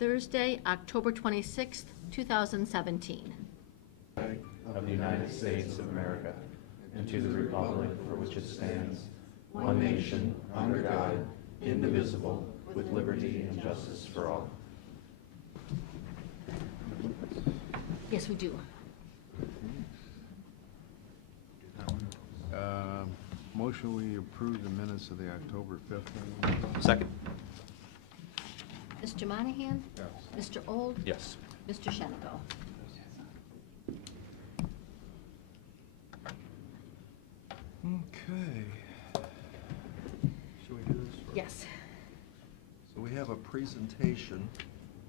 Thursday, October 26th, 2017. Of the United States of America, and to the republic for which it stands, one nation, under God, indivisible, with liberty and justice for all. Yes, we do. Motion, we approve the minutes of the October 5th meeting. Second. Mr. Monahan? Yes. Mr. Old? Yes. Mr. Sheniko? Okay. Should we do this? Yes. So we have a presentation.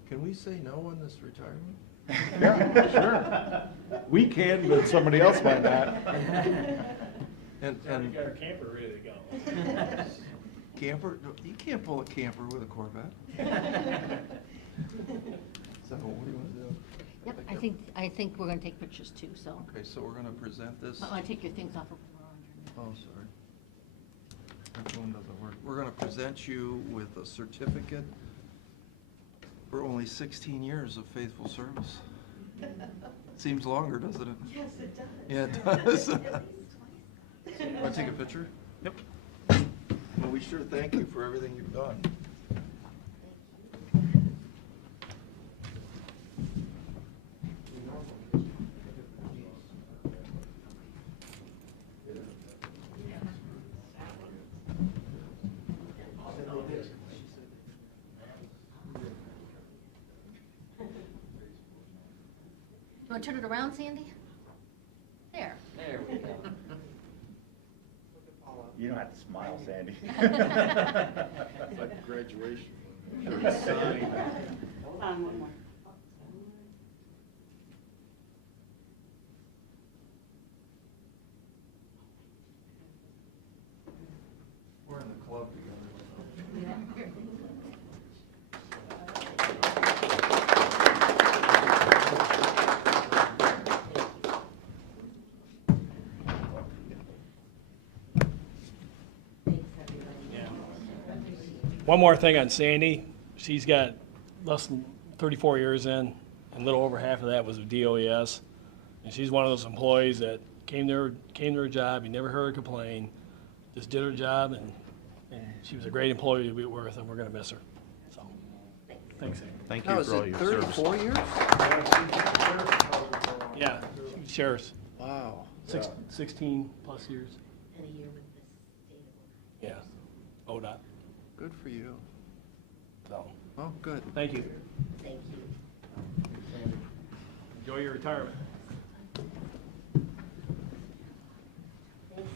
Can we say no on this retirement? Yeah, sure. We can, but somebody else might not. And Got our camper ready to go. camper, no, you can't pull a camper with a Corvette. So what do you want to do? Yep, I think we're gonna take pictures too, so. Okay, so we're gonna present this. I wanna take your things off of. Oh, sorry. That one doesn't work. We're gonna present you with a certificate for only 16 years of faithful service. Seems longer, doesn't it? Yes, it does. Yeah, it does. At least twice. Want to take a picture? Yep. Well, we sure thank you for everything you've done. You wanna turn it around, Sandy? There. There we go. You don't have to smile, Sandy. It's like graduation. Hold on, one more. We're in the club together. One more thing on Sandy. She's got less than 34 years in, and a little over half of that was with DOES. And she's one of those employees that came to her job, you never heard her complain, just did her job, and she was a great employee to be with, and we're gonna miss her. So, thanks, Sandy. Thank Now, you is for all it your service. 34 years? Yeah, sheriff's, Wow. 16 plus years. And a year with the state of Yeah, ODOT. Good for you. So, Oh, good. thank you. Thank you. Enjoy your retirement. Thanks,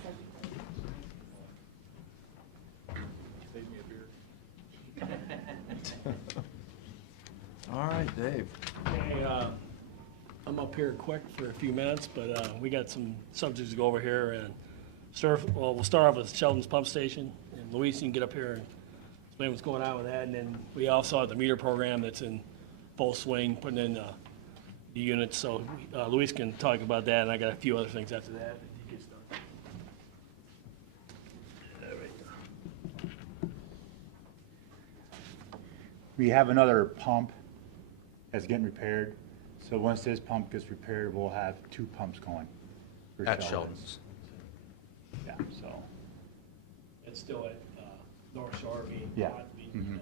Save me a beer. All right, Dave. Hey, I'm up here quick for a few minutes, but we got some subjects to go over here, and we'll start off with Sheldon's Pump Station, and Luis, you can get up here and explain what's going on with that, and then we also have the meter program that's in full swing, putting in the units, so Luis can talk about that, and I got a few other things after that. If he gets done. We have another pump that's getting repaired. So once this pump gets repaired, we'll have 2 pumps going. for At Sheldon's. Yeah, so, It's still at North Shore being Yeah. being Mhm. done.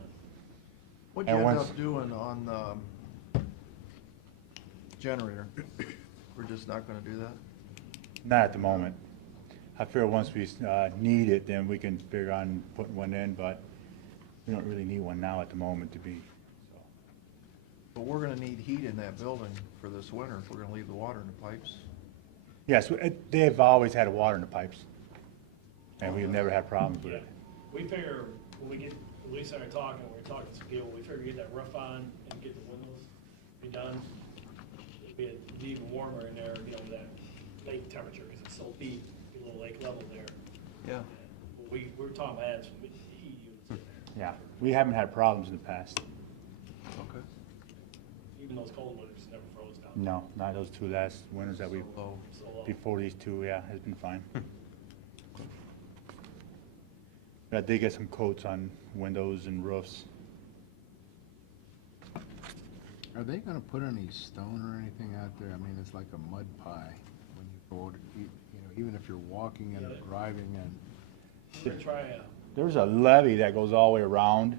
What'd you And end once- up doing on generator? We're just not gonna do that? not at the moment. I figure once we need it, then we can figure on putting one in, but we don't really need one now at the moment to be, so. But we're gonna need heat in that building for this winter if we're gonna leave the water in the pipes. Yes, they've always had water in the pipes, and we've never had problems with Yeah, it. we figure when we get, Luis and I are talking, we're talking to some people, we figure get that roof on and get the windows redone. It'd be even warmer in there, that lake temperature, because it's so deep, a little lake level there. Yeah. We're talking about adding some heat units in there, Yeah, we haven't had problems in the past. Okay. even those cold winters never froze down. No, not those 2 last winters that we, So, So low. before these 2, yeah, has been fine. But I did get some quotes on windows and roofs. Are they gonna put any stone or anything out there? I mean, it's like a mud pie when you go to eat, you know, even if you're walking and Yeah. driving and. We're gonna try There's a levee that goes all the way around,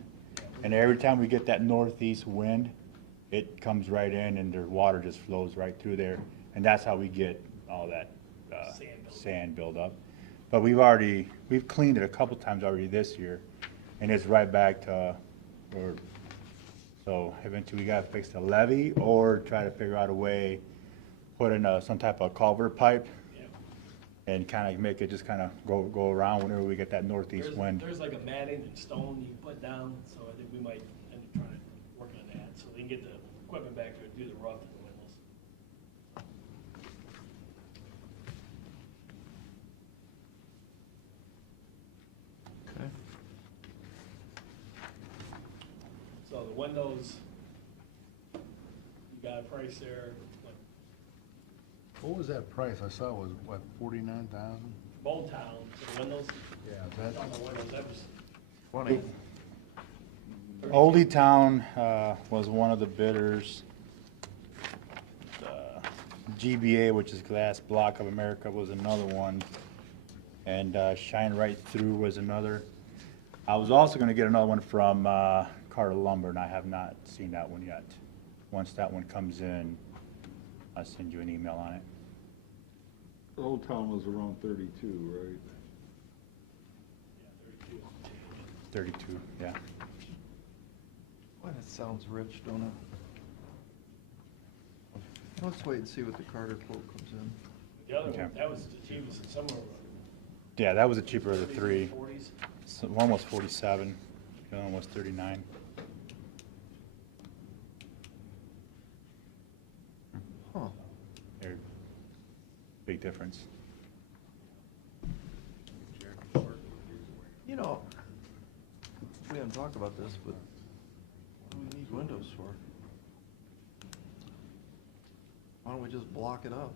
and every time we get that northeast wind, it comes right in and the water just flows right through there. And that's how we get all that sand buildup. But we've cleaned it a couple times already this year, and it's right back to, so eventually we gotta fix the levee or try to figure out a way, put in some type of culvert pipe and kind of make it just kind of go around whenever we get that northeast wind. There's like a matting and stone you can put down, so I think we might end up trying to work on that, so they can get the equipment back there to do the roof and the windows. Okay. So the windows, you got a price there, like What was that price? I saw it was, what, 49,000? Bone Town, so the windows, Yeah, is on that, the windows, that was 20. Oldie Town was one of the bidders. GBA, which is Glass Block of America, was another one. And Shine Right Through was another. I was also gonna get another one from Carter Lumber, and I have not seen that one yet. Once that one comes in, I'll send you an email on it. Old Town was around 32, right? 32. 32, yeah. Boy, that sounds rich, don't it? Let's wait and see what the Carter quote comes in. The other Okay. one, that was the cheapest, somewhere Yeah, that was the cheaper of the three. 40s. So one was 47, the other one was 39. Huh. They're big difference. You know, we haven't talked about this, but what do we need windows for? Why don't we just block it up?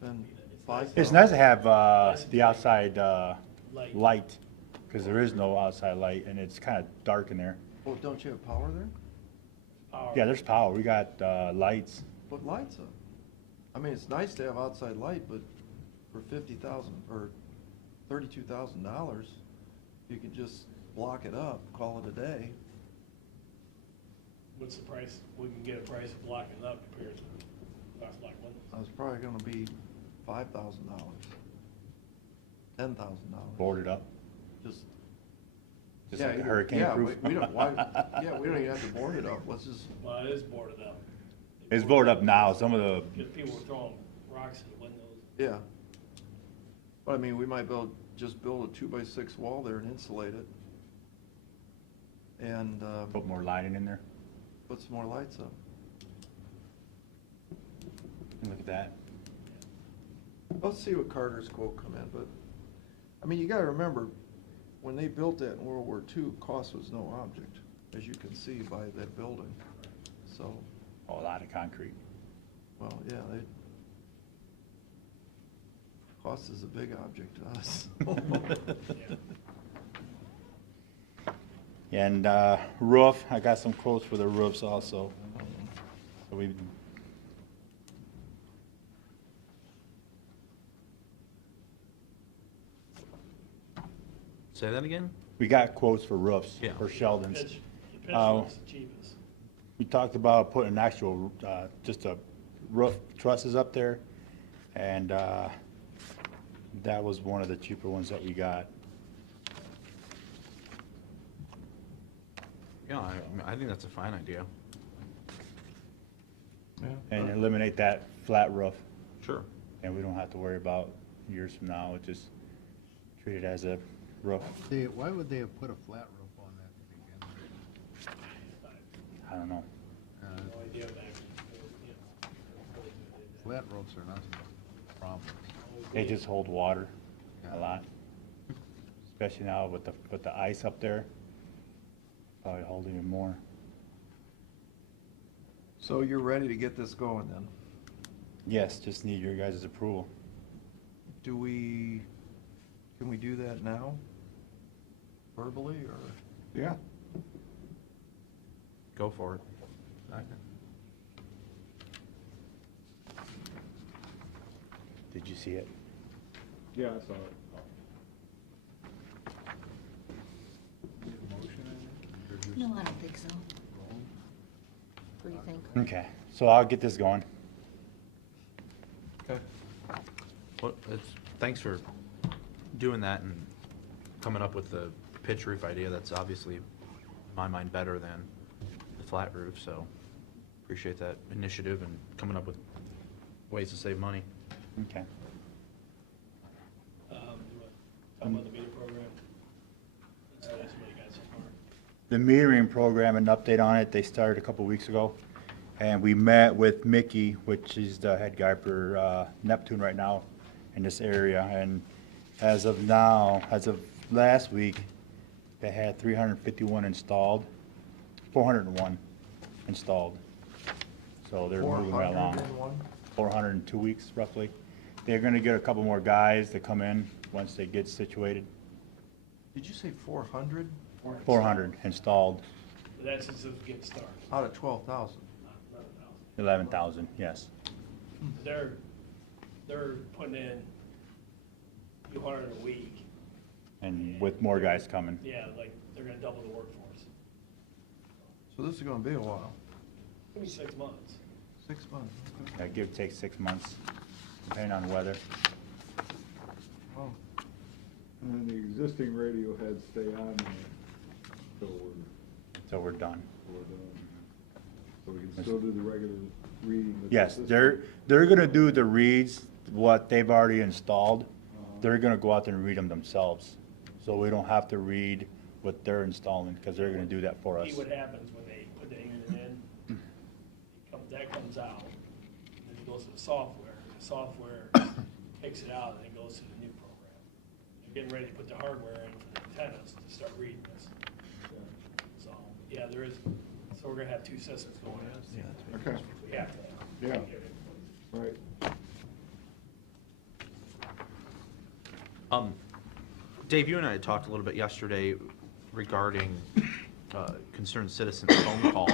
Spend $5,000. It's nice to have the outside Light. light, because there is no outside light, and it's kind of dark in there. Oh, don't you have power there? Power. Yeah, there's power. We got lights. Put lights up. I mean, it's nice to have outside light, but for $50,000 or $32,000, you could just block it up, call it a day. What's the price, we can get a price of blocking it up compared to glass block windows? It's probably gonna be $5,000, $10,000. Boarded up. Just. Just Yeah, like a either- hurricane yeah, proof. we don't, yeah, we don't even have to board it up, let's just, Well, it is boarded up. It's boarded up now. Some of the, Because people were throwing rocks in the windows. yeah. But I mean, we might just build a 2x6 wall there and insulate it. And, put more lighting in there. put some more lights up. Look at that. Let's see what Carter's quote come in, but, I mean, you gotta remember, when they built that in World War II, cost was no object, as you can see by that building. So, Oh, a lot of concrete. well, yeah, cost is a big object to us. And roof, I got some quotes for the roofs also. So we, Say that again? we got quotes for roofs Yeah. for Sheldon's. Pitch, the pitch Oh. was the cheapest. We talked about putting an actual, just a roof trusses up there, and that was one of the cheaper ones that we got. Yeah, I think that's a fine idea. And eliminate that flat roof, Sure. and we don't have to worry about years from now, it just treat it as a roof. why would they have put a flat roof on that to begin with? I don't know. No idea back, you know. Flat roofs are not a problem. They just hold water a lot, especially now with the ice up there. Probably hold even more. So you're ready to get this going then? Yes, just need your guys' approval. Can we do that now? Verbally, or? Yeah. Go for it. Did you see it? Yeah, I saw it. No, I don't think so. What do you think? Okay, so I'll get this going. Okay. Well, thanks for doing that and coming up with the pitch roof idea. That's obviously, in my mind, better than the flat roof, so appreciate that initiative and coming up with ways to save money. Okay. You want to talk about the meter program? That's what you got so far. The metering program, an update on it, they started a couple weeks ago. And we met with Mickey, which is the head guy for Neptune right now in this area. And as of now, as of last week, they had 351 installed, 401 installed. So they're moving right along. 401? 400 in 2 weeks roughly. They're gonna get a couple more guys to come in once they get situated. Did you say 400 400 installed, But that's just to get started, out of 12,000? not 11,000. 11,000, yes. They're putting in a few hundred a week. And with more guys coming. Yeah, like, they're gonna double the workforce. So this is gonna be a while. Maybe 6 months. 6 months. Okay. Give or take 6 months, depending on the weather. Wow. And then the existing radio heads stay on there till So we're done. we're done. So we can still do the regular reading. that's Yes, consistent. they're gonna do the reads, what they've already installed. They're gonna go out there and read them themselves. So we don't have to read what they're installing, because they're gonna do that for us. See what happens when they put the unit in. That comes out, then it goes to the software. The software takes it out and it goes to the new program. They're getting ready to put the hardware in for the antennas to start reading this. So, yeah, there is, so we're gonna have 2 systems going in. Yeah. Okay, We have to have. yeah, right. Dave, you and I had talked a little bit yesterday regarding concerned citizens phone call,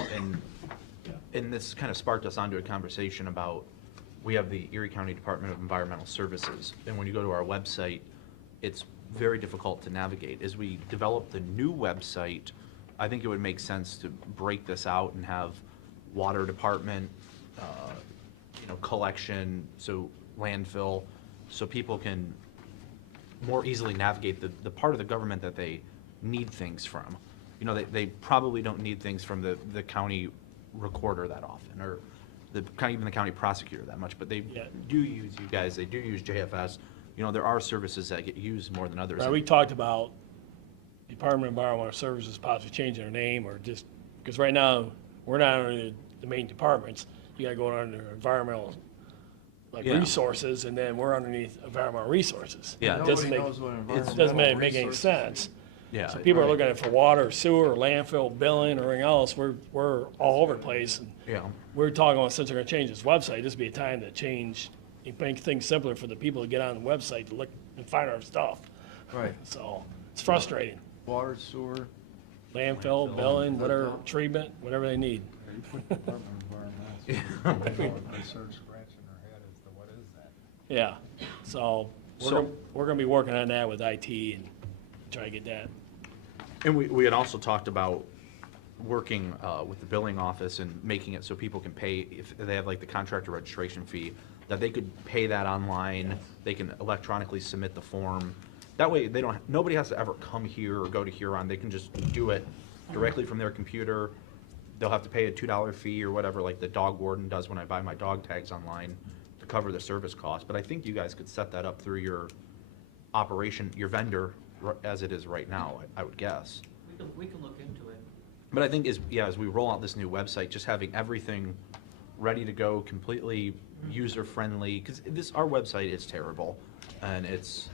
and this kind of sparked us onto a conversation about, we have the Erie County Department of Environmental Services, and when you go to our website, it's very difficult to navigate. As we develop the new website, I think it would make sense to break this out and have water department, collection, so landfill, so people can more easily navigate the part of the government that they need things from. They probably don't need things from the county recorder that often, or even the county prosecutor that much, but they Yeah. do use you guys, they do use JFS. There are services that get used more than others. Right, we talked about Department of Environmental Services possibly changing their name, or just, because right now, we're not under the main departments. You gotta go under environmental, like, Yeah. resources, and then we're underneath environmental resources. Yeah, It doesn't Nobody make, knows what it environmental doesn't make any resources sense. Yeah. So people are right. looking at for water, sewer, landfill, billing, everything else, we're all over the place. And Yeah. we're talking about, since they're gonna change this website, this would be a time to change, make things simpler for the people to get on the website to look and find our stuff. Right. So, it's frustrating. Water, sewer, Landfill, billing, whatever, treatment, whatever they need. They start scratching their head as to what is that? Yeah, so, So- we're gonna be working on that with IT and try to get that. And we had also talked about working with the billing office and making it so people can pay, if they have like the contractor registration fee, that they could pay that online, they can electronically submit the form. That way, nobody has to ever come here or go to Huron, they can just do it directly from their computer. They'll have to pay a $2 fee or whatever, like the dog warden does when I buy my dog tags online to cover the service cost. But I think you guys could set that up through your operation, your vendor, as it is right now, I would guess. We can look into it. But I think as we roll out this new website, just having everything ready to go, completely user-friendly, because our website is terrible, and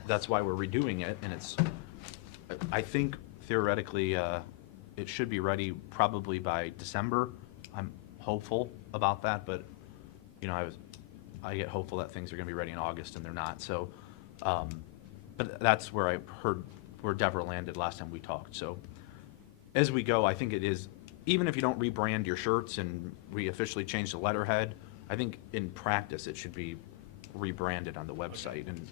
that's why we're redoing it, and I think theoretically, it should be ready probably by December. I'm hopeful about that, but, I get hopeful that things are gonna be ready in August, and they're not, so, but that's where I heard where Deborah landed last time we talked, so. As we go, I think it is even if you don't rebrand your shirts and we officially change the letterhead, I think in practice, it should be rebranded on the website, and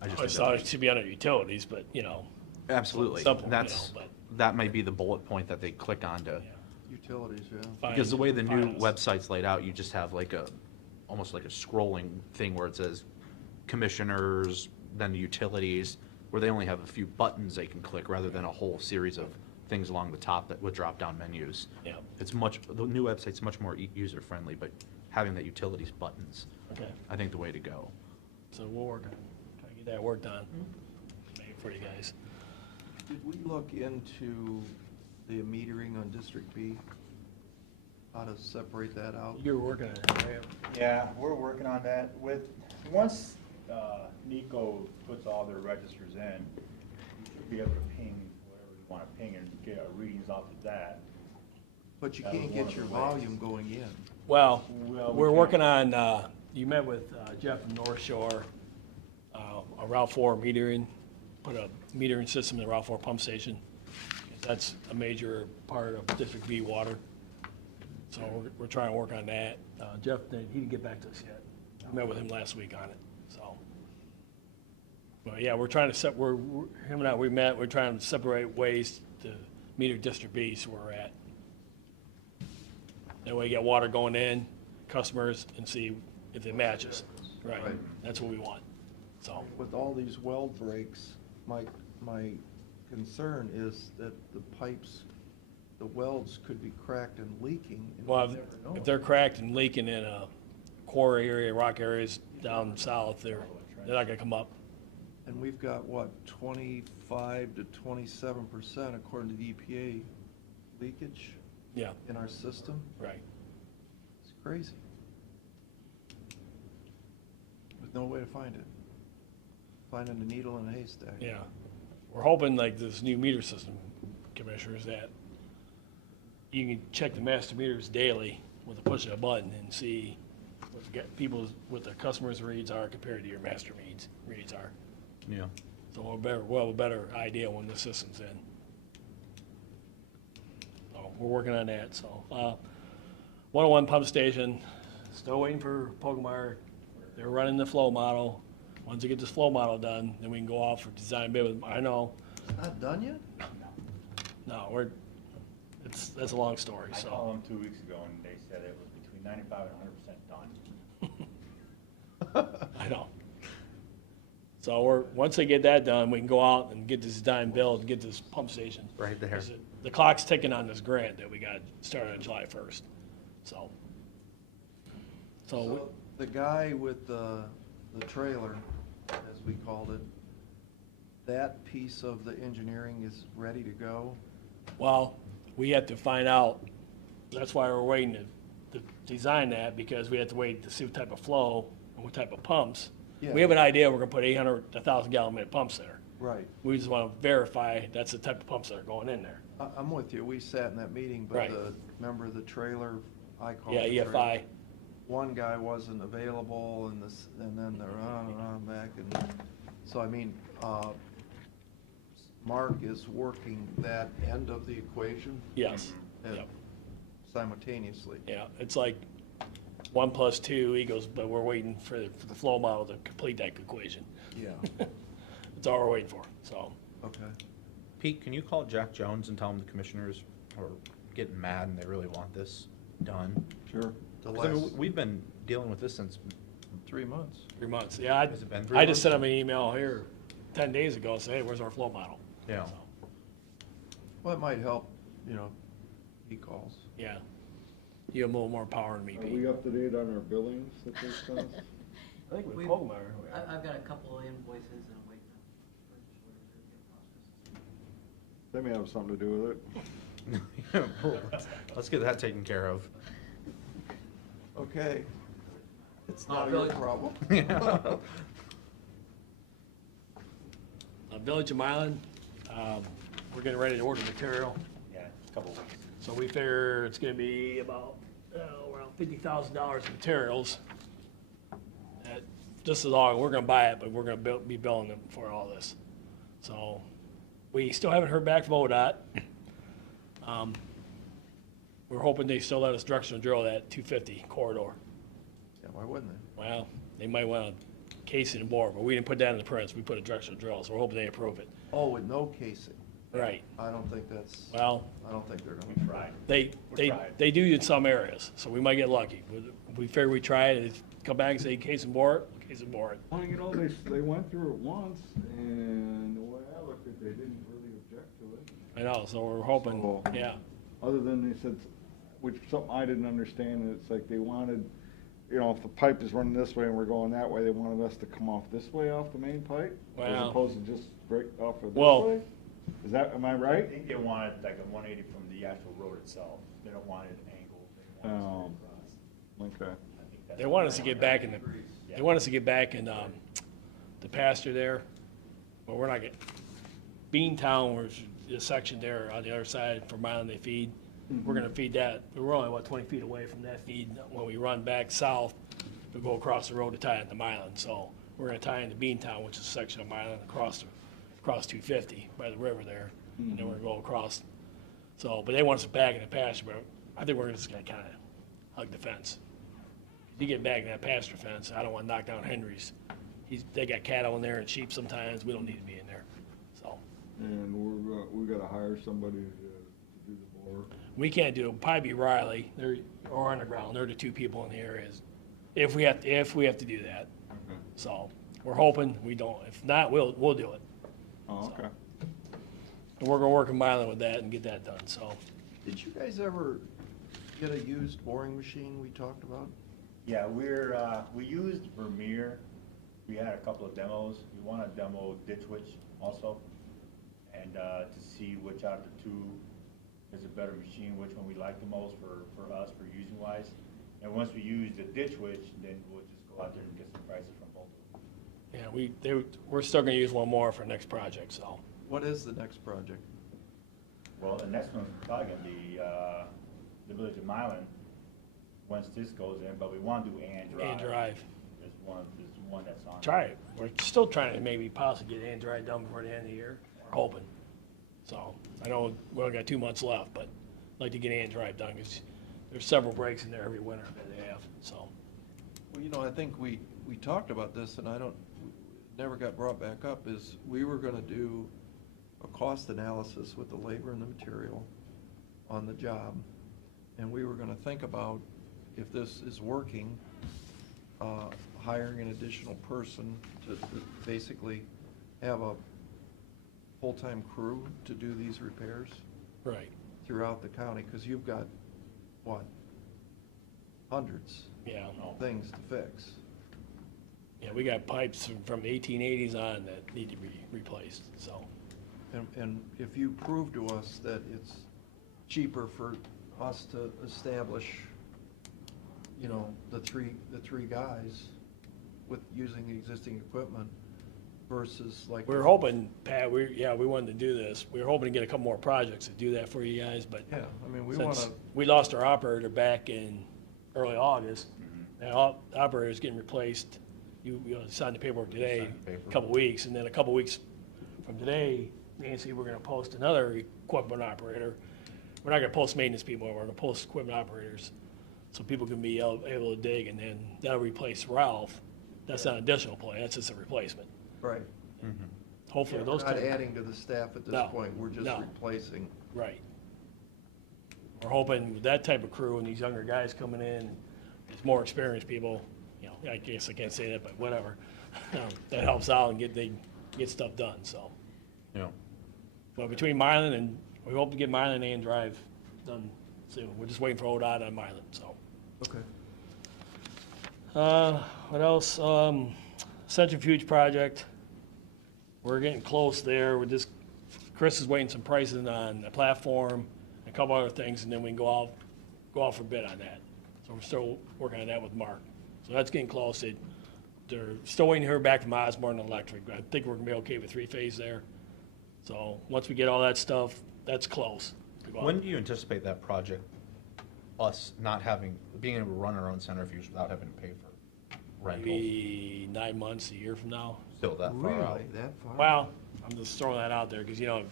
I just I think thought that- it should be under utilities, but, you know, Absolutely. Simple, you That's, know, that might be the bullet point that they click on to, Utilities, yeah. because the way the new finance. website's laid out, you just have like almost like a scrolling thing where it says commissioners, then the utilities, where they only have a few buttons they can click rather than a whole series of things along the top that would drop down menus. Yeah. The new website's much more user friendly, but having that utilities buttons, Okay, I think the way to go. so we'll work on, try to get that work done, make it for you guys. Did we look into the metering on District B? How to separate that out? You're working on it, right? Yeah, we're working on that once Nico puts all their registers in, you should be able to ping whatever you want to ping and get our readings off of that. But you That was can't one get of your the ways. volume going in. Well, Well, we we're can't. working on, you met with Jeff from North Shore, a Route 4 metering, put a metering system in the Route 4 pump station. That's a major part of District B water. So we're trying to work on that. Jeff, he didn't get back to us yet. I met with him last week on it, so. But yeah, we're trying to him and I, we met, we're trying to separate ways to meter District B, so where we're at. That way you get water going in, customers, and see if it matches. Right, Right. that's what we want, so. With all these weld breaks, my concern is that the pipes, the welds could be cracked and leaking. And Well, we never know. if they're cracked and leaking in a quarry area, rock areas down south, they're not gonna come up. And we've got, what, 25 to 27% according to the EPA leakage Yeah, in our system? right. It's crazy. With no way to find it. Finding a needle in a haystack. Yeah. We're hoping like this new meter system, commissioners, that you can check the master meters daily with a push of a button and see what the customers' reads are compared to your master reads are. Yeah. So we'll have a better idea when the system's in. So we're working on that, so. 101 pump station, still waiting for Pogomar. They're running the flow model. Once they get this flow model done, then we can go off for design bid with, I know, It's not done yet? no, that's a long story, I so. called them 2 weeks ago and they said it was between 95 and 100% done. I know. So once they get that done, we can go out and get this design build, and get this pump station. Right there. 'Cause the clock's ticking on this grant that we got started on July 1st, so. So the guy with the trailer, as we called it, that piece of the engineering is ready to go? Well, we have to find out, that's why we're waiting to design that, because we have to wait to see what type of flow and what type of pumps. Yeah. We have an idea, we're gonna put 1,000 gallon minute pumps there. Right. We just wanna verify that's the type of pumps that are going in there. I'm with you. We sat in that meeting, but Right. remember the trailer, I called Yeah, it the trailer. EFI, One guy wasn't available and then they're on back and, so I mean, Mark is working that end of the equation yes, and yep, simultaneously. yeah, it's like 1 + 2 equals, but we're waiting for the flow model to complete that equation. Yeah, That's all we're waiting for, so. okay. Pete, can you call Jack Jones and tell him the commissioners are getting mad and they really want this done? Sure. The 'Cause I mean, last we've been dealing with this since, 3 months. 3 months, yeah, Has it been 3 I just months? sent him an email here 10 days ago, saying, hey, where's our flow model? yeah. So, Well, it might help, he calls. yeah, you have a little more power than me, Are Pete. we up to date on our billings that they sent us? I think with We've- Pogomar, I've got a couple of invoices and I'm waiting on purchase orders to get processed. They may have something to do with it. Let's get that taken care of. Okay. It's Not not your really. problem. Yeah. Village of Mylan, we're getting ready to order material. Yeah, a couple weeks. So we figure it's gonna be about, around $50,000 in materials. This is all, we're gonna buy it, but we're gonna be billing them for all this. So, we still haven't heard back from ODOT. we're hoping they still let us directional drill that 250 corridor. Yeah, why wouldn't they? Well, they might want to case it and bore, but we didn't put that in the prints, we put a directional drill, so we're hoping they approve it. Oh, with no casing? Right, I don't think that's, well, I don't think they're gonna. Right. they they do in some areas, so we might get lucky. We figure we try it, if come back and say case and bore it, case and bore it. Well, you know, they went through it once, and the way I looked at it, they didn't really object to it. I know, so we're hoping, So- yeah. Other than they said, which something I didn't understand, and it's like they wanted, you know, if the pipe is running this way and we're going that way, they wanted us to come off this way off the main pipe? As Wow. opposed to just break off of this Well- way? Is that, am I I right? think they want it like a 180 from the actual road itself. They don't want it angled. They want it straight across. Okay. I think that's They want us to get back in the, Yeah. they want us to get back in, the pasture there, but we're not getting, Beantown, there's a section there on the other side for Milan they feed. We're gonna feed that, we're only, 20 feet away from that feed. When we run back south, we go across the road to tie into Milan. So we're gonna tie into Beantown, which is a section of Milan, across 250 by the river there. And then we're gonna go across. So, but they want us back in the pasture, but I think we're just gonna kinda hug the fence. If you get back in that pasture fence, I don't wanna knock down Henry's. They got cattle in there and sheep sometimes, we don't need to be in there, so. And we gotta hire somebody to do the bore. We can't do it, probably be Riley, or Underground, they're the two people in the areas, if we have to do that. Okay. So, we're hoping we don't, if not, we'll do it. Oh, okay. And we're gonna work in Milan with that and get that done, so. Did you guys ever get a used boring machine we talked about? Yeah, we used Vermeer. We had a couple of demos. We want to demo Ditch Witch also. And to see which out of the two is a better machine, which one we like the most for us, for using wise. And once we use the Ditch Witch, then we'll just go out there and get some prices from both of them. Yeah, we're still gonna use one more for next project, so. What is the next project? Well, the next one's probably gonna be the Village of Milan, once this goes in, but we want to do Ann Drive. And Drive, There's one that's on. try it, we're still trying to maybe possibly get And Drive done before the end of the year, we're hoping. So, I know we only got 2 months left, but I'd like to get And Drive done, because there's several breaks in there every winter that they have, so. Well, you know, I think we talked about this, and never got brought back up, is we were gonna do a cost analysis with the labor and the material on the job. And we were gonna think about, if this is working, hiring an additional person to basically have a full-time crew to do these repairs Right, throughout the county, because you've got, what, hundreds yeah. of things to fix. Yeah, we got pipes from the 1880s on that need to be replaced, so. And if you prove to us that it's cheaper for us to establish, you know, the three guys with using the existing equipment versus like. We were hoping, Pat, we wanted to do this. We were hoping to get a couple more projects to do that for you guys, but Yeah, I mean, we since wanna, we lost our operator back in early August, that operator's getting replaced. You signed the paperwork today, Signed the paperwork. a couple weeks, and then a couple weeks from today, Nancy, we're gonna post another equipment operator. We're not gonna post maintenance people, we're gonna post equipment operators, so people can be able to dig, and then that'll replace Ralph. That's not an additional play, that's just a replacement. right. Hopefully those We're not two, adding to the staff at this No, point, we're just no. replacing. right. We're hoping with that type of crew and these younger guys coming in, these more experienced people, you know, I guess I can't say that, but whatever. That helps out and get stuff done, so. Yeah. But between Milan and, we hope to get Milan and Drive done soon. We're just waiting for ODOT on Milan, so. Okay. What else? Centrifuge project. We're getting close there. Chris is waiting some pricing on the platform, a couple other things, and then we can go out for bid on that. So we're still working on that with Mark. So that's getting close. They're still waiting to hear back from Osborne Electric. I think we're gonna be okay with 3-phase there. So once we get all that stuff, that's close. to go out. When do you anticipate that project, us not being able to run our own centrifuge without having to pay for rental? Maybe 9 months, a year from now. Still that far out? Really, that far? Well, I'm just throwing that out there, because, you know, it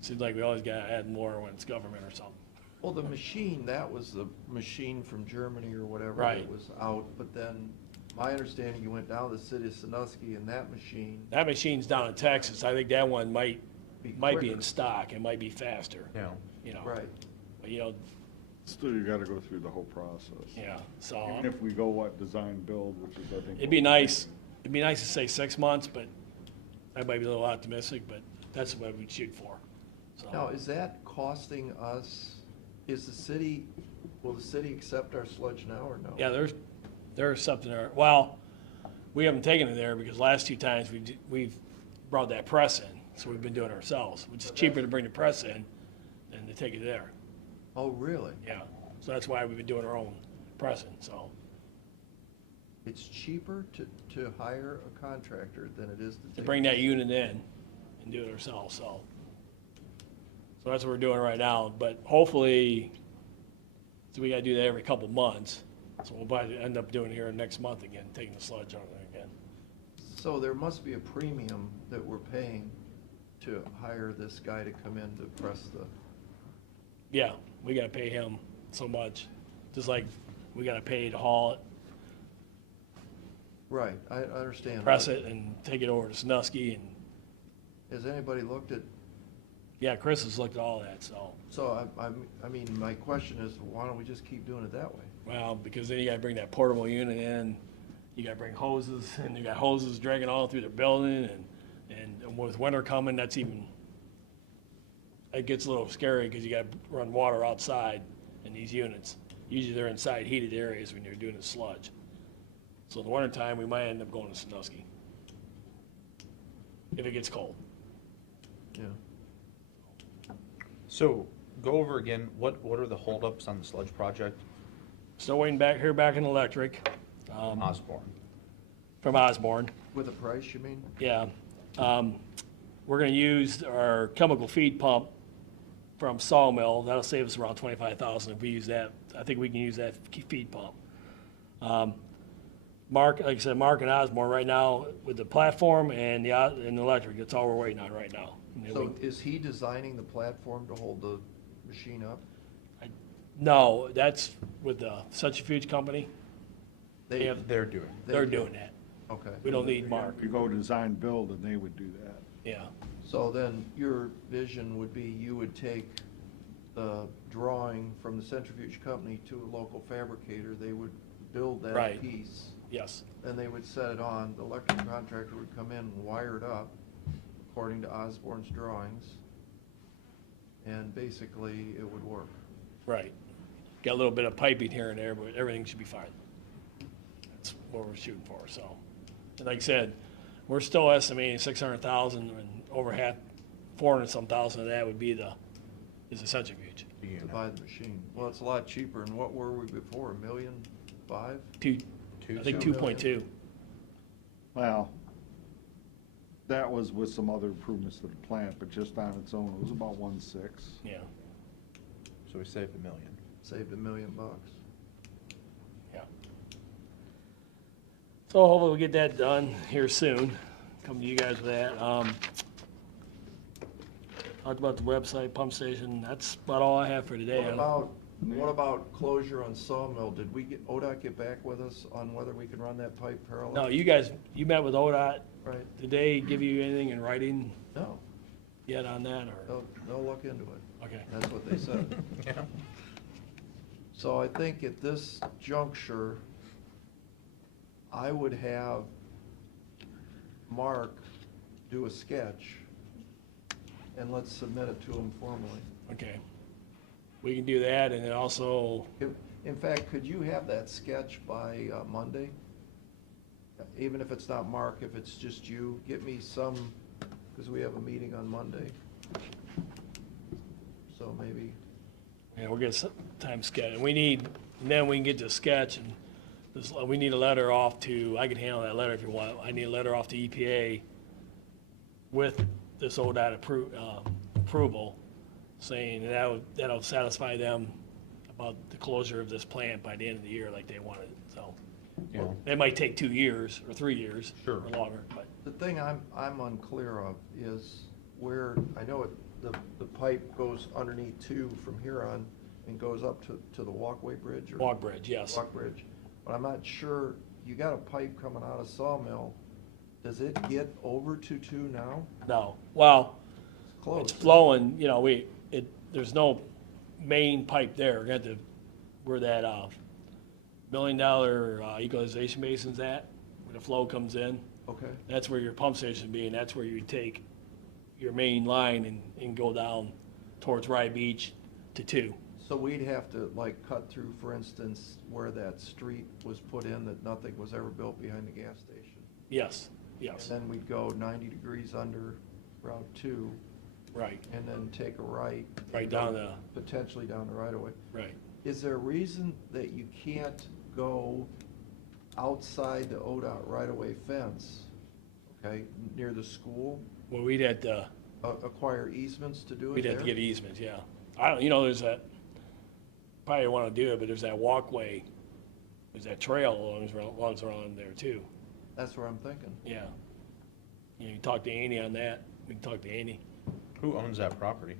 seems like we always gotta add more when it's government or something. Well, the machine, that was the machine from Germany or whatever Right. that was out, but then, my understanding, you went down to the city of Sandusky and that machine, That machine's down in Texas. I think that one might be quicker. in stock. It might be faster, Yeah. you know. Right. But, you know, Still, you gotta go through the whole process. yeah, so. Even if we go, design build, which is, I think. It'd be nice to say 6 months, but I might be a little optimistic, but that's what we'd shoot for. So, Now, is that costing us, will the city accept our sludge now or no? yeah, there's something there. Well, we haven't taken it there because last 2 times we've brought that press in, so we've been doing it ourselves, which is cheaper to bring the press in than to take it there. Oh, really? Yeah, so that's why we've been doing our own pressing, so. It's cheaper to hire a contractor than it is to take? To bring that unit in and do it ourselves, so. So that's what we're doing right now, but hopefully, so we gotta do that every couple months. So we'll probably end up doing it here next month again, taking the sludge on there again. So there must be a premium that we're paying to hire this guy to come in to press the, Yeah, we gotta pay him so much, just like we gotta pay to haul it, right, I understand. press it, and take it over to Sandusky, and, Has anybody looked at, yeah, Chris has looked at all that, so. so I mean, my question is, why don't we just keep doing it that way? Well, because then you gotta bring that portable unit in, you gotta bring hoses, and you got hoses dragging all through the building, and with winter coming, that's even, it gets a little scary, because you gotta run water outside in these units. Usually they're inside heated areas when you're doing the sludge. So in the wintertime, we might end up going to Sandusky. If it gets cold. Yeah. So, go over again, what are the holdups on the sludge project? Still waiting back in electric, Osborne. from Osborne. With a price, you mean? Yeah. We're gonna use our chemical feed pump from Sawmill. That'll save us around 25,000 if we use that. I think we can use that feed pump. Mark, like I said, Mark and Osborne right now with the platform and the electric, that's all we're waiting on right now. And then So is he designing the platform to hold the machine up? No, that's with the Centrifuge Company. They have, They're doing. they're doing that. Okay. We don't need Mark. You go design build, and they would do that. Yeah. So then your vision would be you would take the drawing from the centrifuge company to a local fabricator, they would build that Right. piece, Yes. then they would set it on, the electric contractor would come in and wire it up according to Osborne's drawings, and basically it would work. Right. Got a little bit of piping here and there, but everything should be fine. That's what we're shooting for, so. And like I said, we're still estimating 600,000, and over half, 400-some thousand of that would be is the centrifuge. To buy the machine. Well, it's a lot cheaper, and what were we before, $1.5 million? I think 2 2.2. Well, that was with some other improvements to the plant, but just on its own, it was about 1.6. Yeah, So we saved $1 million. Saved $1 million. yeah. So hopefully we get that done here soon. Come to you guys with that. Talked about the website, pump station. That's about all I have for today. What about closure on Sawmill? Did ODOT get back with us on whether we can run that pipe parallel? No, you met with ODOT. Right? Did they give you anything in writing No, yet on that, or? they'll look into it. Okay. That's what they said. Yeah. So I think at this juncture, I would have Mark do a sketch, and let's submit it to him formally. Okay. We can do that, and then also, In fact, could you have that sketch by Monday? Even if it's not Mark, if it's just you, get me some, because we have a meeting on Monday. So maybe, yeah, we'll get some time sketch. And then we can get the sketch, and we need a letter off to, I can handle that letter if you want. I need a letter off to EPA with this ODOT approval, saying that'll satisfy them about the closure of this plant by the end of the year like they wanted, so. Yeah. It might take 2 years or 3 years. Sure. Or longer, but, the thing I'm unclear of is where, I know the pipe goes underneath two from here on. and goes up to the walkway bridge or? Walk bridge, yes. Walk bridge. But I'm not sure, you got a pipe coming out of Sawmill. Does it get over to 2 now? No, well, It's close. it's flowing, you know, there's no main pipe there. We got where that, $1 million equalization basin's at, where the flow comes in. Okay, That's where your pump station be, and that's where you take your main line and go down towards Rye Beach to 2. so we'd have to like cut through, for instance, where that street was put in that nothing was ever built behind the gas station. Yes, yes, And then we'd go 90 degrees under Route 2 right, and then take a right. Right and down go potentially down the right of way. right. Is there a reason that you can't go outside the ODOT right-of-way fence, okay, near the school, Well, we'd have to, acquire easements to do it we'd have to there? get easements, yeah. I don't, there's that, probably want to do it, but there's that walkway, there's that trail along around there too, That's what I'm thinking. yeah. You can talk to Andy on that, we can talk to Andy. Who owns that property?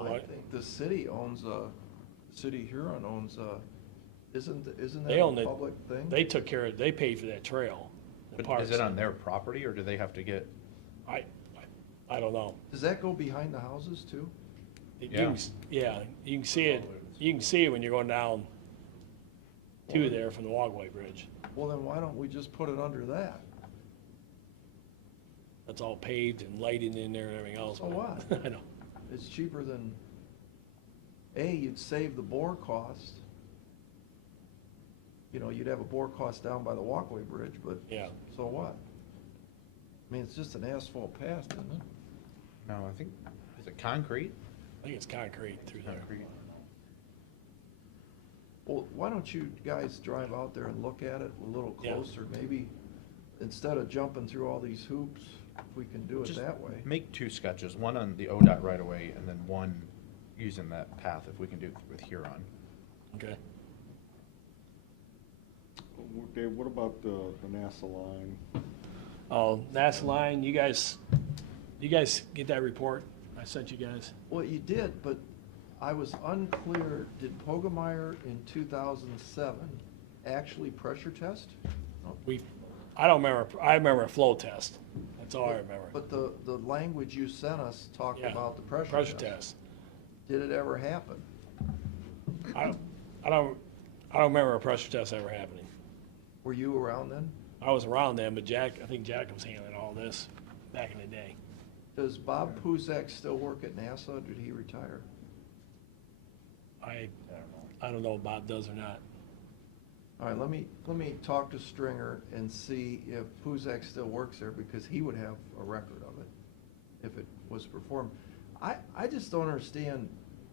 I think the city owns City of Huron owns isn't They that own a it. public thing? They took care of, they paid for that trail. the But is parks. it on their property, or do they have to get? I don't know. Does that go behind the houses too? Yeah. Yeah, you can see it when you're going down to there from the walkway bridge. Well, then why don't we just put it under that? That's all paved and lighting in there and everything else. So but- what? I know. It's cheaper than, you'd save the bore cost. You'd have a bore cost down by the walkway bridge, but Yeah, so what? I mean, it's just an asphalt path, isn't it? No, I think, is it concrete? I think it's concrete through there. Concrete. Well, why don't you guys drive out there and look at it a little Yeah. closer? Maybe instead of jumping through all these hoops, if we can do it Just that way. Make 2 sketches, one on the ODOT right away, and then one using that path, if we can do it with Huron. Okay. Dave, what about the NASA line? Oh, that's the line, you guys get that report I sent you guys? Well, you did, but I was unclear, did Pogemeyer in 2007 actually pressure test? I don't remember, I remember a flow test, that's all I remember. But the language you sent us talked Yeah, about the pressure Pressure test. test. Did it ever happen? I don't remember a pressure test ever happening. Were you around then? I was around then, but I think Jack was handling all this back in the day. Does Bob Puzak still work at NASA, or did he retire? I don't know if Bob does or not. All right, let me talk to Stringer and see if Puzak still works there, because he would have a record of it if it was performed. I just don't understand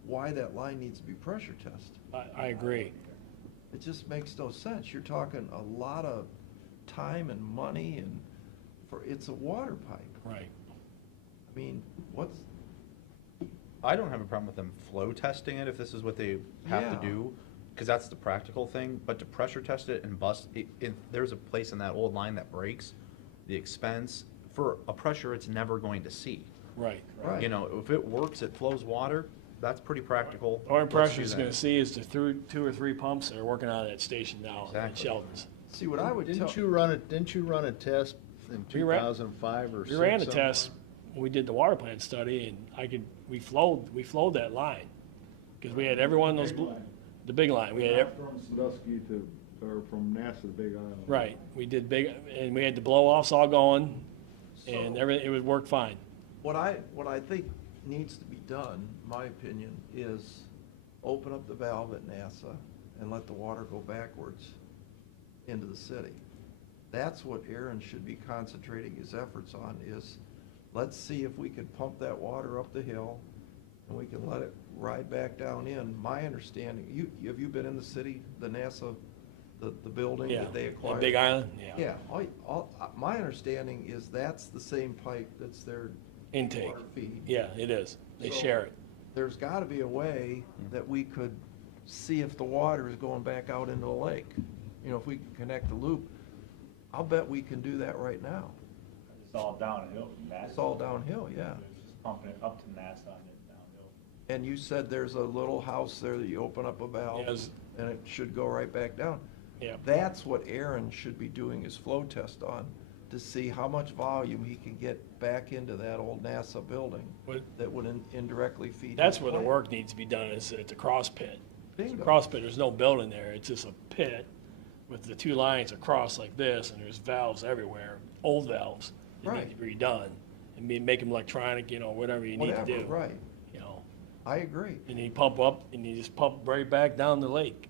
why that line needs to be pressure tested. I agree. It just makes no sense. You're talking a lot of time and money, and it's a water pipe. Right. I mean, what's, I don't have a problem with them flow testing it if this is what they have Yeah. to do, because that's the practical thing, but to pressure test it and bust, there's a place in that old line that breaks, the expense, for a pressure it's never going to see. Right. right. If it works, it flows water, that's pretty practical. The only Let's do pressure it's that. gonna see is the 2 or 3 pumps that are working on that station now in Exactly. Sheldon's. See, what I would tell. Didn't you run a test in We ran- 2005 or 6? We ran a test when we did the water plant study, and we flowed that line. Because we had every one of those, the big line, we had, From Sandusky or from NASA to Big Island. right, we did big, and we had the blow-offs all going, and So- everything, it would work fine. What I think needs to be done, my opinion, is open up the valve at NASA and let the water go backwards into the city. That's what Aaron should be concentrating his efforts on, is let's see if we can pump that water up the hill and we can let it ride back down in. My understanding, have you been in the city, the NASA, the building Yeah, that they that acquired? Big Island, Yeah, my understanding is that's the same pipe that's their Intake, water feed. yeah, it is, they So- share it. There's gotta be a way that we could see if the water is going back out into the lake. If we can connect the loop, I'll bet we can do that right now. It's all downhill from NASA. It's all downhill, yeah. It's just pumping it up to NASA and then downhill. And you said there's a little house there that you open up a valve, Yes. and it should go right back down. Yeah. That's what Aaron should be doing his flow test on, to see how much volume he can get back into that old NASA building What- that would indirectly feed. That's his where the plant. work needs to be done, is at the cross pit. The Bingo. cross pit, there's no building there, it's just a pit with the two lines across like this, and there's valves everywhere, old valves that need to be redone. And make them electronic, whatever you need to Whatever, do. right. You know, I agree. and you pump up, and you just pump right back down the lake.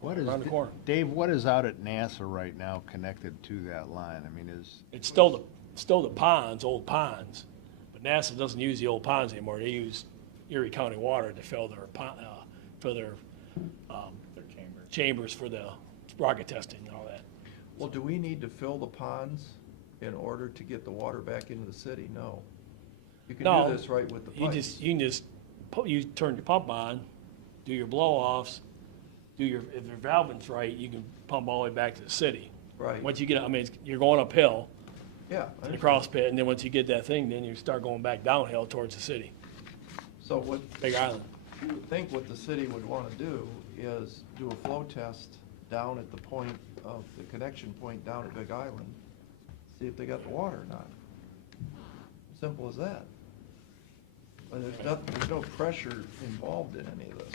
What is, Around the corner. Dave, what is out at NASA right now connected to that line? I mean, It's still the ponds, old ponds, but NASA doesn't use the old ponds anymore. They use Erie County water to fill their chambers for the rocket testing and all that. Well, do we need to fill the ponds in order to get the water back into the city? No. You can No, do this right with the you pipes. can just, you turn your pump on, do your blow-offs, if your valving's right, you can pump all the way back to the city. Right. Once you get, you're going uphill Yeah. I to the understand. cross pit, and then once you get that thing, then you start going back downhill towards the city, So what, Big Island. you would think what the city would want to do is do a flow test down at the point of the connection point down at Big Island, see if they got the water or not. Simple as that. And there's no pressure involved in any of this.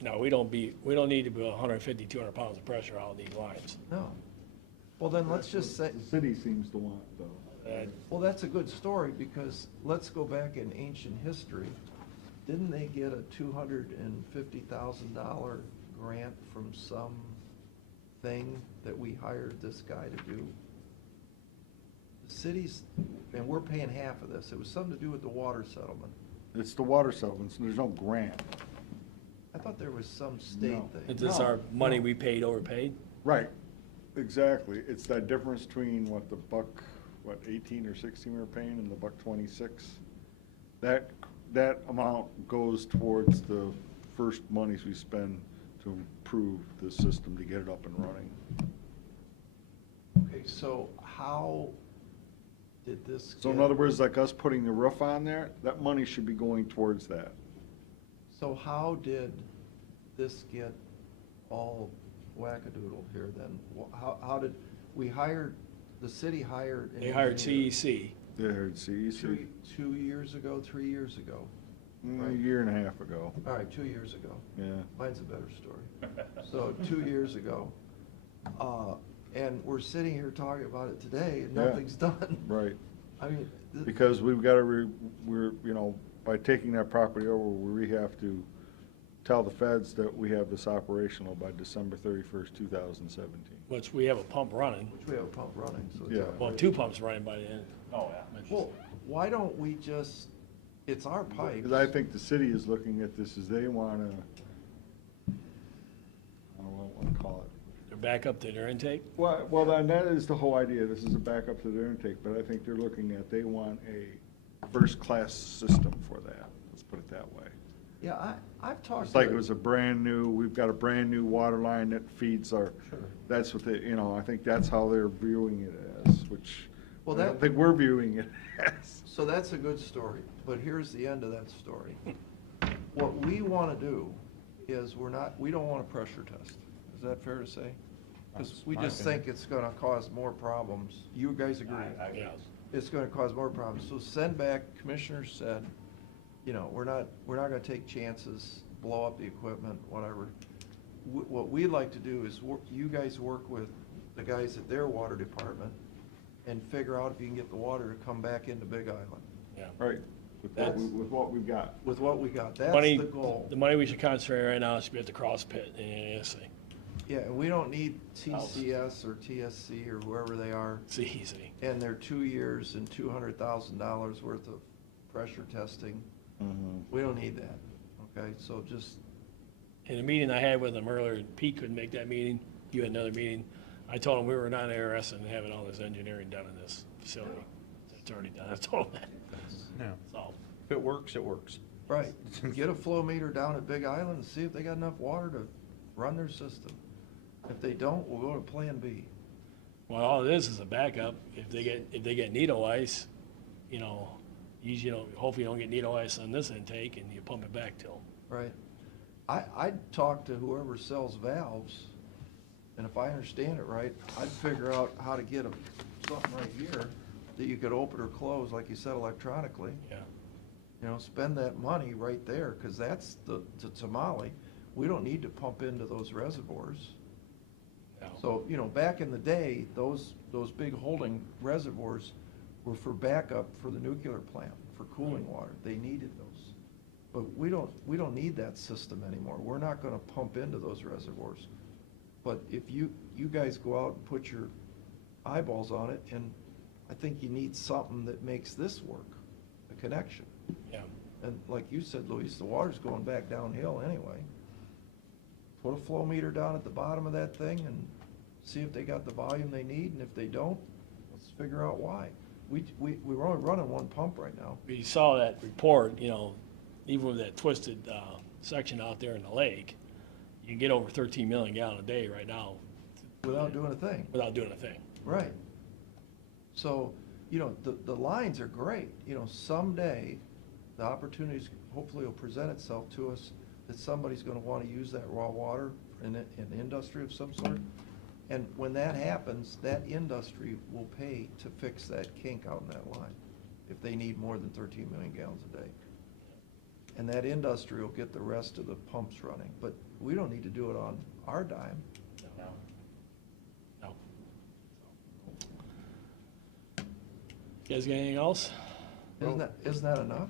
No, we don't need to be 150, 200 pounds of pressure on these lines. No. Well, then let's just say, The city seems to want, though. well, that's a good story, because let's go back in ancient history. Didn't they get a $250,000 grant from some thing that we hired this guy to do? The cities, and we're paying half of this. It was something to do with the water settlement. It's the water settlements, and there's no grant. I thought there was some state No. thing. Is this No, our money no. we paid, overpaid? Right, exactly. It's that difference between what the buck, 18 or 16 we're paying and the buck 26. That amount goes towards the first monies we spend to improve the system, to get it up and running. Okay, so how did this? So in get- other words, like us putting the roof on there, that money should be going towards that. So how did this get all wackadoodle here then? How did, the city hired an They hired engineer CEC. There, CEC, 2 years ago, 3 years ago? a year and a half ago, All right, 2 years ago. yeah. Mine's a better story. So 2 years ago, and we're sitting here talking about it today and Yeah. nothing's done. Right, I mean, because we've got to, by taking that property over, we have to tell the feds that we have this operational by December 31st, 2017. Which we have a pump running. which we have a pump running, so. it's Yeah. operational. Well, 2 pumps running by the end. Oh, yeah. Well, why don't we just, it's our pipes. Because I think the city is looking at this as they want to, I don't know what to call it. They're back up to their intake. Well, then that is the whole idea. This is a backup to their intake, but I think they're looking at, they want a first-class system for that. Let's put it that way. Yeah, I've talked. It's like to- it was we've got a brand-new water line that feeds our, Sure. that's what they, I think that's how they're viewing it as, which I Well, don't that- think we're viewing it as. So that's a good story, but here's the end of that story. What we want to do is we don't want a pressure test. Is that fair to say? Because we just think it's going to cause more problems. You guys agree? Yeah. It's going to cause more problems. So send back, Commissioner said, we're not going to take chances, blow up the equipment, whatever. What we'd like to do is you guys work with the guys at their water department and figure out if you can get the water to come back into Big Island Yeah. Right, with what we've got. with what we got. That's Money, the goal. the money we should concentrate right now should be at the cross pit in NASC. Yeah, and we don't need TCS or TSC or whoever they are, It's easy. and their 2 years and $200,000 worth of pressure testing. We don't need that, okay? So just, In a meeting I had with him earlier, Pete couldn't make that meeting, you had another meeting. I told him we were not interested in having all this engineering done in this facility. It's already done, I told him that. Yeah. So, If it works, it works. right, get a flow meter down at Big Island and see if they got enough water to run their system. If they don't, we'll go to Plan B. well, all it is a backup. If they get needle ice, you usually, hopefully you don't get needle ice on this intake and you pump it back till. Right. I'd talk to whoever sells valves, and if I understand it right, I'd figure out how to get something right here that you could open or close, like you said, electronically. Yeah. You know, spend that money right there, because that's the tamale. We don't need to pump into those reservoirs. No. So, you know, back in the day, those big holding reservoirs were for backup for the nuclear plant, for cooling water. They needed those. But we don't need that system anymore. We're not gonna pump into those reservoirs. But if you guys go out and put your eyeballs on it, and I think you need something that makes this work, a connection. Yeah. And like you said, Luis, the water's going back downhill anyway. Put a flow meter down at the bottom of that thing and see if they got the volume they need, and if they don't, let's figure out why. We're only running one pump right now. We saw that report, you know, even with that twisted section out there in the lake, you can get over 13 million gallon a day right now Without doing a thing. without doing a thing. Right. So, you know, the lines are great. You know, someday, the opportunities hopefully will present itself to us that somebody's gonna wanna use that raw water in industry of some sort. And when that happens, that industry will pay to fix that kink out in that line, if they need more than 13 million gallons a day. And that industry will get the rest of the pumps running, but we don't need to do it on our dime. No. No. You guys got anything else? Isn't that enough?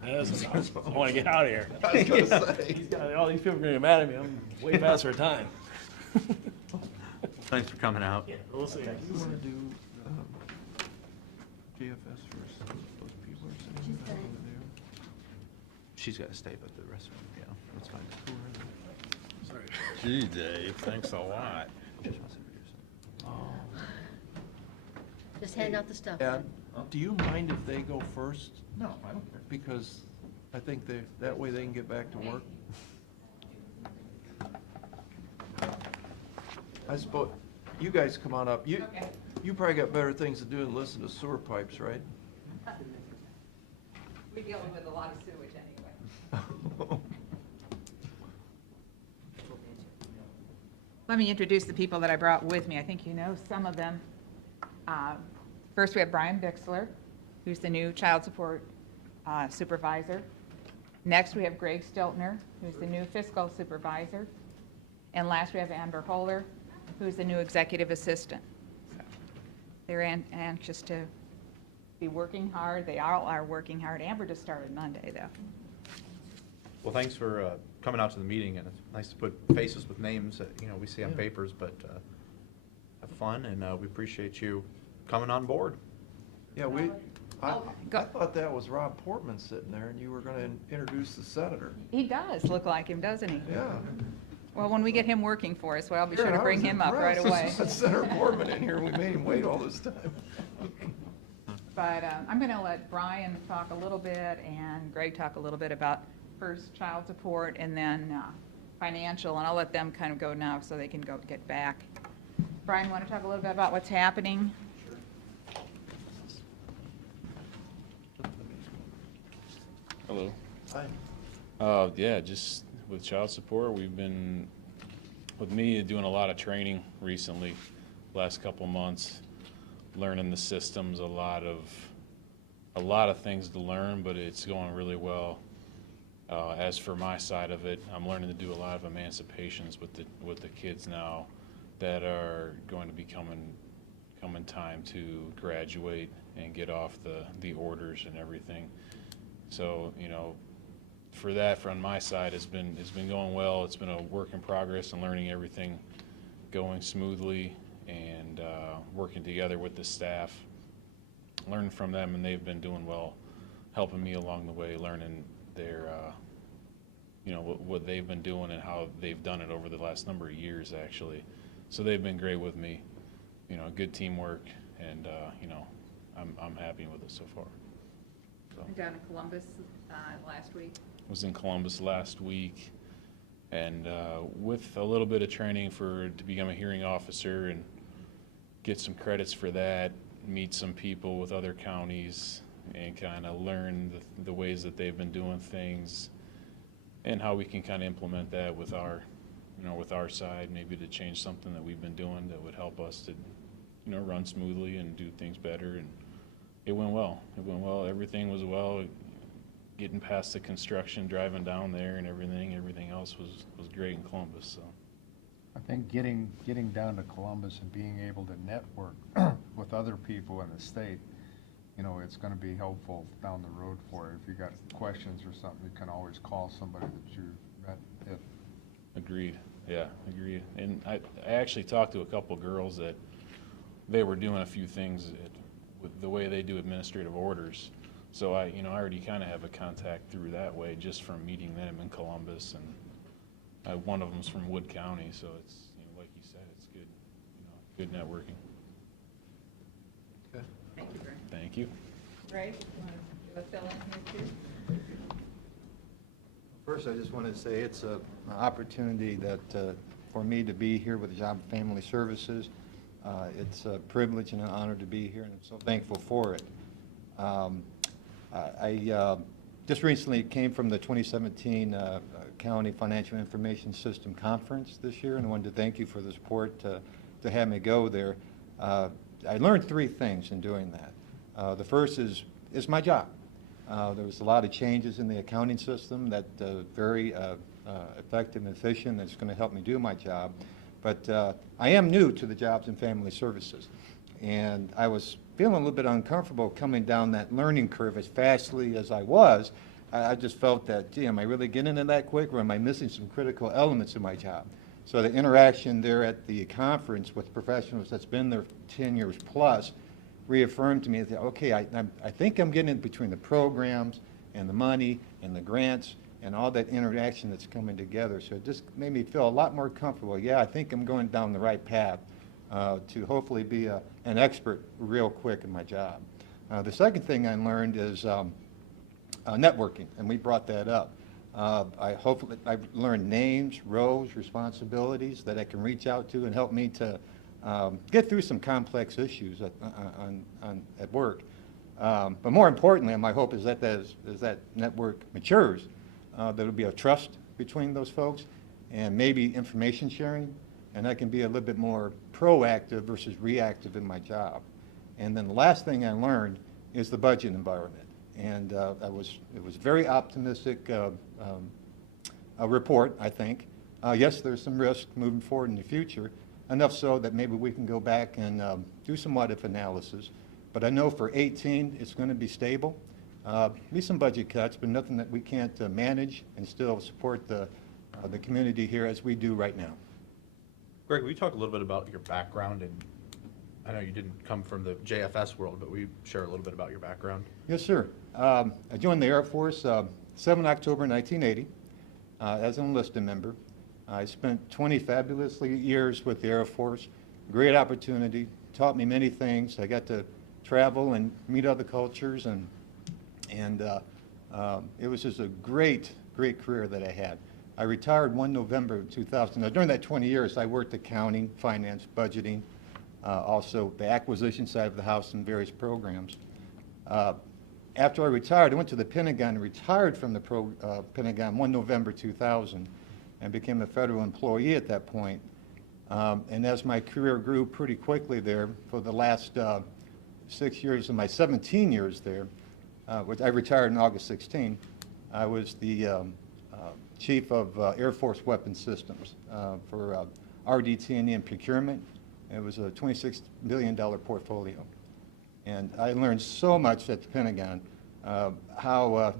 That is enough. I want to get out of here. I was gonna say. All these people are going to get mad at me. I'm way past our time. Thanks for coming out. Yeah, we'll see. You wanna do, GFS first, those people are saying. She's good. She's got to stay, but the rest of them, yeah, that's fine. Sorry. Gee, Dave, thanks a lot. Just wants to introduce them. Just hand out the stuff. Ed, do you mind if they go first? No, I don't care. Because I think that way they can get back to work. I suppose, you guys come on up. You probably got better things to do than listen to sewer pipes, right? We're dealing with a lot of sewage anyway. Let me introduce the people that I brought with me. I think you know some of them. First, we have Brian Bixler, who's the new child support supervisor. Next, we have Greg Stiltner, who's the new fiscal supervisor. And last, we have Amber Holler, who's the new executive assistant. So they're anxious to be working hard. They all are working hard. Amber just started Monday, though. Well, thanks for coming out to the meeting, and it's nice to put faces with names that, you know, we see on Yeah. papers, but have fun, and we appreciate you coming on board. Yeah, I Go. thought that was Rob Portman sitting there, and you were gonna introduce the senator. He does look like him, doesn't he? Yeah. Well, when we get him working for us, well, I'll be sure Yeah, to I bring was him up right impressed. away. Senator Portman in here, we made him wait all this time. But I'm going to let Brian talk a little bit and Greg talk a little bit about first child support and then financial, and I'll let them kind of go now so they can go get back. Brian, want to talk a little bit about what's happening? Hello. Hi. Yeah, just with child support, we've been, with me, doing a lot of training recently, last couple months, learning the systems, a lot of things to learn, but it's going really well. As for my side of it, I'm learning to do a lot of emancipations with the kids now that are going to be coming time to graduate and get off the orders and everything. So, you know, for that, from my side, it's been going well. It's been a work in progress and learning everything going smoothly and working together with the staff, learning from them, and they've been doing well, helping me along the way, learning their, you know, what they've been doing and how they've done it over the last number of years, actually. So they've been great with me, you know, good teamwork, and you know, I'm happy with it so far. So. Down in Columbus last week. Was in Columbus last week, and with a little bit of training to become a hearing officer and get some credits for that, meet some people with other counties, and kind of learn the ways that they've been doing things and how we can kind of implement that with our, with our side, maybe to change something that we've been doing that would help us to, run smoothly and do things better. And it went well. It went well. Everything was well. Getting past the construction, driving down there and everything else was great in Columbus, so. I think getting down to Columbus and being able to network with other people in the state, it's gonna be helpful down the road for you. If you got questions or something, you can always call somebody that you met if. Agreed, yeah, agreed. And I actually talked to a couple girls that they were doing a few things with the way they do administrative orders. So I already kind of have a contact through that way just from meeting them in Columbus, and one of them's from Wood County, so it's, like you said, it's good, good networking. Okay. Thank you, Brian. Thank you. Greg, you want to do a fill-in here too? First, I just wanted to say it's an opportunity that, for me to be here with the Job and Family Services. It's a privilege and an honor to be here, and I'm so thankful for it. I just recently came from the 2017 County Financial Information System Conference this year, and I wanted to thank you for the support to have me go there. I learned three things in doing that. The first is my job. There was a lot of changes in the accounting system that very effective and efficient. That's going to help me do my job. But I am new to the Jobs and Family Services, and I was feeling a little bit uncomfortable coming down that learning curve as fastly as I was. I just felt that, gee, am I really getting into that quick, or am I missing some critical elements of my job? So the interaction there at the conference with professionals that's been there 10 years plus reaffirmed to me that, okay, I think I'm getting in between the programs and the money and the grants and all that interaction that's coming together. So it just made me feel a lot more comfortable. Yeah, I think I'm going down the right path to hopefully be an expert real quick in my job. The second thing I learned is networking, and we brought that up. I've learned names, roles, responsibilities that I can reach out to and help me to get through some complex issues at work. But more importantly, my hope is that as that network matures, there will be a trust between those folks and maybe information sharing, and I can be a little bit more proactive versus reactive in my job. And then the last thing I learned is the budget environment. And it was very optimistic a report, I think. Yes, there's some risk moving forward in the future, enough so that maybe we can go back and do some what-if analysis. But I know for 18, it's going to be stable. Be some budget cuts, but nothing that we can't manage and still support the community here as we do right now. Greg, will you talk a little bit about your background? And I know you didn't come from the JFS world, but will you share a little bit about your background? Yes, sir. I joined the Air Force 7 October 1980 as an enlisted member. I spent 20 fabulous years with the Air Force. Great opportunity, taught me many things. I got to travel and meet other cultures, and it was just a great career that I had. I retired 1 November of 2000. Now, during that 20 years, I worked accounting, finance, budgeting, also the acquisition side of the house and various programs. After I retired, I went to the Pentagon and retired from the Pentagon 1 November 2000 and became a federal employee at that point. And as my career grew pretty quickly there for the last 6 years of my 17 years there, which I retired in August 16, I was the Chief of Air Force Weapons Systems for RDT&E and procurement. It was a $26 billion portfolio. And I learned so much at the Pentagon, how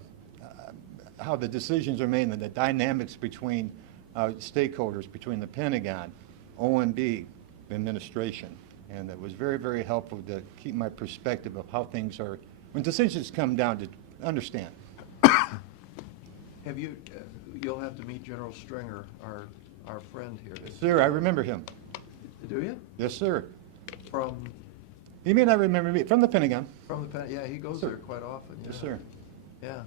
the decisions are made and the dynamics between stakeholders, between the Pentagon, OMB, the administration. And it was very, very helpful to keep my perspective of how things are, when decisions come down, to understand. Have you, you'll have to meet General Stringer, our friend here. Sir, I remember him. Do you? Yes, sir. From You may not remember me, from the Pentagon. yeah, he goes Sir. there quite often. Yeah. Yes, sir. Yeah.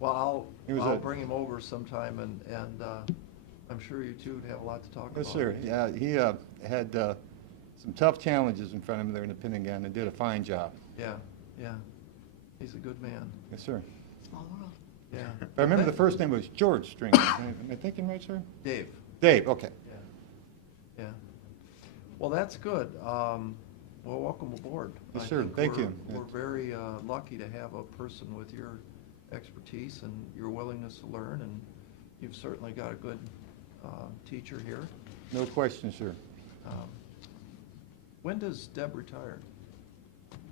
Well, He was I'll a- bring him over sometime, and I'm sure you two would have a lot to talk about. Yes, sir. Yeah, he had some tough challenges in front of him there in the Pentagon and did a fine job. Yeah, yeah. He's a good man. Yes, sir. Small world. Yeah. I remember the first name was George Stringer. Am I thinking right, sir? Dave. Dave, okay. Yeah. Yeah. Well, that's good. Well, welcome aboard. Yes, I sir. think Thank we're- you. We're very lucky to have a person with your expertise and your willingness to learn, and you've certainly got a good teacher here. No question, sir. When does Deb retire?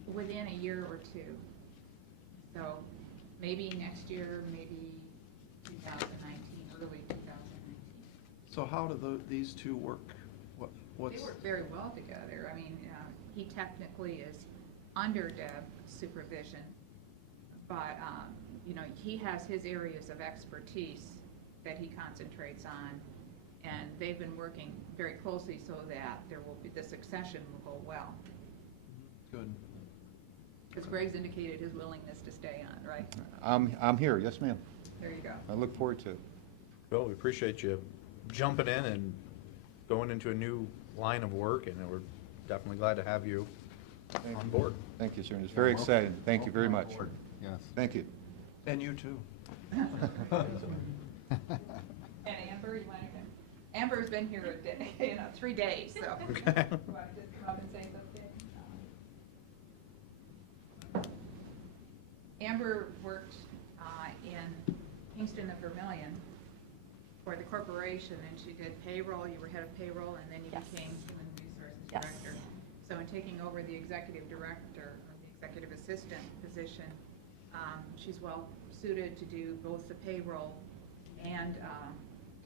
Within a year or two. So maybe next year, maybe 2019, early 2019. So how do these two work? What's? They work very well together. I mean, he technically is under Deb's supervision, but, you know, he has his areas of expertise that he concentrates on, and they've been working very closely so that there will be, the succession will go well. Good. Because Greg's indicated his willingness to stay on, right? I'm here, yes, ma'am. There you go. I look forward to it. Well, we appreciate you jumping in and going into a new line of work, and we're definitely glad to have you on board. Thank you, sir. It's very exciting. Thank you very much. Yes. Thank you. And you too. And Amber, you want to, Amber's been here a day, 3 days, so. Okay. You want to just come up and say something? Amber worked in Kingston and Vermillion for the corporation, and she did payroll. You were head of payroll, and then you Yes. became human resources Yes. director. So in taking over the executive director or the executive assistant position, she's well suited to do both the payroll and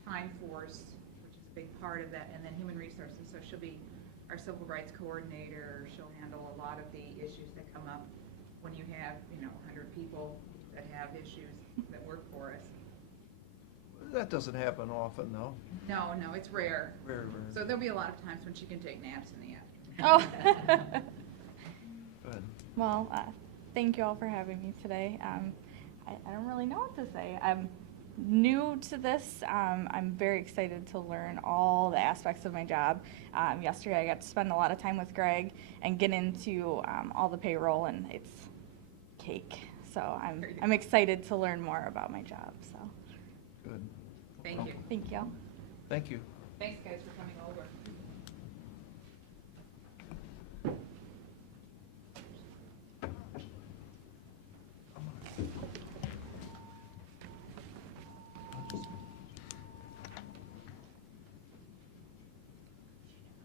time force, which is a big part of that, and then human resources. So she'll be our civil rights coordinator. She'll handle a lot of the issues that come up when you have, 100 people that have issues that work for us. That doesn't happen often, though. No, it's rare. Very rare. So there'll be a lot of times when she can take naps in the Oh. afternoon. Good. Well, thank you all for having me today. I don't really know what to say. I'm new to this. I'm very excited to learn all the aspects of my job. Yesterday I got to spend a lot of time with Greg and get into all the payroll, and it's cake. So I'm excited to learn more about my job. So Good. Thank you. thank you. Thank you. Thanks, guys, for coming over.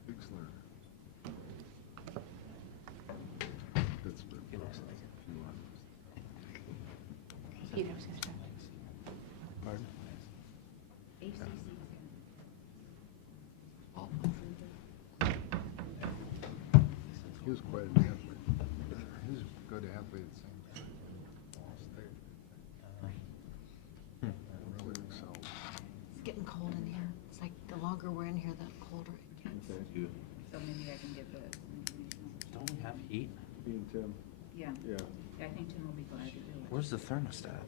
Bixler. That's been a few months. He knows his job. Pardon? He was quite an athlete. He was a good athlete at the same time. Really excelled. It's getting cold in here. It's like the longer we're in here, the colder it gets. So maybe I can get the information. Don't we have heat? Me and Tim, Yeah, yeah. I think Tim will be glad to do it. Where's the thermostat?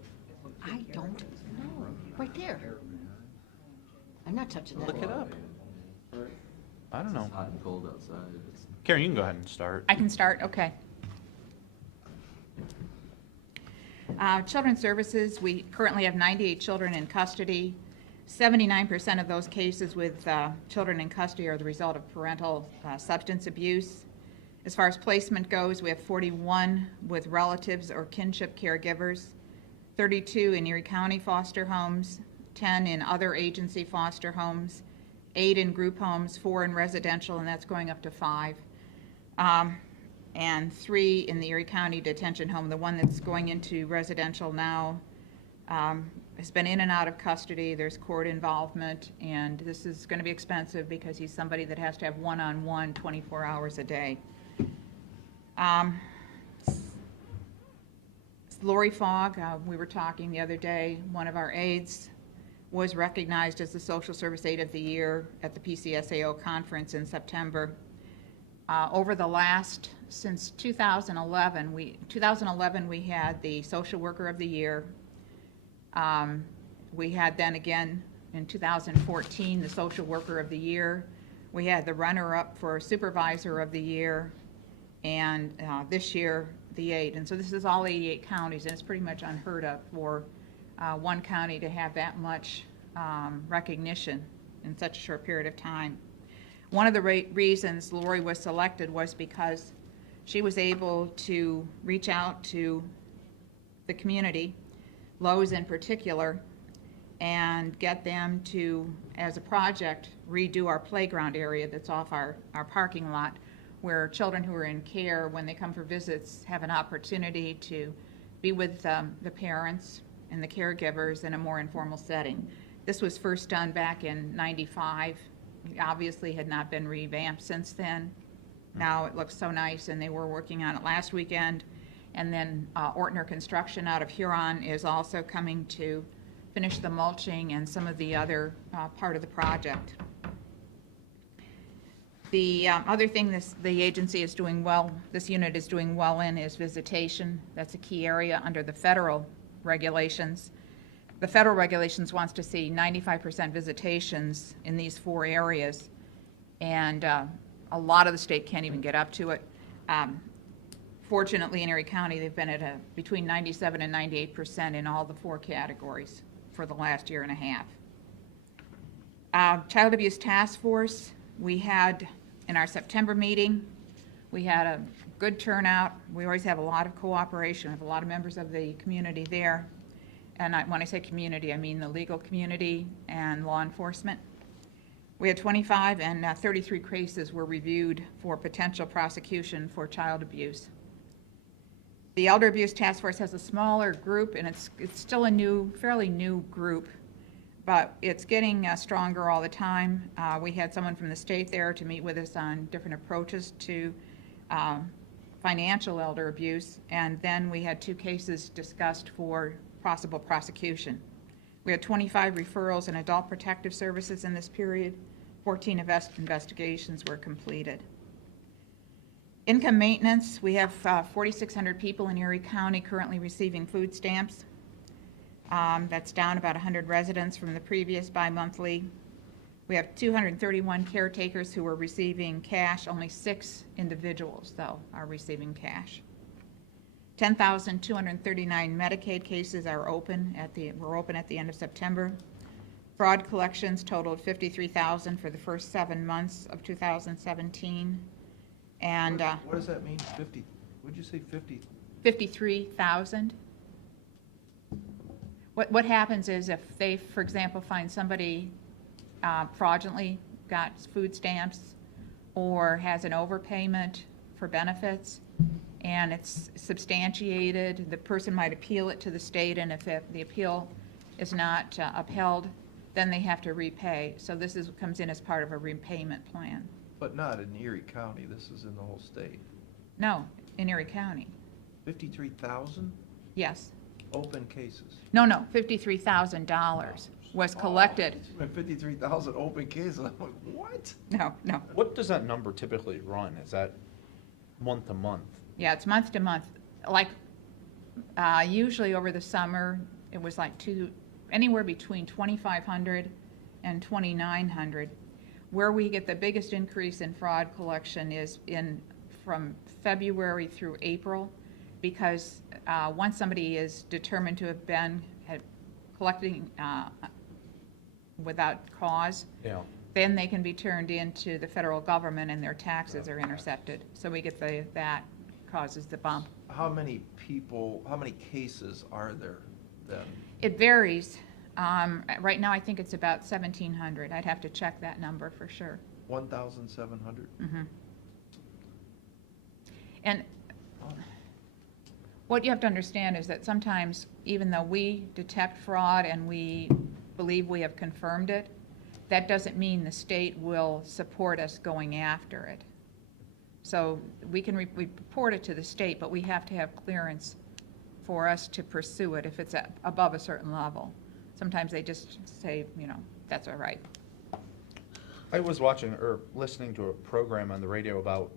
I don't know. Right there. I'm not touching that. Look it up. I don't know. It's hot and cold outside. Karen, you can go ahead and start. I can start, okay. Children's Services, we currently have 98 children in custody. 79% of those cases with children in custody are the result of parental substance abuse. As far as placement goes, we have 41 with relatives or kinship caregivers, 32 in Erie County foster homes, 10 in other agency foster homes, 8 in group homes, 4 in residential, and that's going up to 5. And 3 in the Erie County detention home. The one that's going into residential now has been in and out of custody. There's court involvement, and this is going to be expensive because he's somebody that has to have one-on-one 24 hours a day. Lori Fogg, we were talking the other day, one of our aides was recognized as the Social Service Aide of the Year at the PCSAO conference in September. Over the last, since 2011, we had the Social Worker of the Year. We had then again in 2014 the Social Worker of the Year. We had the runner-up for Supervisor of the Year, and this year the aid. And so this is all 88 counties, and it's pretty much unheard of for one county to have that much recognition in such a short period of time. One of the reasons Lori was selected was because she was able to reach out to the community, Lowe's in particular, and get them to, as a project, redo our playground area that's off our parking lot, where children who are in care, when they come for visits, have an opportunity to be with the parents and the caregivers in a more informal setting. This was first done back in '95. It obviously had not been revamped since then. Now it looks so nice, and they were working on it last weekend. And then Ortner Construction out of Huron is also coming to finish the mulching and some of the other part of the project. The other thing the agency is doing well, this unit is doing well in, is visitation. That's a key area under the federal regulations. The federal regulations wants to see 95% visitations in these 4 areas, and a lot of the state can't even get up to it. Fortunately, in Erie County, they've been at between 97 and 98% in all the 4 categories for the last year and a half. Child Abuse Task Force, we had in our September meeting, we had a good turnout. We always have a lot of cooperation. We have a lot of members of the community there. And when I say community, I mean the legal community and law enforcement. We had 25 and 33 cases were reviewed for potential prosecution for child abuse. The Elder Abuse Task Force has a smaller group, and it's still a fairly new group, but it's getting stronger all the time. We had someone from the state there to meet with us on different approaches to financial elder abuse, and then we had 2 cases discussed for possible prosecution. We had 25 referrals in adult protective services in this period. 14 investigations were completed. Income maintenance, we have 4,600 people in Erie County currently receiving food stamps. That's down about 100 residents from the previous bi-monthly. We have 231 caretakers who are receiving cash. Only 6 individuals, though, are receiving cash. 10,239 Medicaid cases are open were open at the end of September. Fraud collections totaled $53,000 for the first 7 months of 2017. And What does that mean, 50? Would you say 50? 53,000. What happens is if they, for example, find somebody fraudulently got food stamps or has an overpayment for benefits, and it's substantiated, the person might appeal it to the state, and if the appeal is not upheld, then they have to repay. So this comes in as part of a repayment plan. But not in Erie County, this is in the whole state. No, in Erie County. 53,000 Yes. open cases. No, $53,000 was collected. And 53,000 open cases, I'm like, what? No. What does that number typically run? Is that month to month? Yeah, it's month to month. Like, usually over the summer, it was like anywhere between 2,500 and 2,900. Where we get the biggest increase in fraud collection is from February through April, because once somebody is determined to have been collecting without cause, Yeah. then they can be turned into the federal government and their taxes are intercepted. So we get that causes the bump. How many cases are there then? It varies. Right now, I think it's about 1,700. I'd have to check that number for sure. 1,700? Mm-hmm. And what you have to understand is that sometimes, even though we detect fraud and we believe we have confirmed it, that doesn't mean the state will support us going after it. So we can we report it to the state, but we have to have clearance for us to pursue it if it's above a certain level. Sometimes they just say, that's all right. I was watching or listening to a program on the radio about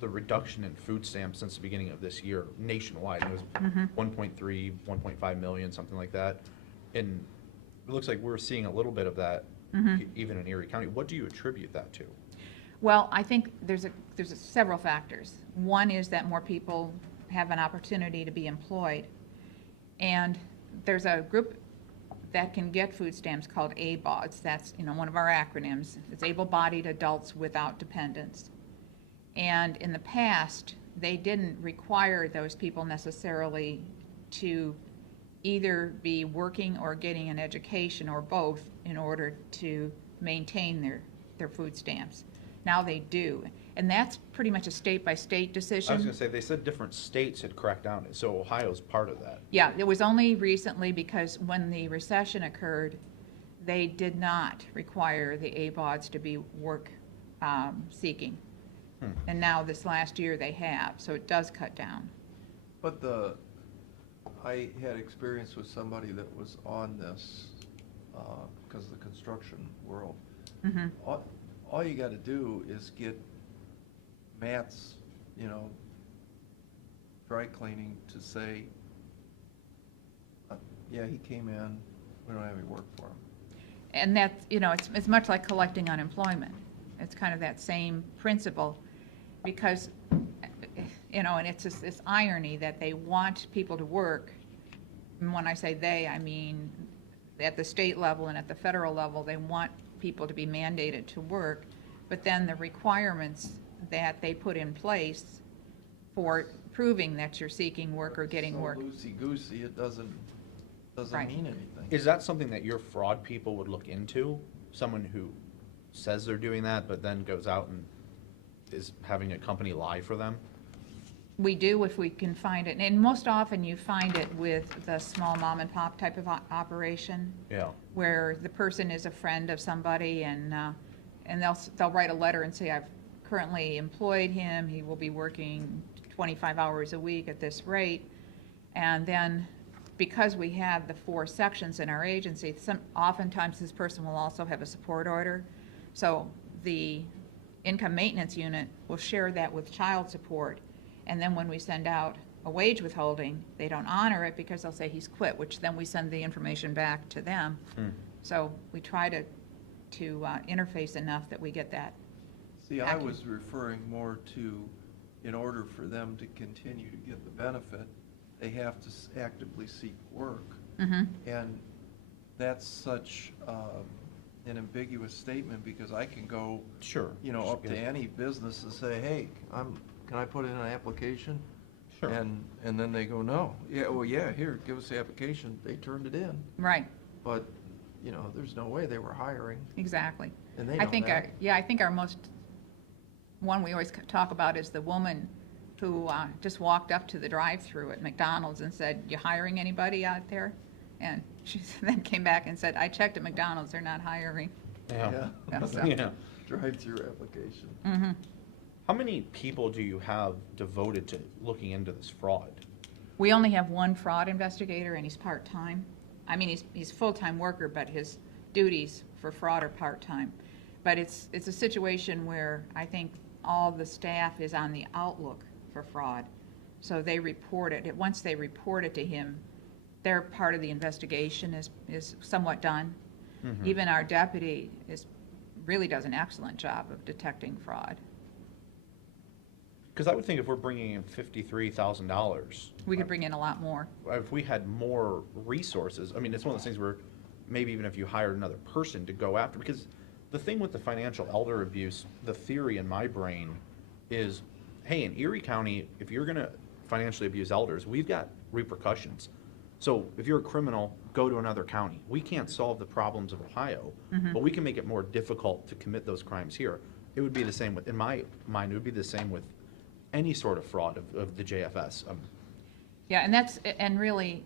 the reduction in food stamps since the beginning of this year nationwide. It was 1.3, 1.5 million, something like that. And it looks like we're seeing a little bit of that even in Erie County. What do you attribute that to? Well, I think there's several factors. One is that more people have an opportunity to be employed. And there's a group that can get food stamps called ABODs. That's, one of our acronyms. It's able-bodied adults without dependents. And in the past, they didn't require those people necessarily to either be working or getting an education or both in order to maintain their food stamps. Now they do. And that's pretty much a state-by-state decision. I was gonna say, they said different states had cracked down, so Ohio's part of that. Yeah, it was only recently because when the recession occurred, they did not require the ABODs to be work seeking. And now this last year they have, so it does cut down. But I had experience with somebody that was on this, because of the construction world. Mhm. All you gotta do is get Matt's, dry cleaning to say, yeah, he came in, we don't have any work for him. And that's, it's much like collecting unemployment. It's kind of that same principle because, and it's this irony that they want people to work. And when I say they, I mean at the state level and at the federal level, they want people to be mandated to work. But then the requirements that they put in place for proving that you're seeking work or getting work. So loosey-goosey, it doesn't Right. mean anything. Is that something that your fraud people would look into? Someone who says they're doing that, but then goes out and is having a company lie for them? We do if we can find it. And most often you find it with the small mom and pop type of operation. Yeah. Where the person is a friend of somebody and they'll write a letter and say, I've currently employed him, he will be working 25 hours a week at this rate. And then because we have the 4 sections in our agency, oftentimes this person will also have a support order. So the income maintenance unit will share that with child support. And then when we send out a wage withholding, they don't honor it because they'll say he's quit, which then we send the information back to them. So we try to interface enough that we get that. See, I was referring more to, in order for them to continue to get the benefit, they have to actively seek work. And that's such an ambiguous statement because I can go, Sure. up to any business and say, hey, can I put in an application? Sure. And then they go, no. Yeah, well, yeah, here, give us the application. They turned it in. Right, But, there's no way they were hiring. exactly. And they I know think that. I think our most, one we always talk about is the woman who just walked up to the drive-through at McDonald's and said, you hiring anybody out there? And she then came back and said, I checked at McDonald's, they're not hiring. Yeah. Yeah, so- Yeah. Drive-through application. How many people do you have devoted to looking into this fraud? We only have one fraud investigator, and he's part-time. I mean, he's a full-time worker, but his duties for fraud are part-time. But it's a situation where I think all the staff is on the outlook for fraud. So they report it. Once they report it to him, their part of the investigation is somewhat done. Even our deputy really does an excellent job of detecting fraud. Because I would think if we're bringing in $53,000, We could bring in a lot more. if we had more resources, I mean, it's one of those things where maybe even if you hired another person to go after, because the thing with the financial elder abuse, the theory in my brain is, hey, in Erie County, if you're gonna financially abuse elders, we've got repercussions. So if you're a criminal, go to another county. We can't solve the problems of Ohio, but we can make it more difficult to commit those crimes here. It would be the same with, in my mind, it would be the same with any sort of fraud of the JFS. Yeah, and really,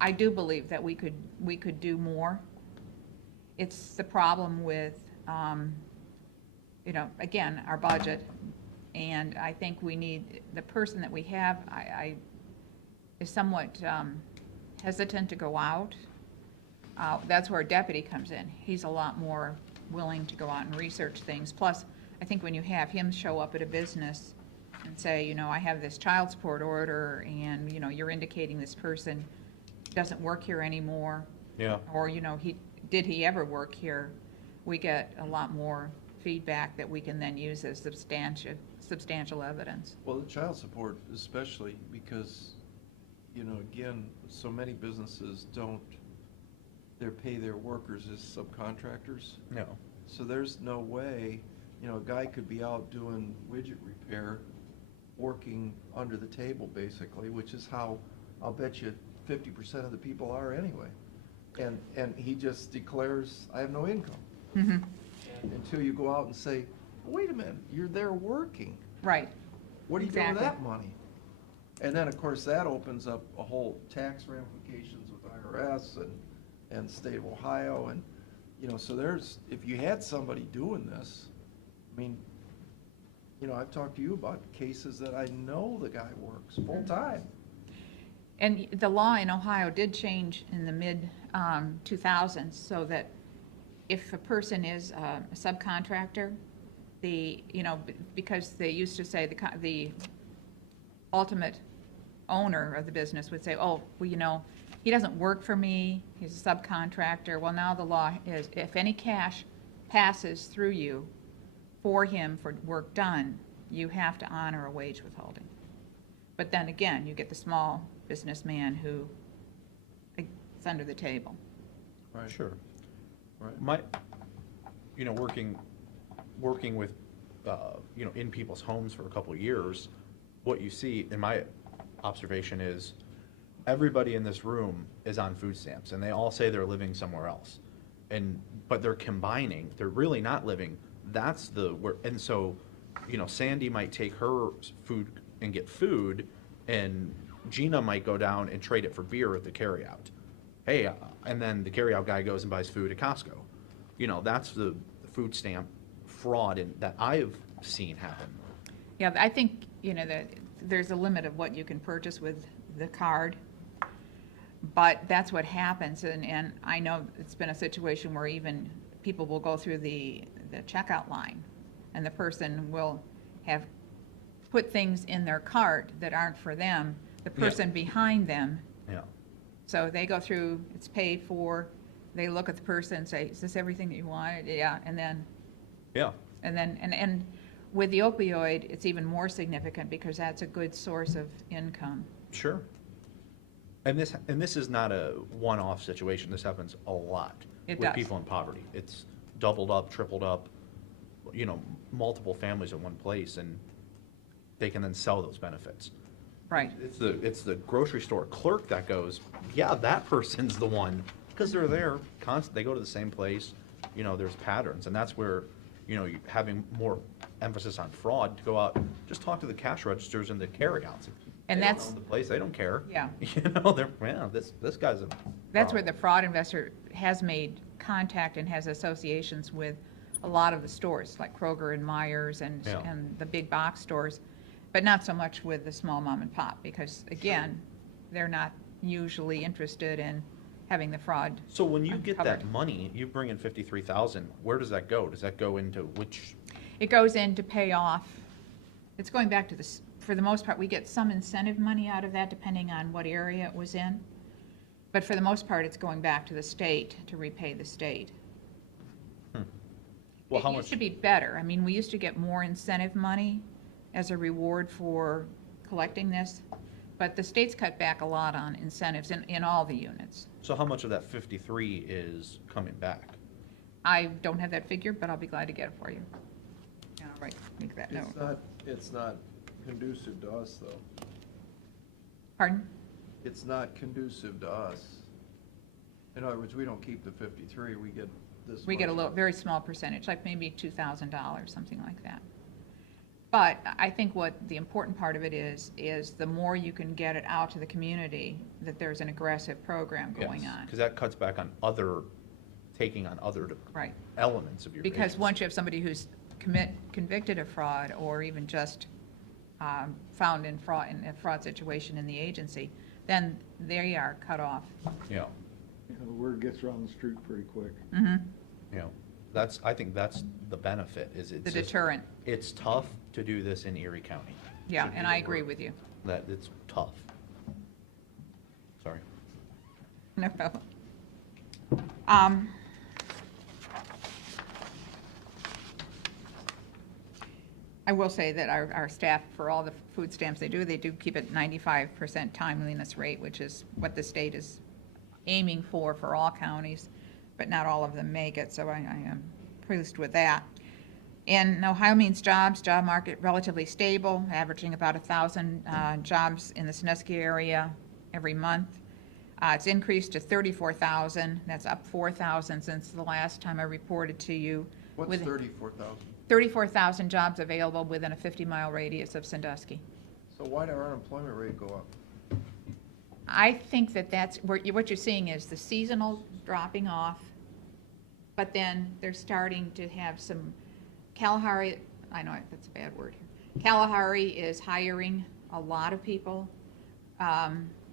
I do believe that we could do more. It's the problem with, again, our budget, and I think we need, the person that we have, I is somewhat hesitant to go out. That's where a deputy comes in. He's a lot more willing to go out and research things. Plus, I think when you have him show up at a business and say, I have this child support order and, you're indicating this person doesn't work here anymore. Yeah. Or, did he ever work here? We get a lot more feedback that we can then use as substantial evidence. Well, the child support especially because, you know, again, so many businesses they pay their workers as subcontractors. No. So there's no way, you know, a guy could be out doing widget repair, working under the table basically, which is how I'll bet you 50% of the people are anyway. And he just declares, I have no income. Mm-hmm. Until you go out and say, wait a minute, you're there working. Right. What do you do with Exactly. that money? And then, of course, that opens up a whole tax ramifications with IRS and state of Ohio, and, you know, so if you had somebody doing this, I mean, you know, I've talked to you about cases that I know the guy works full-time. And the law in Ohio did change in the mid-2000s so that if a person is a subcontractor, because they used to say the ultimate owner of the business would say, oh, well, you know, he doesn't work for me, he's a subcontractor. Well, now the law is if any cash passes through you for him for work done, you have to honor a wage withholding. But then again, you get the small businessman who is under the table. Right. Sure. Right. Working with, in people's homes for a couple of years, what you see in my observation is everybody in this room is on food stamps, and they all say they're living somewhere else, but they're combining. They're really not living. And so, Sandy might take her food and get food, and Gina might go down and trade it for beer at the carryout. Hey, and then the carryout guy goes and buys food at Costco. That's the food stamp fraud that I've seen happen. Yeah, I think, that there's a limit of what you can purchase with the card, but that's what happens, and I know it's been a situation where even people will go through the checkout line, and the person will have put things in their cart that aren't for them, the person behind them. Yeah. So they go through, it's paid for, they look at the person and say, is this everything that you wanted? Yeah, and then. Yeah. And with the opioid, it's even more significant because that's a good source of income. Sure. And this is not a one-off situation. This happens a lot It with does. people in poverty. It's doubled up, tripled up, multiple families in one place, and they can then sell those benefits. Right. It's the grocery store clerk that goes, yeah, that person's the one, because they're there constant. They go to the same place. There's patterns, and that's where having more emphasis on fraud to go out, just talk to the cash registers and the carryouts. And They don't that's- own the place. They don't care. Yeah. This guy's a. That's where the fraud investor has made contact and has associations with a lot of the stores, like Kroger and Myers and the big box stores, but not so much with the small mom and pop, because again, they're not usually interested in having the fraud. So when you get that uncovered. money, you bring in 53,000. Where does that go? Does that go into which? It goes in to pay off, it's going back to this, for the most part, we get some incentive money out of that depending on what area it was in. But for the most part, it's going back to the state to repay the state. Well, how It much? used to be better. I mean, we used to get more incentive money as a reward for collecting this, but the state's cut back a lot on incentives in all the units. So how much of that 53 is coming back? I don't have that figure, but I'll be glad to get it for you. All right, make that note. It's not conducive to us, though. Pardon? It's not conducive to us. In other words, we don't keep the 53, we get this We get a much. little, very small percentage, like maybe $2,000, something like that. But I think what the important part of it is the more you can get it out to the community, that there's an aggressive program going on. Because that cuts back on taking on other Right. elements of your Because business. once you have somebody who's convicted of fraud, or even just found in a fraud situation in the agency, then they are cut off. Yeah. The word gets around the street pretty quick. I think that's the benefit, is it's The just- deterrent. It's tough to do this in Erie County. Yeah, Should be and the I agree word. with you. That it's tough. Sorry. No problem. I will say that our staff, for all the food stamps they do keep it 95% timeliness rate, which is what the state is aiming for all counties, but not all of them make it, so I am pleased with that. In Ohio Means Jobs, job market relatively stable, averaging about 1,000 jobs in the Sandusky area every month. It's increased to 34,000. That's up 4,000 since the last time I reported to you. What's 34,000? 34,000 jobs available within a 50-mile radius of Sandusky. So why did our unemployment rate go up? I think that's what you're seeing is the seasonal dropping off, but then they're starting to have some Kalahari. I know that's a bad word here. Kalahari is hiring a lot of people.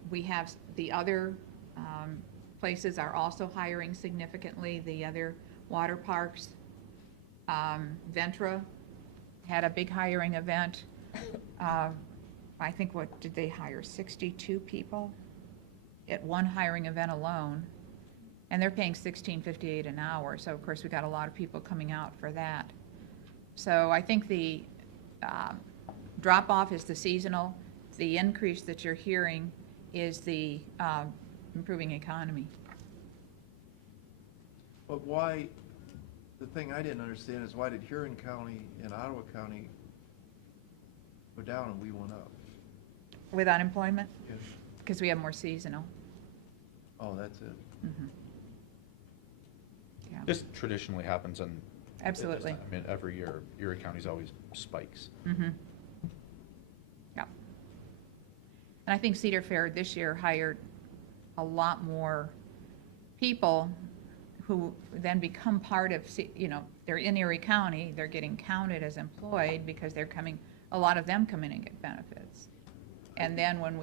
We have the other places are also hiring significantly. The other water parks, Ventura had a big hiring event. I think, what did they hire, 62 people at one hiring event alone, and they're paying $16.58 an hour. So of course we got a lot of people coming out for that. So I think the drop off is the seasonal. The increase that you're hearing is the improving economy. But why, the thing I didn't understand is why did Huron County and Ottawa County go down and we went up? With unemployment? Yes. Because we have more seasonal. Oh, that's it. Mhm. Yeah. This traditionally happens in. Absolutely. I mean, every year, Erie County's always spikes. Mm-hmm. Yeah. And I think Cedar Fair this year hired a lot more people who then become part of, they're in Erie County, they're getting counted as employed because a lot of them come in and get benefits. And then when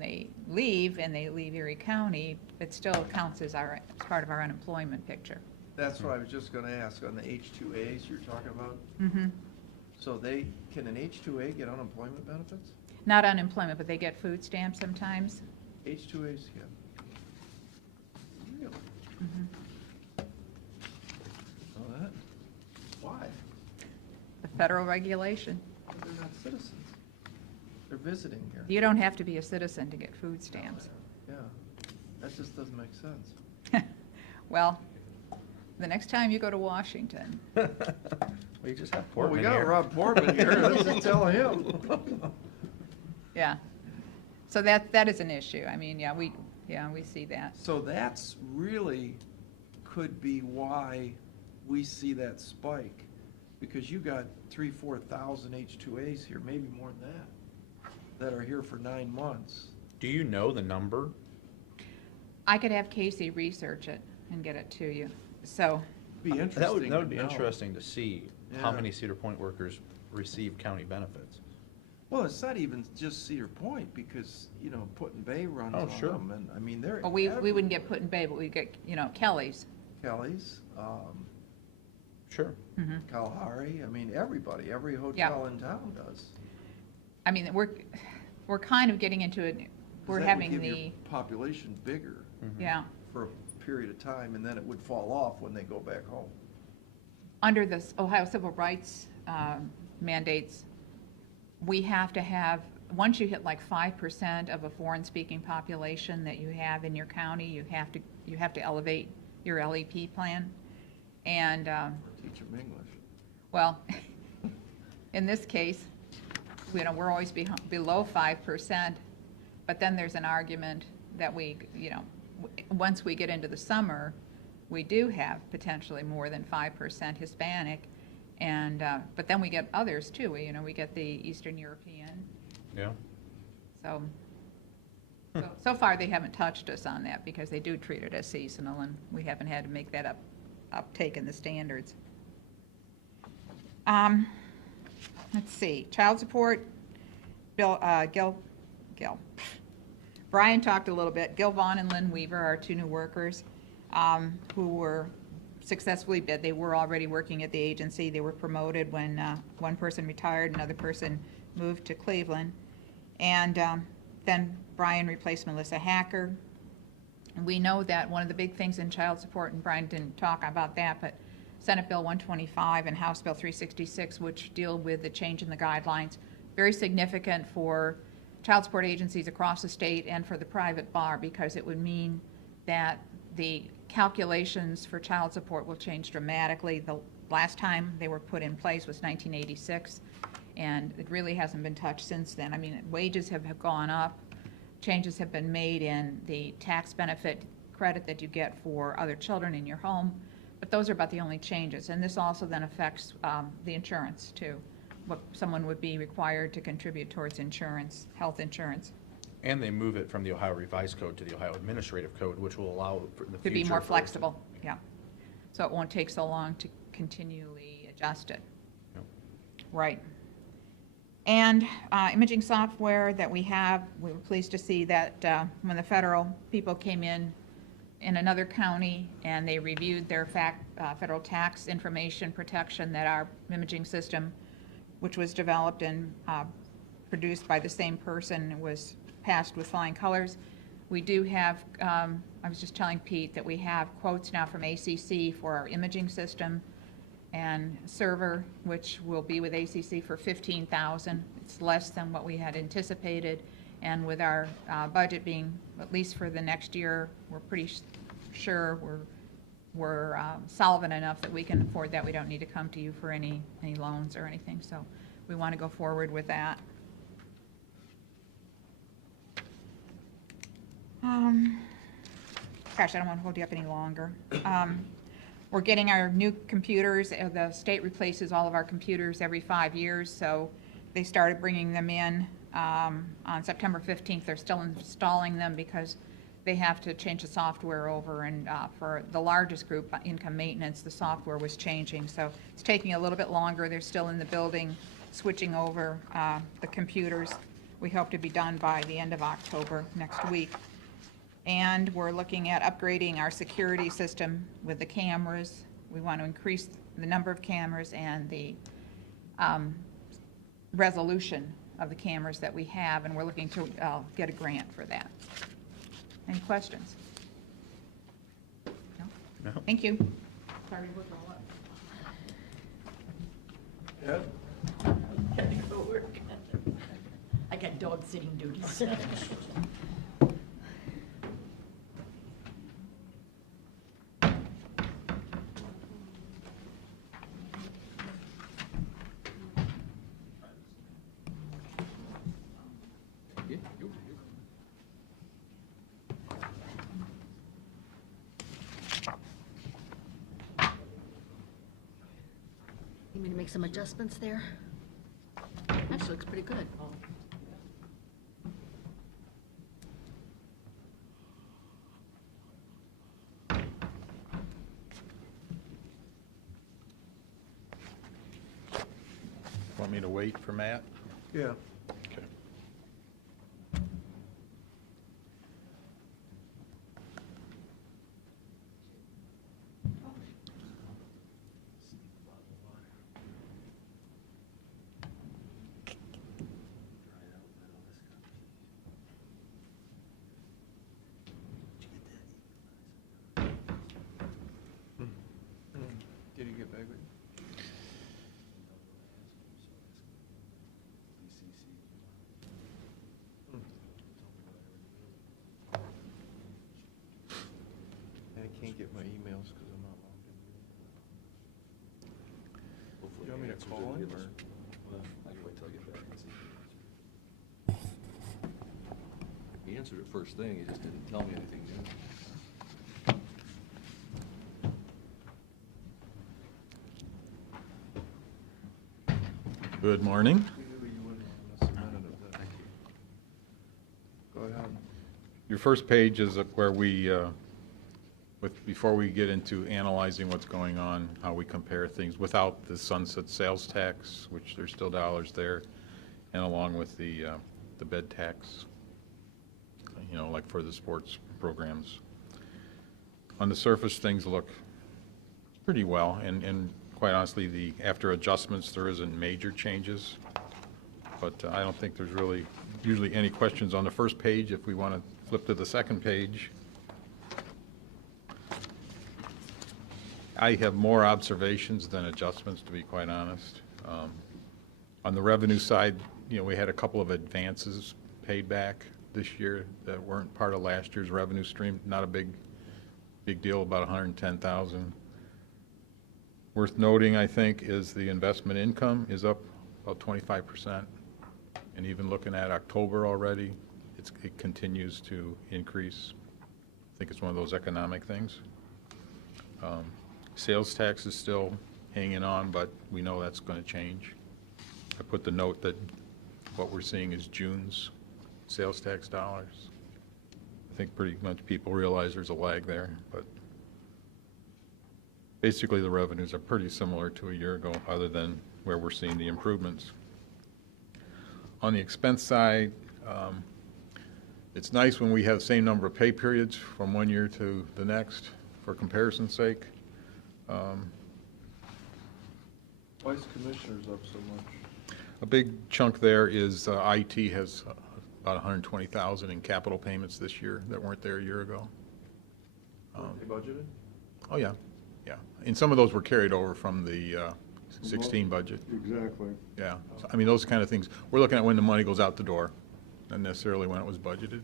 they leave and they leave Erie County, it still counts as part of our unemployment picture. That's what I was just gonna ask, on the H-2As you're talking about? Mm-hmm. So can an H-2A get unemployment benefits? Not unemployment, but they get food stamps sometimes. H-2As can. Really? Mm-hmm. Know that? Why? The federal regulation. They're not citizens. They're visiting here. You don't have to be a citizen to get food stamps. Yeah, that just doesn't make sense. Well, the next time you go to Washington. We just have Well, Portman we got here. Rob Portman here, let's just tell him. Yeah. So that is an issue. I mean, we see that. So that's really could be why we see that spike, because you got 3,000-4,000 H-2As here, maybe more than that are here for 9 months. Do you know the number? I could have Casey research it and get it to you. So, Be interesting. That would be to know. interesting to see how Yeah. many Cedar Point workers receive county benefits. Well, it's not even just Cedar Point, because, Put in Bay runs Oh, on sure. them, and, I mean, they're. well, we wouldn't get Put in Bay, but we'd get, Kelly's. Kelly's, Sure. Mm-hmm. Kalahari, I mean, everybody, every hotel in town does. I mean, we're kind of getting into it. 'Cause We're that would having give your the, population bigger yeah. for a period of time, and then it would fall off when they go back home. Under the Ohio Civil Rights mandates, we have to have, once you hit like 5% of a foreign-speaking population that you have in your county, you have to elevate your LEP plan. And, Or teach them English. well, in this case, we're always below 5%, but then there's an argument that once we get into the summer, we do have potentially more than 5% Hispanic, and but then we get others too. We get the Eastern European. Yeah. So far they haven't touched us on that because they do treat it as seasonal, and we haven't had to make that uptake in the standards. Let's see, child support, Gil. Brian talked a little bit. Gil Vaughn and Lynn Weaver are two new workers who were successfully bid. They were already working at the agency. They were promoted when one person retired, another person moved to Cleveland. And then Brian replaced Melissa Hacker. And we know that one of the big things in child support, and Brian didn't talk about that, but Senate Bill 125 and House Bill 366, which deal with the change in the guidelines. Very significant for child support agencies across the state and for the private bar, because it would mean that the calculations for child support will change dramatically. The last time they were put in place was 1986, and it really hasn't been touched since then. I mean, wages have gone up, changes have been made in the tax benefit credit that you get for other children in your home, but those are about the only changes. And this also then affects the insurance too, what someone would be required to contribute towards insurance, health insurance. And they move it from the Ohio Revised Code to the Ohio Administrative Code, which will allow for the future. To be more for- flexible, yeah. So it won't take so long to continually adjust it. Yep. Right. And imaging software that we have, we were pleased to see that when the federal people came in another county and they reviewed their federal tax information protection, that our imaging system, which was developed and produced by the same person, was passed with flying colors. We do have, I was just telling Pete that we have quotes now from ACC for our imaging system and server, which will be with ACC for $15,000. It's less than what we had anticipated. And with our budget being, at least for the next year, we're pretty sure we're solvent enough that we can afford that. We don't need to come to you for any loans or anything. So we want to go forward with that. Gosh, I don't want to hold you up any longer. We're getting our new computers. The state replaces all of our computers every 5 years, so they started bringing them in on September 15th. They're still installing them because they have to change the software over, and for the largest group, income maintenance, the software was changing, so it's taking a little bit longer. They're still in the building switching over the computers. We hope to be done by the end of October next week. And we're looking at upgrading our security system with the cameras. We want to increase the number of cameras and the resolution of the cameras that we have, and we're looking to get a grant for that. Any questions? No? No. Thank you. Sorry to look all up. Gotta go work. I got dog sitting duties. You mean to make some adjustments there? Actually, looks pretty good. Want me to wait for Matt? Yeah. Okay. Did he get back with you? I can't get my emails because I'm not logged in. You want me to call him or? He answered it first thing, he just didn't tell me anything new. Good morning. We knew you wouldn't want us a minute of that. Go ahead. Your first page is where we, before we get into analyzing what's going on, how we compare things without the sunset sales tax, which there's still dollars there, and along with the bed tax, like for the sports programs. On the surface, things look pretty well, and quite honestly, after adjustments, there isn't major changes. But I don't think there's really usually any questions on the first page. If we want to flip to the second page. I have more observations than adjustments, to be quite honest. On the revenue side, we had a couple of advances paid back this year that weren't part of last year's revenue stream. Not a big deal, about 110,000. Worth noting, I think, is the investment income is up about 25%. And even looking at October already, it continues to increase. I think it's one of those economic things. Sales tax is still hanging on, but we know that's going to change. I put the note that what we're seeing is June's sales tax dollars. I think pretty much people realize there's a lag there, but basically the revenues are pretty similar to a year ago, other than where we're seeing the improvements. On the expense side, it's nice when we have the same number of pay periods from one year to the next, for comparison's sake. Why is commissioners up so much? A big chunk there is IT has about 120,000 in capital payments this year that weren't there a year ago. They budgeted? Oh, yeah, yeah. And some of those were carried over from the 16 budget. Exactly. Yeah, so, I mean, those kind of things. We're looking at when the money goes out the door, not necessarily when it was budgeted.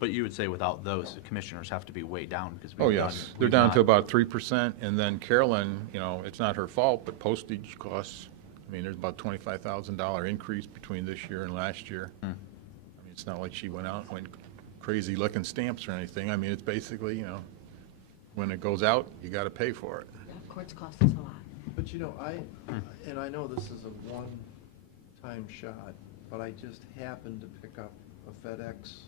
But you would say without those, the commissioners have to be way down because Oh, yes, they're down to about 3%, and then Carolyn, it's not her fault, but postage costs, I mean, there's about $25,000 increase between this year and last year. I mean, it's not like she went out and went crazy licking stamps or anything. I mean, it's basically, when it goes out, you got to pay for it. Yeah, courts cost us a lot. But and I know this is a one-time shot, but I just happened to pick up a FedEx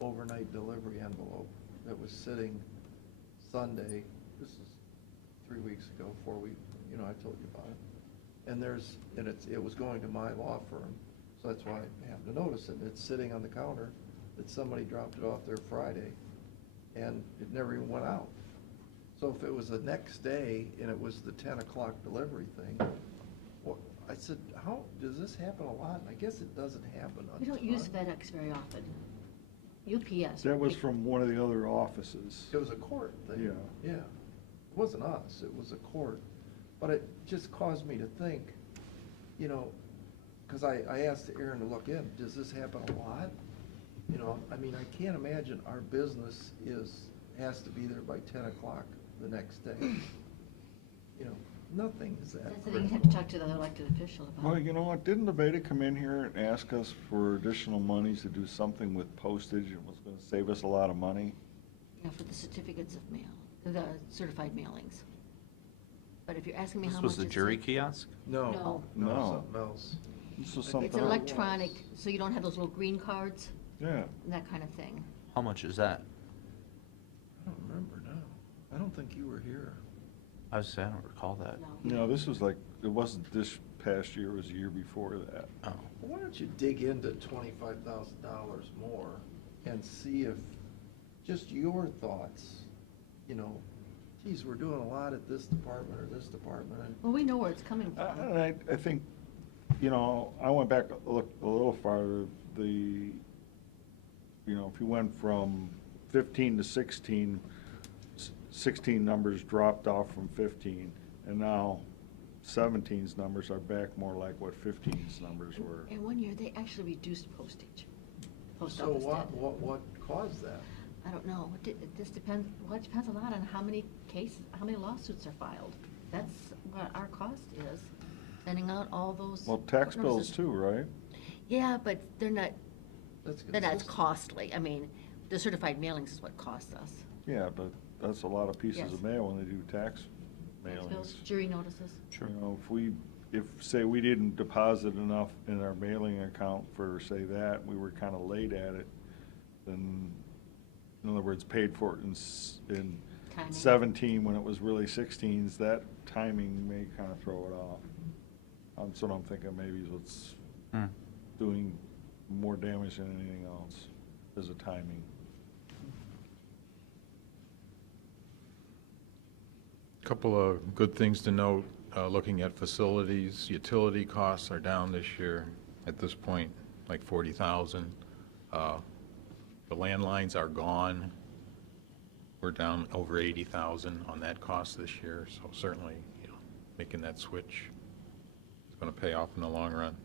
overnight delivery envelope that was sitting Sunday. This is 3 weeks ago, 4 weeks, I told you about it. And it was going to my law firm, so that's why I happened to notice it. It's sitting on the counter that somebody dropped it off there Friday, and it never even went out. So if it was the next day and it was the 10 o'clock delivery thing, I said, how, does this happen a lot? And I guess it doesn't happen a We don't ton. use FedEx very often. UPS. That was from one of the other offices. It was a court thing. Yeah. Yeah. It wasn't us, it was a court. But it just caused me to think, because I asked Aaron to look in, does this happen a lot? I mean, I can't imagine our business has to be there by 10 o'clock the next day. Nothing is that. That's the thing, you have to talk to the elected official about. Well, you know what, didn't the Beta come in here and ask us for additional monies to do something with postage and was gonna save us a lot of money? Yeah, for the certificates of mail, the certified mailings. But if you're asking me how This much. was the it's jury like- kiosk? No, No. something else. This was It's something an else. electronic, so you don't have those little green cards Yeah. and that kind of thing. How much is that? I don't remember now. I don't think you were here. I don't recall that. No, this was like, it wasn't this past year, it was the year before that. Oh. Why don't you dig into $25,000 more and see if, just your thoughts, geez, we're doing a lot at this department or this department. Well, we know where it's coming from. I think, I went back a little farther, if you went from 15 to 16, 16 numbers dropped off from 15, and now 17's numbers are back more like what 15's numbers were. In 1 year, they actually reduced postage. Post So office did. what caused that? I don't know. This depends, well, it depends a lot on how many lawsuits are filed. That's what our cost is, sending out all those. Well, tax court bills notices. too, right? Yeah, but they're not as consistent. costly. I mean, the certified mailings is what costs us. Yeah, but that's a lot of pieces Yes. of mail when they do tax Tax bills, mailings. jury notices. If say we didn't deposit enough in our mailing account for, say that, we were kind of late at it, then, in other words, paid for it in Timing. 17 when it was really 16's, that timing may kind of throw it off. That's what I'm thinking, maybe is what's doing more damage than anything else, is the timing. Couple of good things to note, looking at facilities, utility costs are down this year, at this point, like 40,000. The landlines are gone. we're down over 80,000 on that cost this year, so certainly, making that switch is going to pay off in the long run.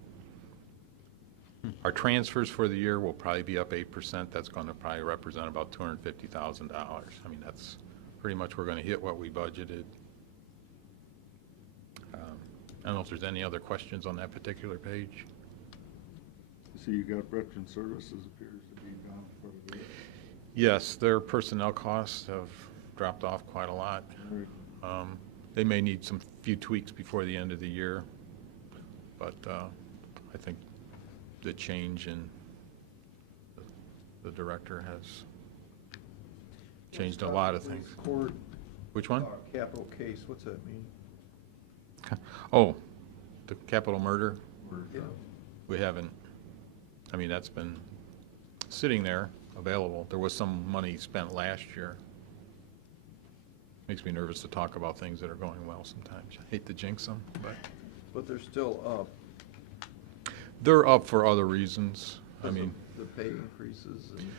Our transfers for the year will probably be up 8%. That's going to probably represent about $250,000. I mean, that's pretty much, we're going to hit what we budgeted. I don't know if there's any other questions on that particular page. So you got veteran services appears to be down quite a bit. Yes, their personnel costs have dropped off quite a lot. Right. They may need some few tweaks before the end of the year, but I think the change in the director has changed a lot of things. Court. Which one? Capital case, what's that mean? Oh, the capital murder? Yeah. We haven't, I mean, that's been sitting there, available. There was some money spent last year. Makes me nervous to talk about things that are going well sometimes. I hate to jinx them, but. But they're still up. They're up for other reasons. I because mean, of the pay increases and.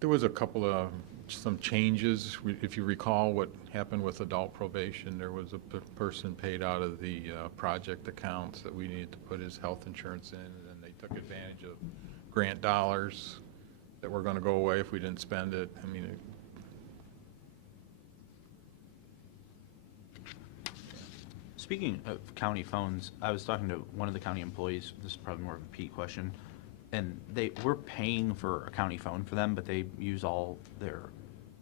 there was a couple of, some changes. If you recall what happened with adult probation, there was a person paid out of the project accounts that we needed to put his health insurance in, and they took advantage of grant dollars that were going to go away if we didn't spend it. I mean, Speaking of county phones, I was talking to one of the county employees, this is probably more of a Pete question, and we're paying for a county phone for them, but they use all their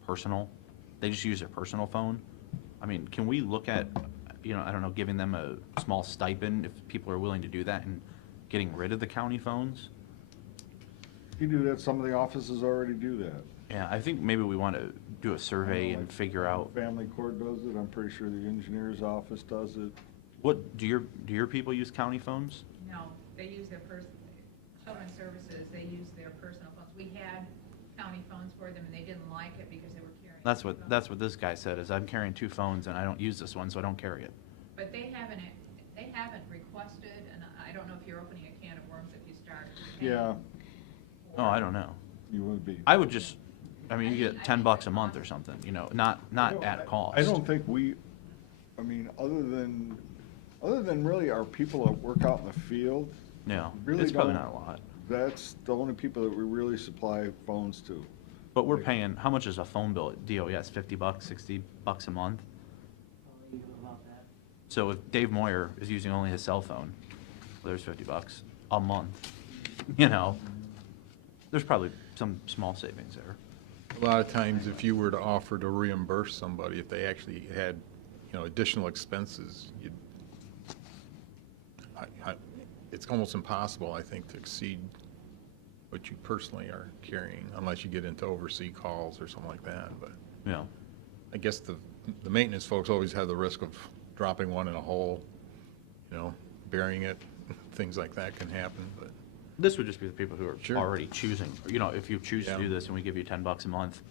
personal, they just use their personal phone. I mean, can we look at, I don't know, giving them a small stipend if people are willing to do that and getting rid of the county phones? You do that, some of the offices already do that. Yeah, I think maybe we want to do a survey and figure out. Family court does it, I'm pretty sure the engineer's office does it. What, do your people use county phones? No, they use their Children's Services, they use their personal phones. We had county phones for them, and they didn't like it because they were carrying. That's what this guy said, is I'm carrying 2 phones and I don't use this one, so I don't carry it. But they haven't requested, and I don't know if you're opening a can of worms if you start. Yeah, Oh, I don't know. you would be. I would just, I mean, you get $10 a month or something, not at a cost. I don't think I mean, other than really our people that work out in the field, No, really it's probably don't- not a lot. that's the only people that we really supply phones to. But we're paying, how much is a phone bill at DOS? $50, $60 a month? Probably about that. So if Dave Moyer is using only his cell phone, well, there's $50 a month, There's probably some small savings there. a lot of times, if you were to offer to reimburse somebody, if they actually had, additional expenses, it's almost impossible, I think, to exceed what you personally are carrying, unless you get into overseas calls or something like that, but. Yeah. I guess the maintenance folks always have the risk of dropping one in a hole, burying it, things like that can happen, but. This would just be the people who are Sure. already choosing, if you choose to Yeah. do this and we give you $10 a month,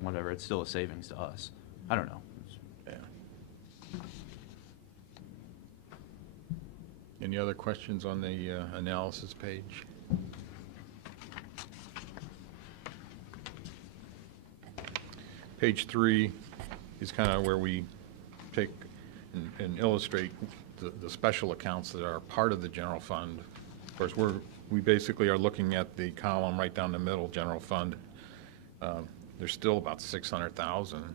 whatever, it's still a savings to us. I don't know. Yeah. Any other questions on the analysis page? Page 3 is kind of where we take and illustrate the special accounts that are part of the general fund. Of course, we basically are looking at the column right down the middle, general fund. There's still about 600,000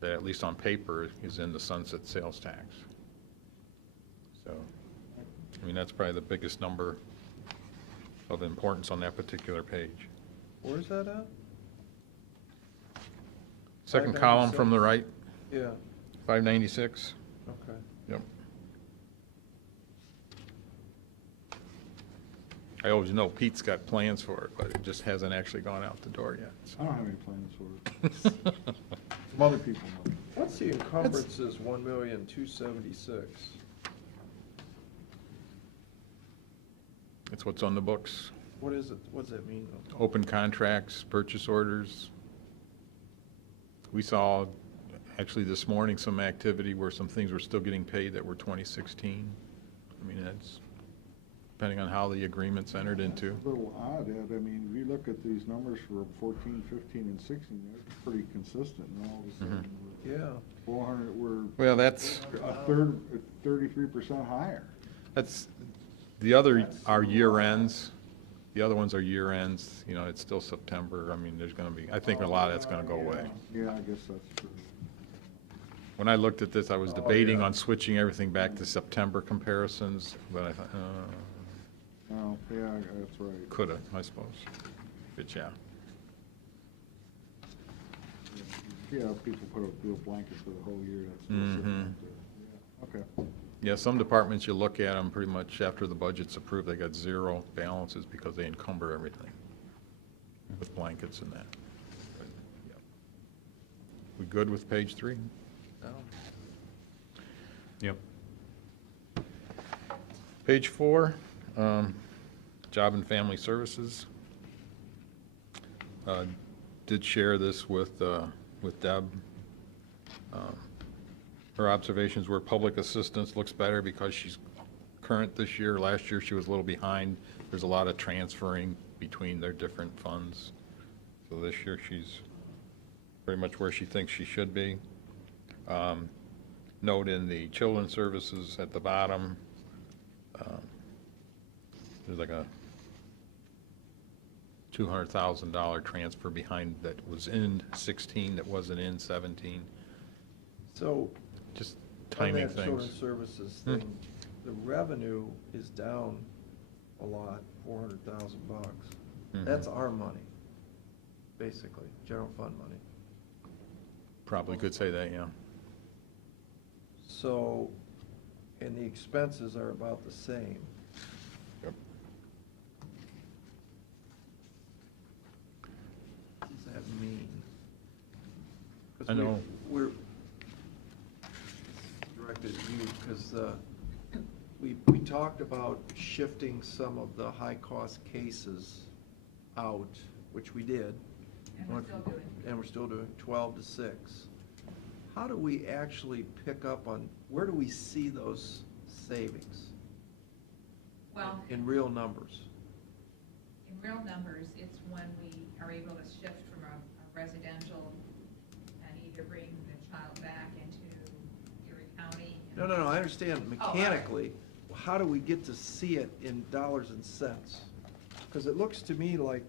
that, at least on paper, is in the sunset sales tax. So, I mean, that's probably the biggest number of importance on that particular page. Where's that at? Second column from the right, Yeah, 596. okay. Yep. I always know Pete's got plans for it, but it just hasn't actually gone out the door yet. I don't have any plans for it. Some other people know. What's the encumbrances, 1,276,000? It's what's on the books. What is it, what does that mean? Open contracts, purchase orders. We saw, actually this morning, some activity where some things were still getting paid that were 2016. I mean, depending on how the agreement's entered into. A little odd, Ed, I mean, if you look at these numbers for 14, 15, and 16, they're pretty consistent, and all of a sudden, Yeah. 400, we're Well, that's, a third, 33% higher. that's, the other are year ends. The other ones are year ends, you know, it's still September. I mean, there's gonna be, I think a lot of that's gonna go away. Yeah, I guess that's true. When I looked at this, I was debating on switching everything back to September comparisons, but I thought, Oh, yeah, that's right. coulda, I suppose. But yeah. Yeah, people do a blanket for the whole year, that's Mhm. sitting out there. Yeah, okay. Yeah, some departments, you look at them pretty much after the budget's approved, they got zero balances because they encumber everything with blankets and that. But, yeah. We good with page 3? No. Yep. Page 4, Job and Family Services. Did share this with Deb. Her observations were public assistance looks better because she's current this year. Last year, she was a little behind. There's a lot of transferring between their different funds. So this year, she's pretty much where she thinks she should be. Note in the children's services at the bottom, there's like a $200,000 transfer behind that was in 16 that wasn't in 17. So, Just on timing that things. children's services thing, the revenue is down a lot, $400,000. Mhm. That's our money, basically, general fund money. Probably could say that, yeah. So, and the expenses are about the same. Yep. What does that mean? 'Cause I know. We're directed at you, because we talked about shifting some of the high-cost cases out, which we did. And we're still doing. And we're still doing 12 to 6. How do we actually pick up on, where do we see those savings Well, in real numbers? in real numbers, it's when we are able to shift from a residential and either bring the child back into Erie County. No, I understand Oh, all right. mechanically. How do we get to see it in dollars and cents? Because it looks to me like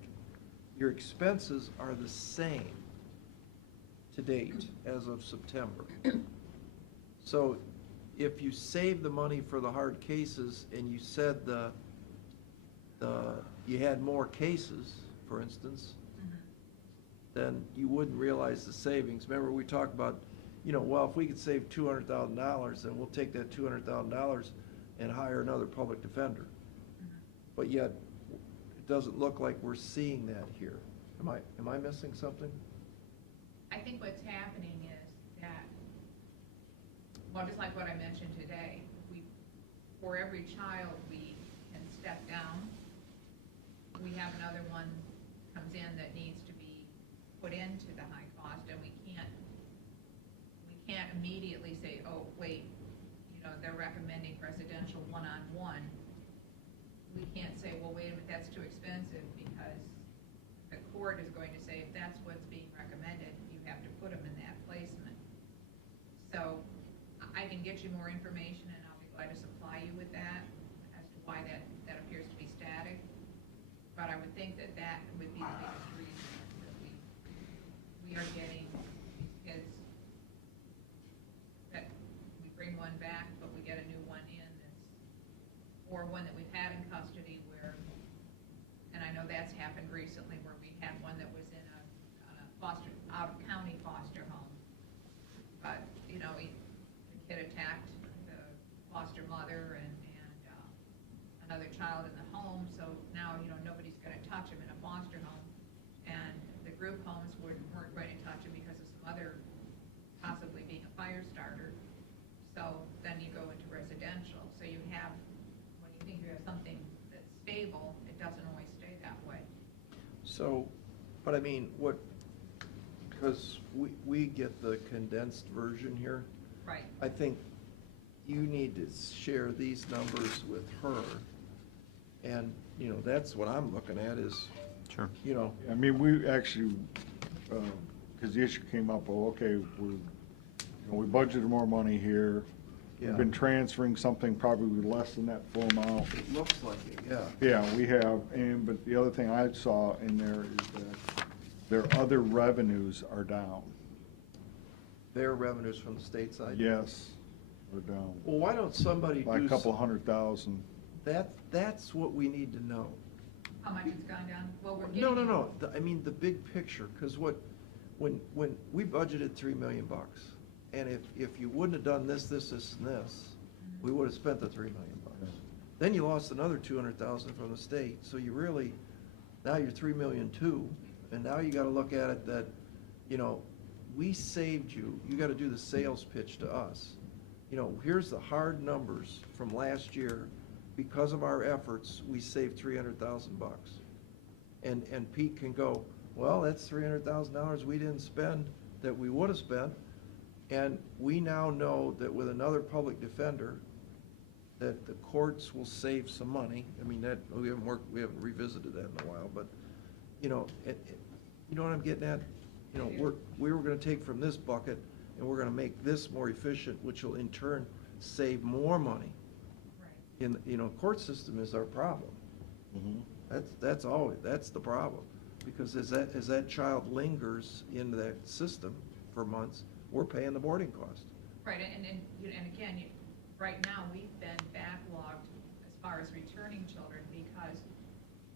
your expenses are the same to date as of September. So if you save the money for the hard cases and you said you had more cases, for instance, then you wouldn't realize the savings. Remember, we talked about, well, if we could save $200,000, then we'll take that $200,000 and hire another public defender. But yet, it doesn't look like we're seeing that here. Am I missing something? I think what's happening is that, well, just like what I mentioned today, for every child we can step down, we have another one comes in that needs to be put into the high cost, and we can't immediately say, oh, wait, they're recommending residential one-on-one. We can't say, well, wait a minute, that's too expensive, because the court is going to say, if that's what's being recommended, you have to put them in that placement. So I can get you more information, and I'll be glad to supply you with that as to why that appears to be static. But I would think that would be the biggest reason that we are getting these kids, that we bring one back, but we get a new one in or one that we've had in custody where, and I know that's happened recently, where we had one that was in a out-of-county foster home. But, the kid attacked the foster mother and another child in the home, so now, nobody's gonna touch him in a foster home. And the group homes weren't going to touch him because of some other, possibly being a fire starter. So then you go into residential. So you have, when you think you have something that's stable, it doesn't always stay that way. So, but I mean, because we get the condensed version here. Right. I think you need to share these numbers with her And, you know, that's what I'm looking at is, Sure. you know, I mean, we actually, because the issue came up, well, okay, we budgeted more money here. Yeah. We've been transferring something probably less than that full amount. it looks like it, yeah. Yeah, we have, but the other thing I saw in there is that their other revenues are down. Their revenues from the state side. Yes, they're down Well, why don't somebody by a do couple some- 100,000. That's what we need to know. How much it's gone down? Well, we're No, no, no, I mean, the big picture, because when we budgeted $3 million, and if you wouldn't have done this, and this, we would have spent the $3 million. Then you lost another 200,000 from the state, so you really, now you're $3 million too, and now you gotta look at it that, you know, we saved you, you gotta do the sales pitch to us. You know, here's the hard numbers from last year, because of our efforts, we saved $300,000. And Pete can go, well, that's $300,000 we didn't spend that we would have spent. And we now know that with another public defender, that the courts will save some money. I mean, that, we haven't revisited that in a while, but, you know, you know what I'm getting at? You know, we were gonna take from this bucket and we're gonna make this more efficient, which will in turn save more money. In, you know, court system is our problem. That's always, that's the problem. Because as that child lingers in that system for months, we're paying the boarding cost. Right, and again, right now, we've been backlogged as far as returning children because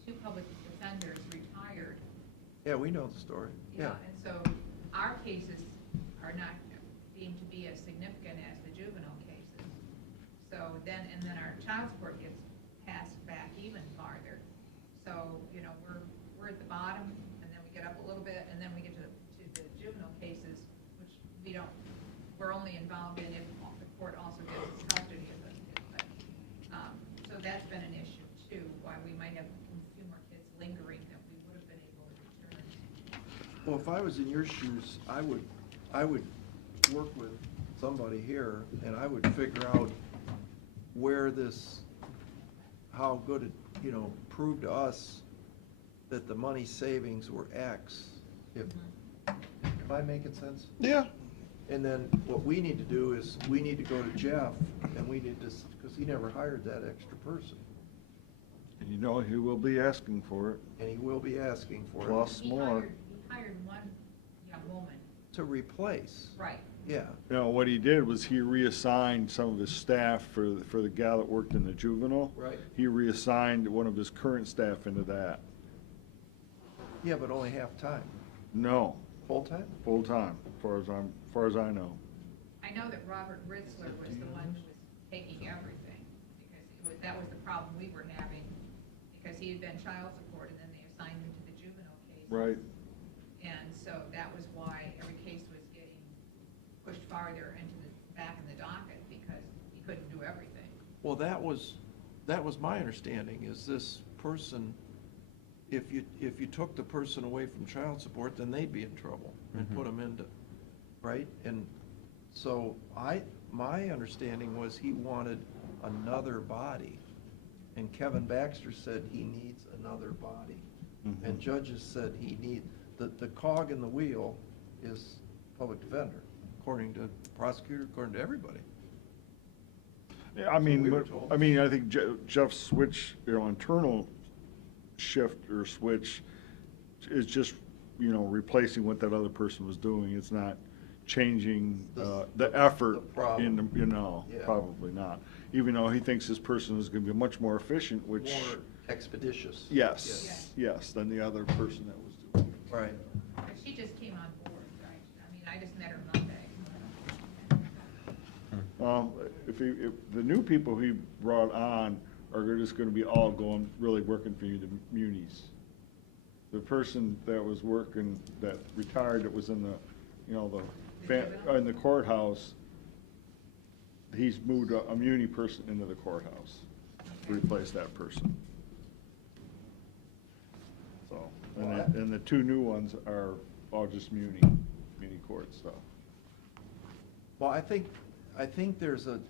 2 public defenders retired. Yeah, we know the story, yeah. And so our cases are not deemed to be as significant as the juvenile cases. So then, and then our child support gets passed back even farther. So, you know, we're at the bottom, and then we get up a little bit, and then we get to the juvenile cases, which we're only involved in if the court also gives us custody of those kids. But, so that's been an issue too, why we might have a few more kids lingering that we would have been able to return. Well, if I was in your shoes, I would work with somebody here, and I would figure out where this, how good it, you know, prove to us that the money savings were X. Am I making sense? Yeah. And then what we need to do is, we need to go to Jeff, and we need to, because he never hired that extra person, And you know, he will be asking for it, and he will be asking for it. plus He more. hired one young woman. To replace. Right. Yeah. You know, what he did was he reassigned some of his staff for the gal that worked in the juvenile. Right. He reassigned one of his current staff into that. Yeah, but only half-time. No, Full-time? full-time, far as I know. I know that Robert Ritzler was the one who was taking everything, because that was the problem we were having, because he had been child support, and then they assigned him to the juvenile case. Right. And so that was why every case was getting pushed farther into back in the docket, because he couldn't do everything. Well, that was my understanding, is this person, if you took the person away from child support, then they'd be in trouble and put them into, right? And so my understanding was he wanted another body, and Kevin Baxter said he needs another body. And judges said the cog in the wheel is public defender, according to prosecutor, according to everybody. Yeah, I mean, we were but- told. I mean, I think Jeff's switch, you know, internal shift or switch is just, you know, replacing what that other person was doing. It's not changing the effort the problem. in, you know, Yeah. probably not. Even though he thinks this person is gonna be much more efficient, which, More expeditious. yes, than the other person that was doing it. Right. But she just came on board, right? I mean, I just met her Monday. If the new people he brought on are just gonna be all going, really working for you, the munis. The person that was working, that retired, that was in the, you know, in the courthouse, he's moved a muni person into the courthouse to replace that person. So, and the 2 new ones are all just muni court stuff. Well, I think there's an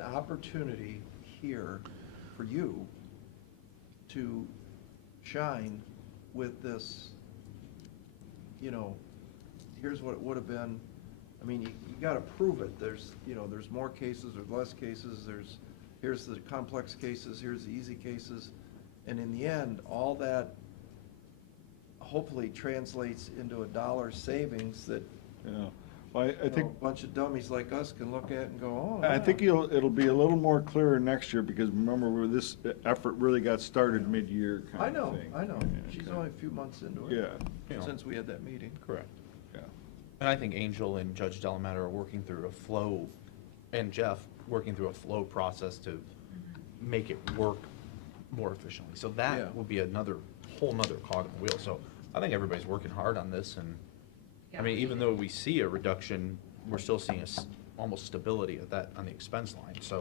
opportunity here for you to shine with this, here's what it would have been. I mean, you gotta prove it. There's more cases, there's less cases, here's the complex cases, here's the easy cases. And in the end, all that hopefully translates into a dollar savings that, Yeah. Well, I a think, bunch of dummies like us can look at and go, oh, I yeah. think it'll be a little more clearer next year, because remember, where this effort really got started mid-year I kind of know, thing. I know. Yeah, She's okay. only a few months into Yeah. it, since we had that meeting. Correct. Yeah. And I think Angel and Judge Delamater are working through a flow, and Jeff working through a flow process to make it work more efficiently. So Yeah. that will be whole nother cog in the wheel. So I think everybody's working hard on this, and, I mean, even though we see a reduction, we're still seeing almost stability on the expense line, so.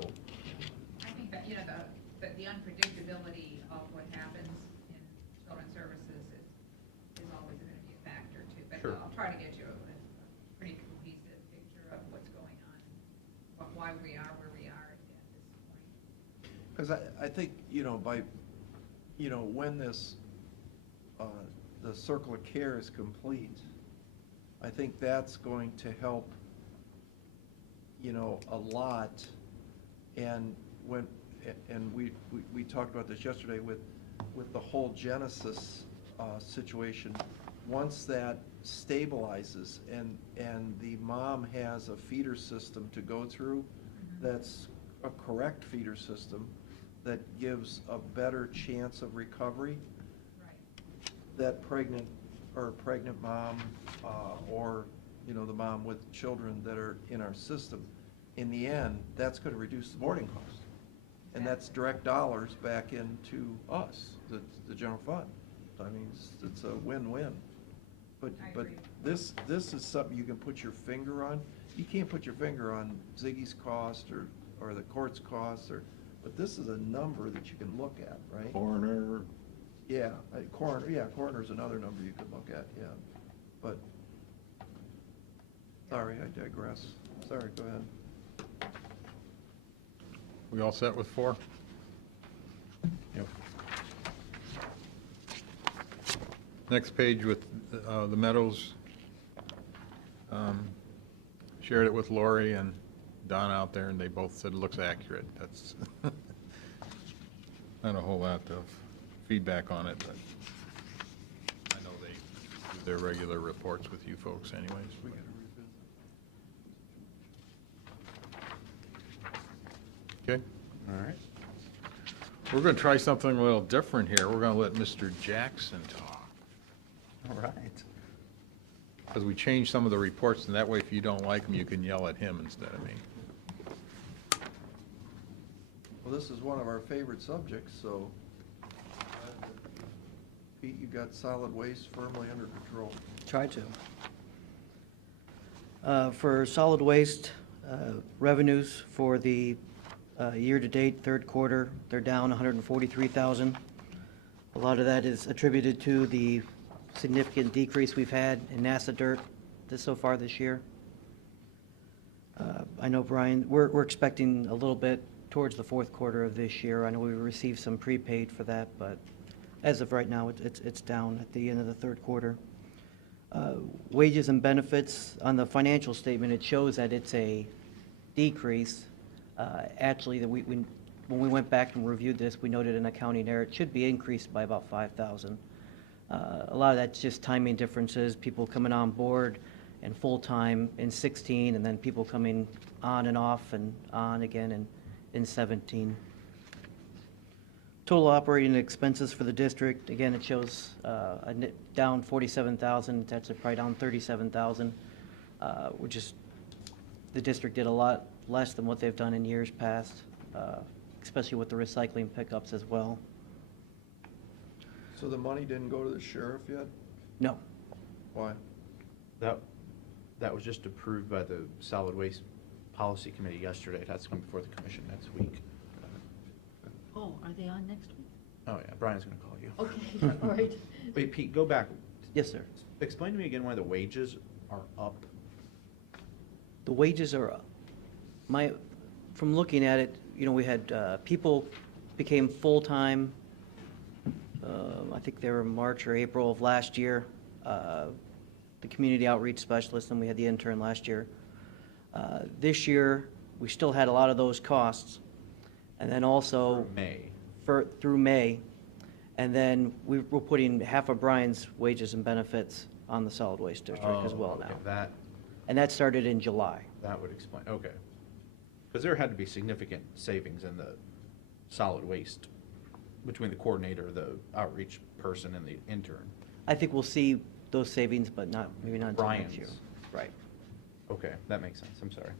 I think that, the unpredictability of what happens in children's services is always going to be a factor too. But Sure. I'll try to get you a pretty cohesive picture of what's going on, why we are where we are at this point. Because I think, when this, the circle of care is complete, I think that's going to help, a lot. And we talked about this yesterday with the whole Genesis situation. Once that stabilizes and the mom has a feeder system to go through, that's a correct feeder system that gives a better chance of recovery, that pregnant mom, or, the mom with children that are in our system, in the end, that's gonna reduce the boarding cost. And that's direct dollars back into us, the general fund. I mean, it's a win-win. But this is something you can put your finger on. You can't put your finger on Ziggy's cost or the court's cost, but this is a number that you can look at, right? Coroner. Yeah, coroner's another number you could look at, yeah. But, sorry, I digress. Sorry, go ahead. We all set with 4? Yep. Next page with the Meadows. Shared it with Lori and Don out there, and they both said it looks accurate. That's not a whole lot of feedback on it, but I know they do their regular reports with you folks anyways. We gotta revisit. Okay? All right. We're going to try something a little different here. We're going to let Mr. Jackson talk, All right. because we changed some of the reports, and that way if you don't like them, you can yell at him instead of me. Well, this is one of our favorite subjects, so Pete, you got solid waste firmly under control. Try to. For solid waste, revenues for the year-to-date, third quarter, they're down 143,000. A lot of that is attributed to the significant decrease we've had in NASA dirt so far this year. I know, Brian, we're expecting a little bit towards the fourth quarter of this year. I know we received some prepaid for that, but as of right now, it's down at the end of the third quarter. Wages and benefits, on the financial statement, it shows that it's a decrease. Actually, when we went back and reviewed this, we noted an accounting error. It should be increased by about 5,000. A lot of that's just timing differences, people coming on board and full-time in 16, and then people coming on and off and on again in 17. Total operating expenses for the district, again, it shows down 47,000, it's actually probably down 37,000, which is, the district did a lot less than what they've done in years past, especially with the recycling pickups as well. So the money didn't go to the sheriff yet? No. Why? That was just approved by the Solid Waste Policy Committee yesterday. It has to come before the commission next week. Oh, are they on next week? Oh, yeah, Brian's going to call you. Okay, all right. Wait, Pete, go back. Yes, sir. Explain to me again why the wages are up. The wages are up. From looking at it, we had people became full-time I think they were March or April of last year, the community outreach specialist, and we had the intern last year. This year, we still had a lot of those costs, and then also May. through May, and then we're putting half of Brian's wages and benefits on the solid waste district as well okay, now. And that started in July. That would explain, okay. Because there had to be significant savings in the solid waste between the coordinator, the outreach person, and the intern. I think we'll see those savings, but maybe not until next year. Brian's. Right. Okay, that makes sense, I'm sorry.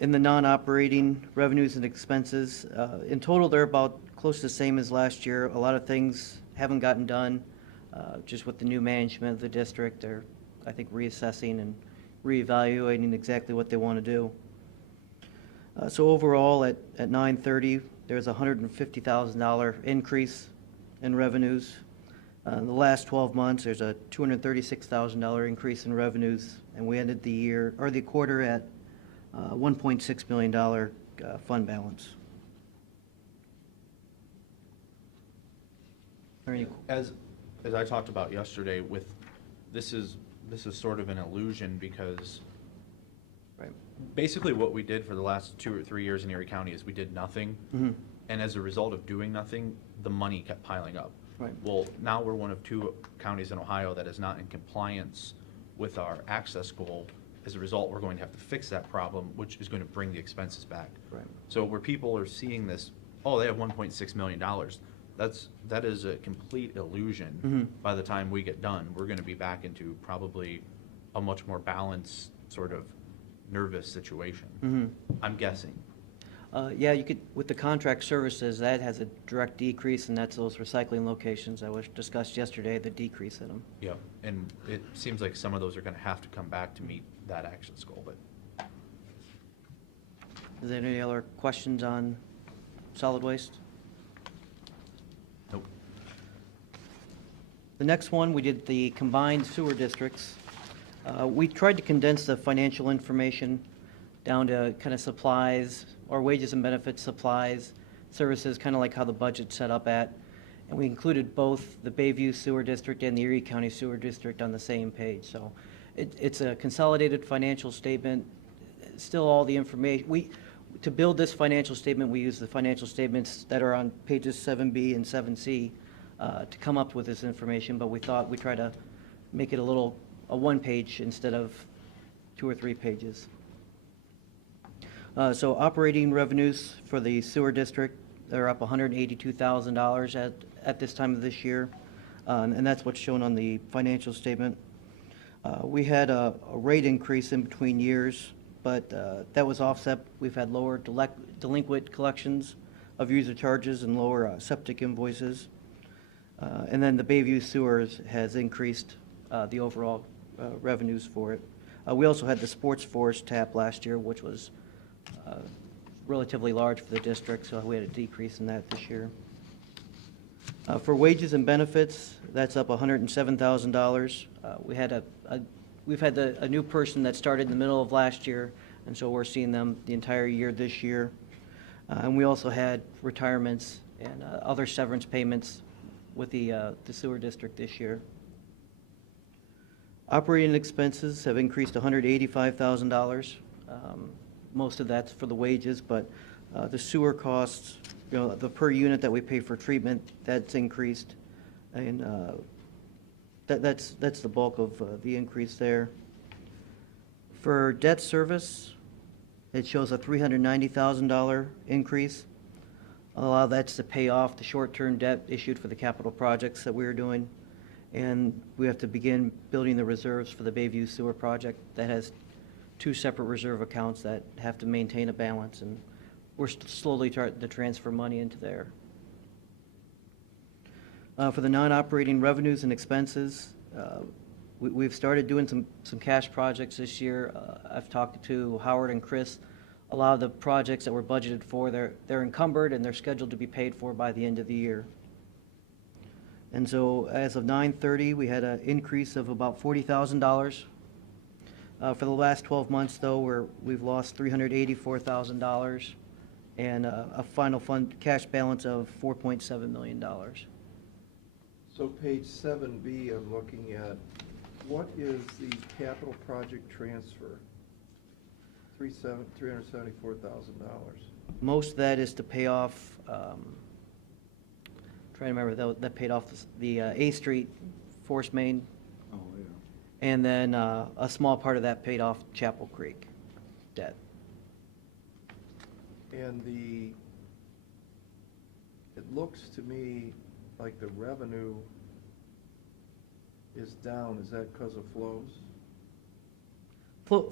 In the non-operating revenues and expenses, in total, they're about close to the same as last year. A lot of things haven't gotten done, just with the new management of the district. They're, I think, reassessing and reevaluating exactly what they want to do. So overall, at 9/30, there's a $150,000 increase in revenues. In the last 12 months, there's a $236,000 increase in revenues, and we ended the year, or the quarter, at $1.6 million fund balance. As I talked about yesterday, this is sort of an illusion because Right. basically what we did for the last 2 or 3 years in Erie County is we did nothing. Mhm. And as a result of doing nothing, the money kept piling up. Right. Well, now we're one of 2 counties in Ohio that is not in compliance with our access goal. As a result, we're going to have to fix that problem, which is going to bring the expenses back. Right. So where people are seeing this, oh, they have $1.6 million, that is a complete illusion. Mhm. By the time we get done, we're going to be back into probably a much more balanced, sort of nervous situation. Mhm. I'm guessing. Yeah, you could, with the contract services, that has a direct decrease, and that's those recycling locations that was discussed yesterday, the decrease in them. Yep, and it seems like some of those are going to have to come back to meet that actions goal, but Is there any other questions on solid waste? nope. The next one, we did the combined sewer districts. We tried to condense the financial information down to kind of supplies, or wages and benefits, supplies, services, kind of like how the budget's set up at. And we included both the Bayview Sewer District and the Erie County Sewer District on the same page. So it's a consolidated financial statement, still all the information. To build this financial statement, we use the financial statements that are on pages 7B and 7C to come up with this information, but we thought we'd try to make it a one-page instead of 2 or 3 pages. So operating revenues for the sewer district, they're up $182,000 at this time of this year, and that's what's shown on the financial statement. We had a rate increase in between years, but that was offset. We've had lower delinquent collections of user charges and lower septic invoices. And then the Bayview Sewers has increased the overall revenues for it. We also had the sports force tap last year, which was relatively large for the district, so we had a decrease in that this year. For wages and benefits, that's up $107,000. We've had a new person that started in the middle of last year, and so we're seeing them the entire year this year. And we also had retirements and other severance payments with the sewer district this year. Operating expenses have increased $185,000. Most of that's for the wages, but the sewer costs, the per unit that we pay for treatment, that's increased. And that's the bulk of the increase there. For debt service, it shows a $390,000 increase. A lot of that's to pay off the short-term debt issued for the capital projects that we were doing. And we have to begin building the reserves for the Bayview Sewer project that has 2 separate reserve accounts that have to maintain a balance, and we're slowly starting to transfer money into there. For the non-operating revenues and expenses, we've started doing some cash projects this year. I've talked to Howard and Chris. A lot of the projects that were budgeted for, they're encumbered and they're scheduled to be paid for by the end of the year. And so as of 9/30, we had an increase of about $40,000. For the last 12 months, though, we've lost $384,000 and a final fund cash balance of $4.7 million. So page 7B, I'm looking at, what is the capital project transfer? $374,000. Most of that is to pay off, trying to remember, that paid off the A Street force main, Oh, yeah. and then a small part of that paid off Chapel Creek debt. And it looks to me like the revenue is down. Is that because of flows?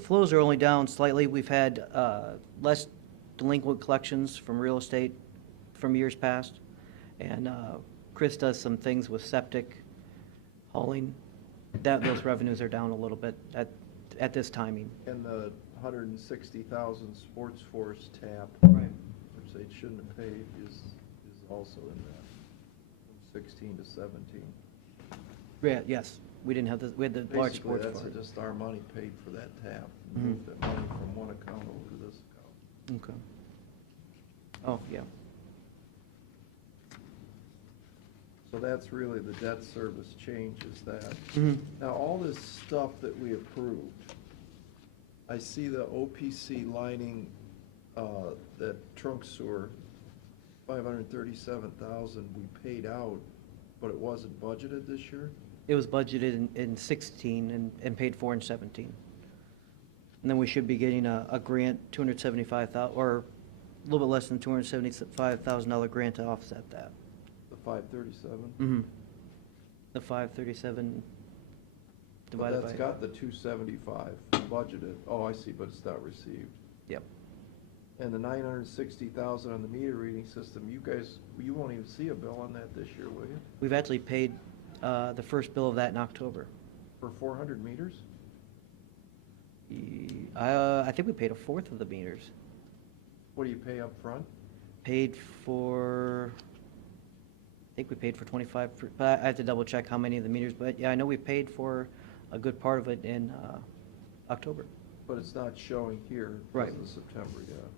Flows are only down slightly. We've had less delinquent collections from real estate from years past. And Chris does some things with septic, hauling. Those revenues are down a little bit at this timing. And the 160,000 sports force tap, Right. which they shouldn't have paid, is also in that, from 16 to 17. Yeah, yes, we didn't have we had the large Basically, sports that's fund. just our money paid for that tap. Mhm. Moved that money from one account over to this account. Okay. Oh, yeah. So that's really the debt service changes that. Mhm. Now, all this stuff that we approved, I see the OPC lining, that trunk sewer, 537,000 we paid out, but it wasn't budgeted this year? It was budgeted in 16 and paid for in 17. And then we should be getting a grant, 275,000, or a little bit less than $275,000 grant to offset that. The 537? Mm-hmm. The 537 divided by. But that's got the 275 budgeted. Oh, I see, but it's not received. Yep. And the 960,000 on the meter reading system, you won't even see a bill on that this year, will you? We've actually paid the first bill of that in October. For 400 meters? I think we paid a fourth of the meters. What do you pay up front? Paid for, I think we paid for 25, but I have to double check how many of the meters, but yeah, I know we paid for a good part of it in October. But it's not showing here Right. because of September yet.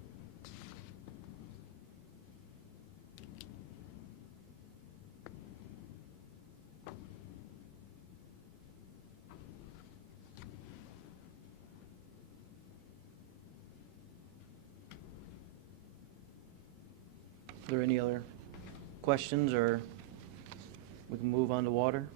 Are there any other questions, or we can move on to water?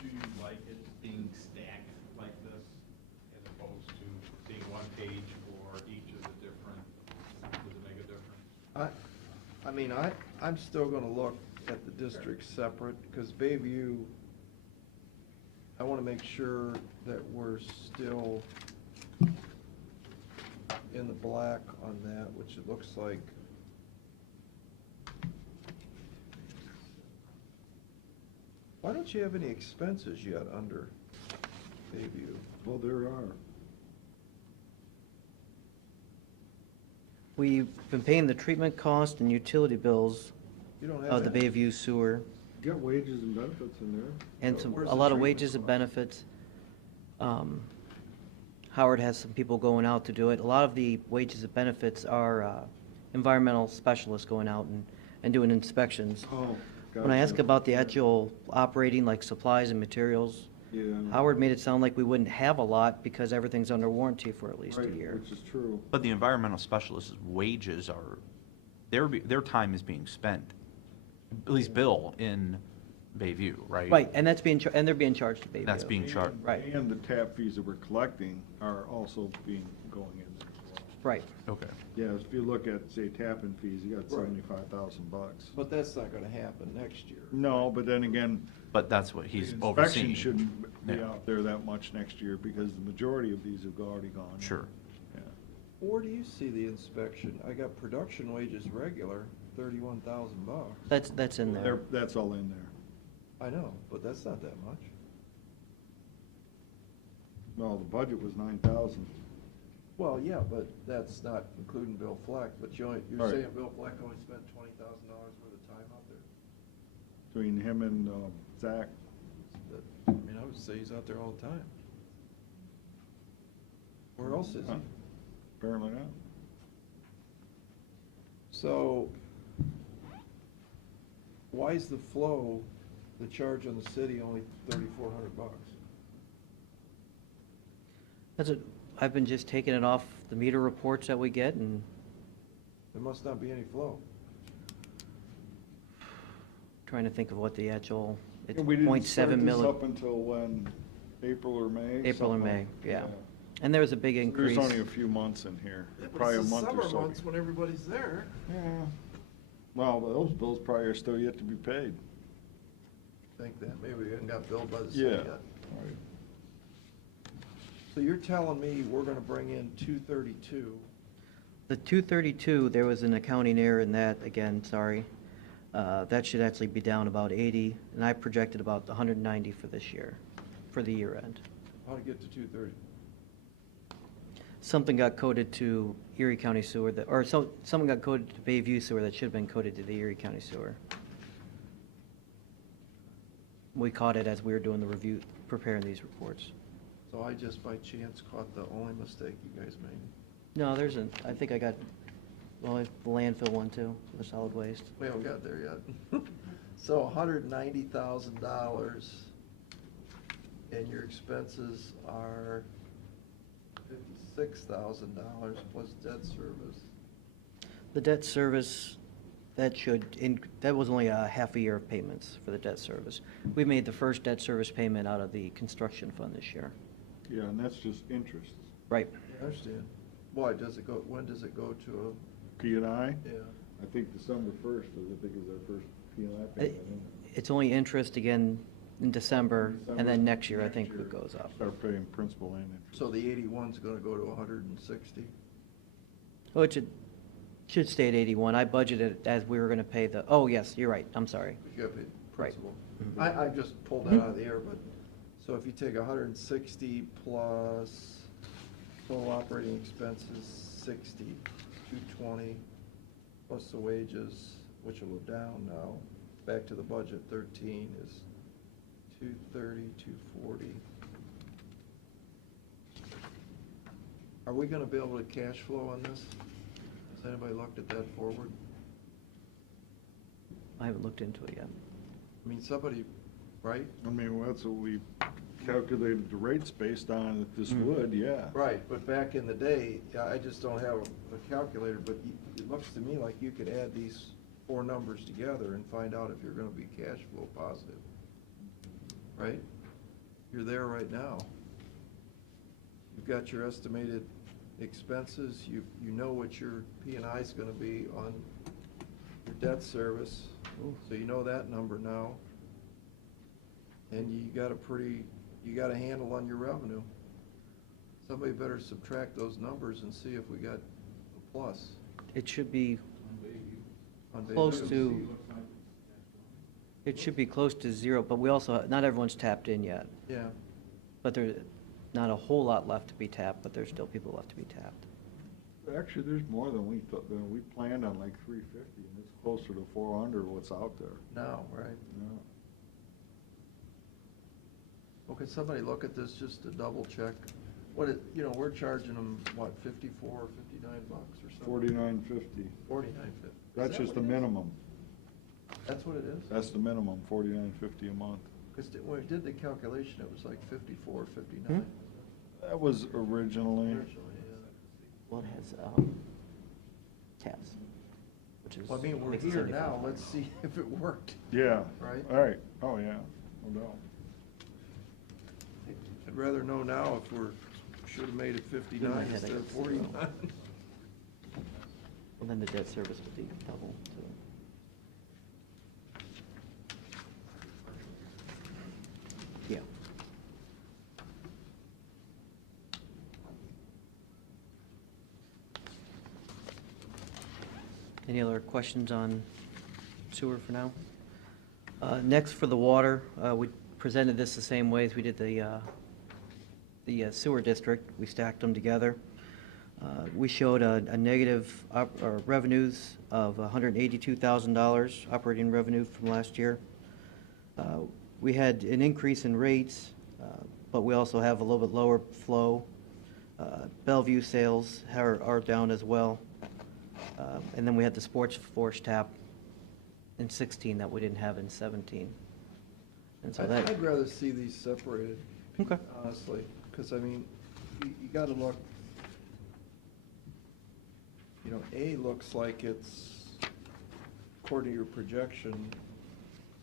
Do you like it being stacked like this as opposed to seeing one page for each of the different, does it make a difference? I mean, I'm still gonna look at the districts separate, because Bayview, I wanna make sure that we're still in the black on that, which it looks like. Why don't you have any expenses yet under Bayview? Well, there are. We've been paying the treatment cost and utility bills You don't have of the that? Bayview sewer, You got wages and benefits in there. and some, Where's a the lot of treatment wages and cost? benefits. Howard has some people going out to do it. A lot of the wages and benefits are environmental specialists going out and doing inspections. Oh, When I ask gotcha. about the actual operating, like supplies and materials, Yeah. Howard made it sound like we wouldn't have a lot because everything's under warranty for at least a Right, year. which is true. But the environmental specialist's wages are, their time is being spent, at least Bill, in Bayview, right? Right, and that's being, and they're being charged to Bayview. That's being charged. Right. And the tap fees that we're collecting are also going in there as well. Right. Okay. Yeah, if you look at, say, tap-in fees, you got Right. $75,000. But that's not gonna happen next year. No, but then again, But that's what he's the overseeing. inspection shouldn't be Yeah. out there that much next year because the majority of these have already gone in. Sure. Yeah. Where do you see the inspection? I got production wages regular, $31,000. That's in there. That's all in there. I know, but that's not that much. No, the budget was 9,000. Well, yeah, but that's not including Bill Fleck, but you're Right. saying Bill Fleck only spent $20,000 worth of time out there? Between him and Zach. I mean, I would say he's out there all the time. Where else is he? Apparently not. So, why is the flow, the charge on the city only $3,400? That's it. I've been just taking it off the meter reports that we get, and There must not be any flow. trying to think of what the actual, it's And we didn't .7 start this milli. up until when? April or May? April or something May, like- yeah. And there was a big So increase. There's only a few months in here, Yeah, but probably a it's the month or summer so. months when everybody's there. Yeah. Well, those bills probably are still yet to be paid. Think that, maybe we haven't got billed by the city Yeah. yet. So you're telling me we're gonna bring in 232? The 232, there was an accounting error in that, again, sorry. That should actually be down about 80, and I projected about 190 for this year, for the year end. How to get to 230? Something got coded to Erie County Sewer, someone got coded to Bayview Sewer that should have been coded to the Erie County Sewer. We caught it as we were doing the review, preparing these reports. So I just by chance caught the only mistake you guys made. No, I think I got, well, the landfill one too, the solid waste. We haven't got there yet. So $190,000, and your expenses are $56,000 plus debt service. The debt service, that was only a half a year of payments for the debt service. We made the first debt service payment out of the construction fund this year. Yeah, and that's just interest. Right. I understand. Why, does it go, when does it go to P and I? yeah. I think December 1st, I think is our first P and I It- payment. isn't it? It's only interest again in December, and then next year, I think Next it goes up. Start paying principal and interest. So the 81's gonna go to 160? Oh, it should stay at 81. I budgeted as we were gonna pay oh, yes, you're right, I'm sorry. You gotta pay Right. principal. I just pulled that out of the air, but, so if you take 160 plus total operating expenses, 60, 220, plus the wages, which will go down now, back to the budget, 13 is 230, 240. Are we gonna be able to cash flow on this? Has anybody looked at that forward? I haven't looked into it yet. I mean, somebody, right? I mean, well, that's what we calculated the rates based on, if this would, yeah. Right, but back in the day, I just don't have a calculator, but it looks to me like you could add these four numbers together and find out if you're gonna be cash flow positive. Right? You're there right now. You've got your estimated expenses, you know what your P and I is gonna be on your debt service, so you know that number now. And you got a handle on your revenue. Somebody better subtract those numbers and see if we got a plus. It should be on close Bayview. to, it should be close to zero, but we also, not everyone's tapped in yet. Yeah, But there's not a whole lot left to be tapped, but there's still people left to be tapped. Actually, there's more than we thought, than we planned on, like 350, and it's closer to 400 what's out there. now, right? Yeah. Well, could somebody look at this just to double check? We're charging them, what, 54, 59 bucks or something? 49.50. 49.50. That's just the minimum. That's what it is? That's the minimum, 49.50 a month. Because when we did the calculation, it was like 54, 59. That was originally. Originally, yeah. Well, it has tabs, which is. Well, I mean, we're makes it here now, 75. let's see if it worked. Yeah. Right? All right. Oh, yeah, no doubt. I'd rather know now if should have made it In my 59 head, I instead of got zero. 49. Well, then the debt service would be double, too. Yeah. Any other questions on sewer for now? Next, for the water, we presented this the same way as we did the sewer district. We stacked them together. We showed a negative revenues of $182,000 operating revenue from last year. We had an increase in rates but we also have a little bit lower flow. Bellevue sales are down as well. And then we had the Sports Force tap in 16 that we didn't have in 17. And so that, I'd rather see these separated, okay. honestly, because, I mean, you gotta look, you know, A looks like it's, according to your projection,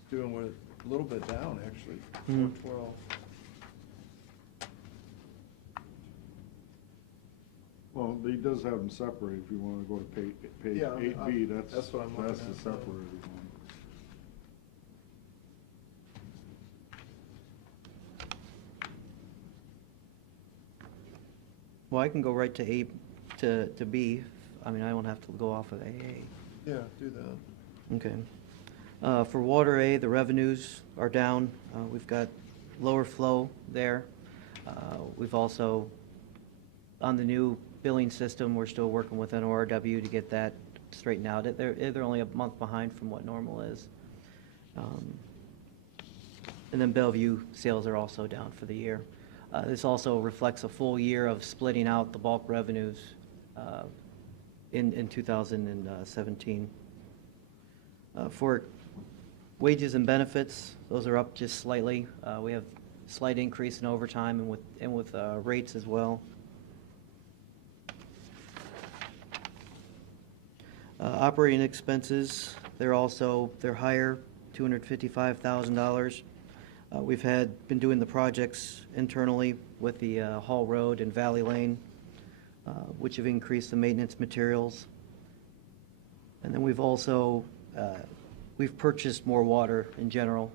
doing what, a little bit down, actually, Mhm. 412. Well, he does have them separated if you want to go to page Yeah, 8B, that's what I'm looking that's the at. separated one. Well, I can go right to A, to B. I mean, I don't have to go off of AA. Yeah, do that. Okay. For Water A, the revenues are down. We've got lower flow there. We've also, on the new billing system, we're still working with NORW to get that straightened out. They're only a month behind from what normal is. And then Bellevue sales are also down for the year. This also reflects a full year of splitting out the bulk revenues in 2017. For wages and benefits, those are up just slightly. We have slight increase in overtime and with rates as well. Operating expenses, they're higher, $255,000. We've been doing the projects internally with the Hall Road and Valley Lane, which have increased the maintenance materials. And then we've also, we've purchased more water in general.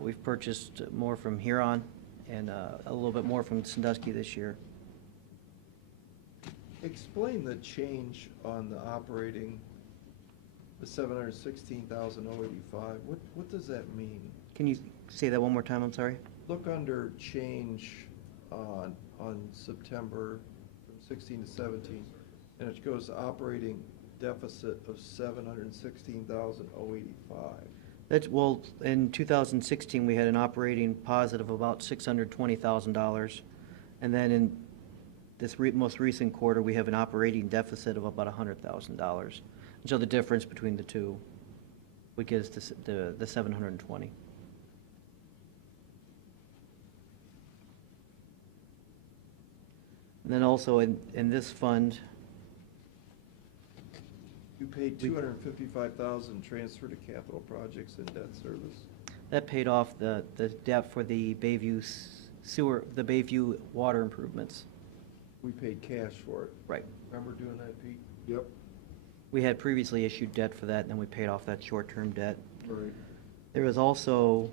We've purchased more from Huron and a little bit more from Sandusky this year. Explain the change on the operating, the 716,085. What does that mean? Can you say that one more time? I'm sorry. Look under change on September from 16 to 17, and it goes operating deficit of 716,085. Well, in 2016, we had an operating positive of about $620,000. And then in this most recent quarter, we have an operating deficit of about $100,000. And so the difference between the two would give us the 720. And then also in this fund, You paid 255,000 transfer to capital projects and debt service. that paid off the debt for the Bayview sewer, the Bayview water improvements. We paid cash for it. Right. Remember doing that, Pete? Yep, We had previously issued debt for that, and then we paid off that short-term debt. right. There was also,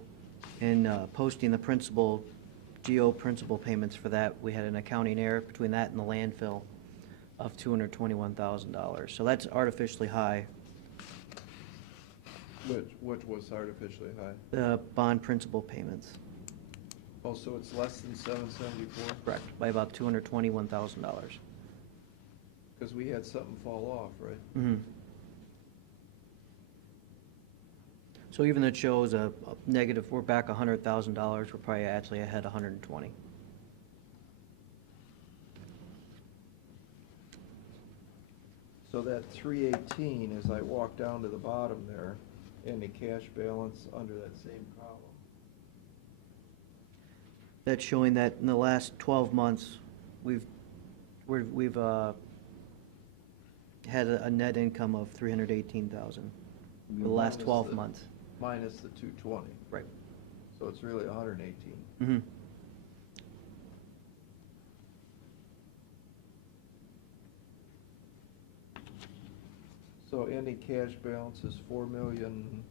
in posting the principal, GO principal payments for that, we had an accounting error between that and the landfill of $221,000. So that's artificially high. Which was artificially high. The bond principal payments, Oh, so it's less than 774? correct, by about $221,000. Because we had something fall off, right? Mhm. So even though it shows a negative, we're back $100,000, we're probably actually ahead 120. So that 318, as I walk down to the bottom there, and the cash balance under that same column. That's showing that in the last 12 months, we've had a net income of $318,000 for the last Minus 12 the- months. Minus the 220. Right. So it's really 118. Mhm. So ending cash balance is 4,345,000,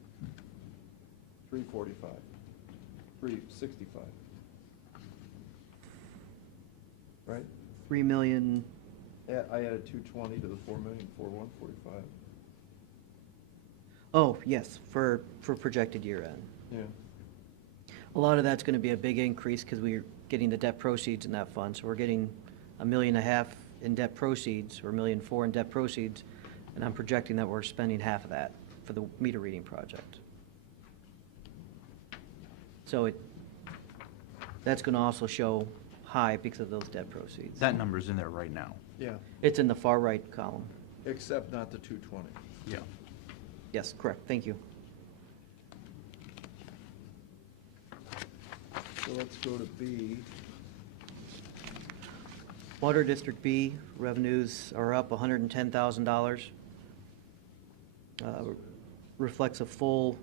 365. Right? 3 million, I added 220 to the 4,041,45. oh, yes, for projected year end. Yeah. A lot of that's going to be a big increase because we're getting the debt proceeds in that fund. So we're getting $1.5 million in debt proceeds, or $1.4 million in debt proceeds, and I'm projecting that we're spending half of that for the meter reading project. So That's going to also show high because of those debt proceeds. That number's in there right now. Yeah, It's in the far right column. except not the 220. Yeah. Yes, correct, thank you. So let's go to B. Water District B, revenues are up $110,000. Reflects a full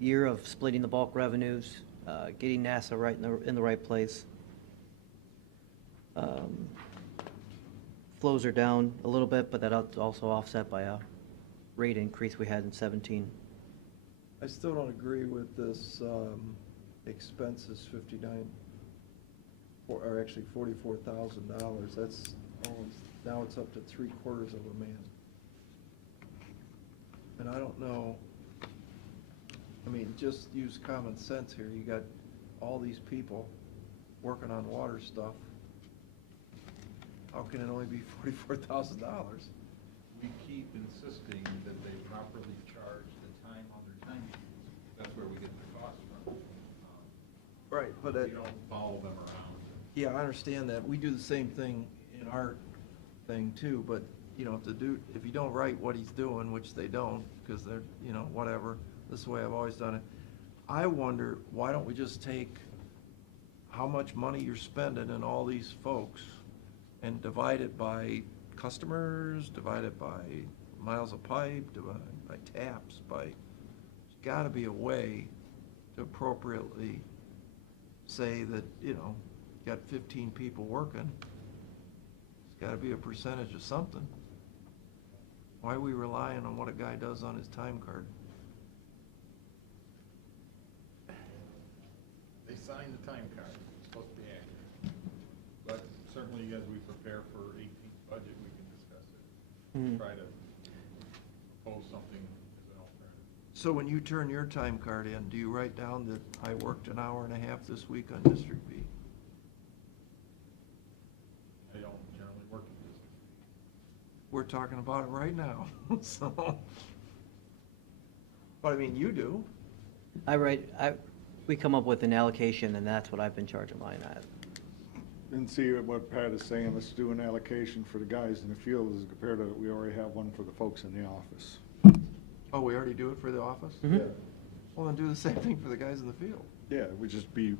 year of splitting the bulk revenues, getting NASA right in the right place. Flows are down a little bit, but that's also offset by a rate increase we had in 17. I still don't agree with this expenses 59, or actually $44,000. That's almost, now it's up to 3/4 of a man. And I don't know, I mean, just use common sense here. You got all these people working on water stuff. How can it only be $44,000? We keep insisting that they properly charge the time on their time sheets. That's where we get the cost from. Right, but We don't follow them around. yeah, I understand that. We do the same thing in our thing too, but, you know, if you don't write what he's doing, which they don't, because they're, you know, whatever, this is the way I've always done it. I wonder, why don't we just take how much money you're spending and all these folks and divide it by customers, divide it by miles of pipe, divide it by taps, there's gotta be a way to appropriately say that, you know, you got 15 people working, it's gotta be a percentage of something. Why are we relying on what a guy does on his time card? They sign the time card, it's supposed to be accurate. But certainly as we prepare for 18th budget, we can discuss it. Try to propose something as an alternative. So when you turn your time card in, do you write down that I worked an hour and a half this week on District B? I don't generally work in this. We're talking about it right now, so. But I mean, you do. We come up with an allocation, and that's what I've been charging mine at. And see what Pat is saying, let's do an allocation for the guys in the field as compared to, we already have one for the folks in the office. Oh, we already do it for the office? Mhm. Yeah. Well, then do the same thing for the guys in the field. Yeah, it would just be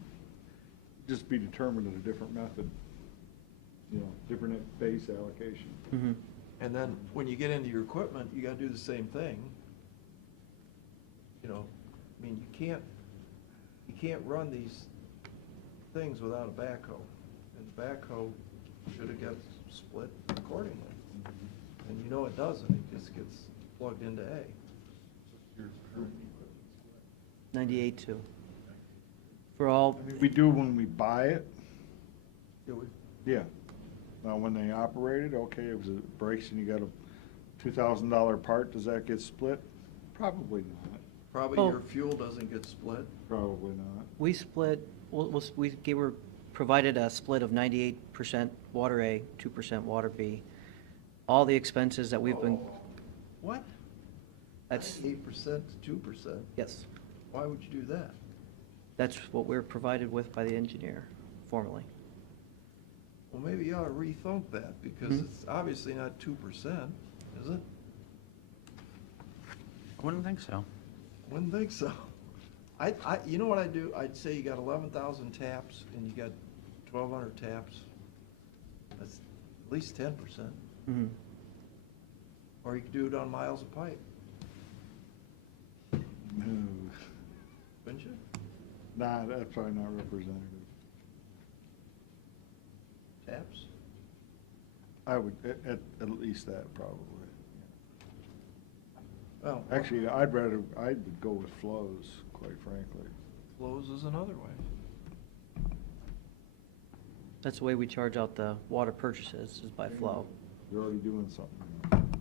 determined in a different method, you know, different base allocation. Mhm. And then when you get into your equipment, you gotta do the same thing. You know, I mean, you can't run these things without a backhoe. And the backhoe should have got split accordingly. And you know it doesn't, it just gets plugged into A. Your current equipment split. 98.2. For all, I mean, we do when we buy it, Do we? yeah. Now, when they operate it, okay, if it breaks and you got a $2,000 part, does that get split? Probably not, Probably Oh. your fuel doesn't get split. probably not. we split, we were provided a split of 98% water A, 2% water B. All the expenses that we've been, What? that's, 8% to 2%? yes, Why would you do that? that's what we're provided with by the engineer formally. Well, maybe you ought to rethink that, because Mhm. it's obviously not 2%, is it? I wouldn't think so. Wouldn't think so. You know what I'd do? I'd say you got 11,000 taps and you got 1,200 taps. That's at least 10%. Mhm. Or you could do it on miles of pipe, No. wouldn't you? Nah, that's probably not representative. Taps? I would, at least that probably. Well, Actually, I would go with flows, quite frankly. flows is another way. That's the way we charge out the water purchases, is by flow. You're already doing something.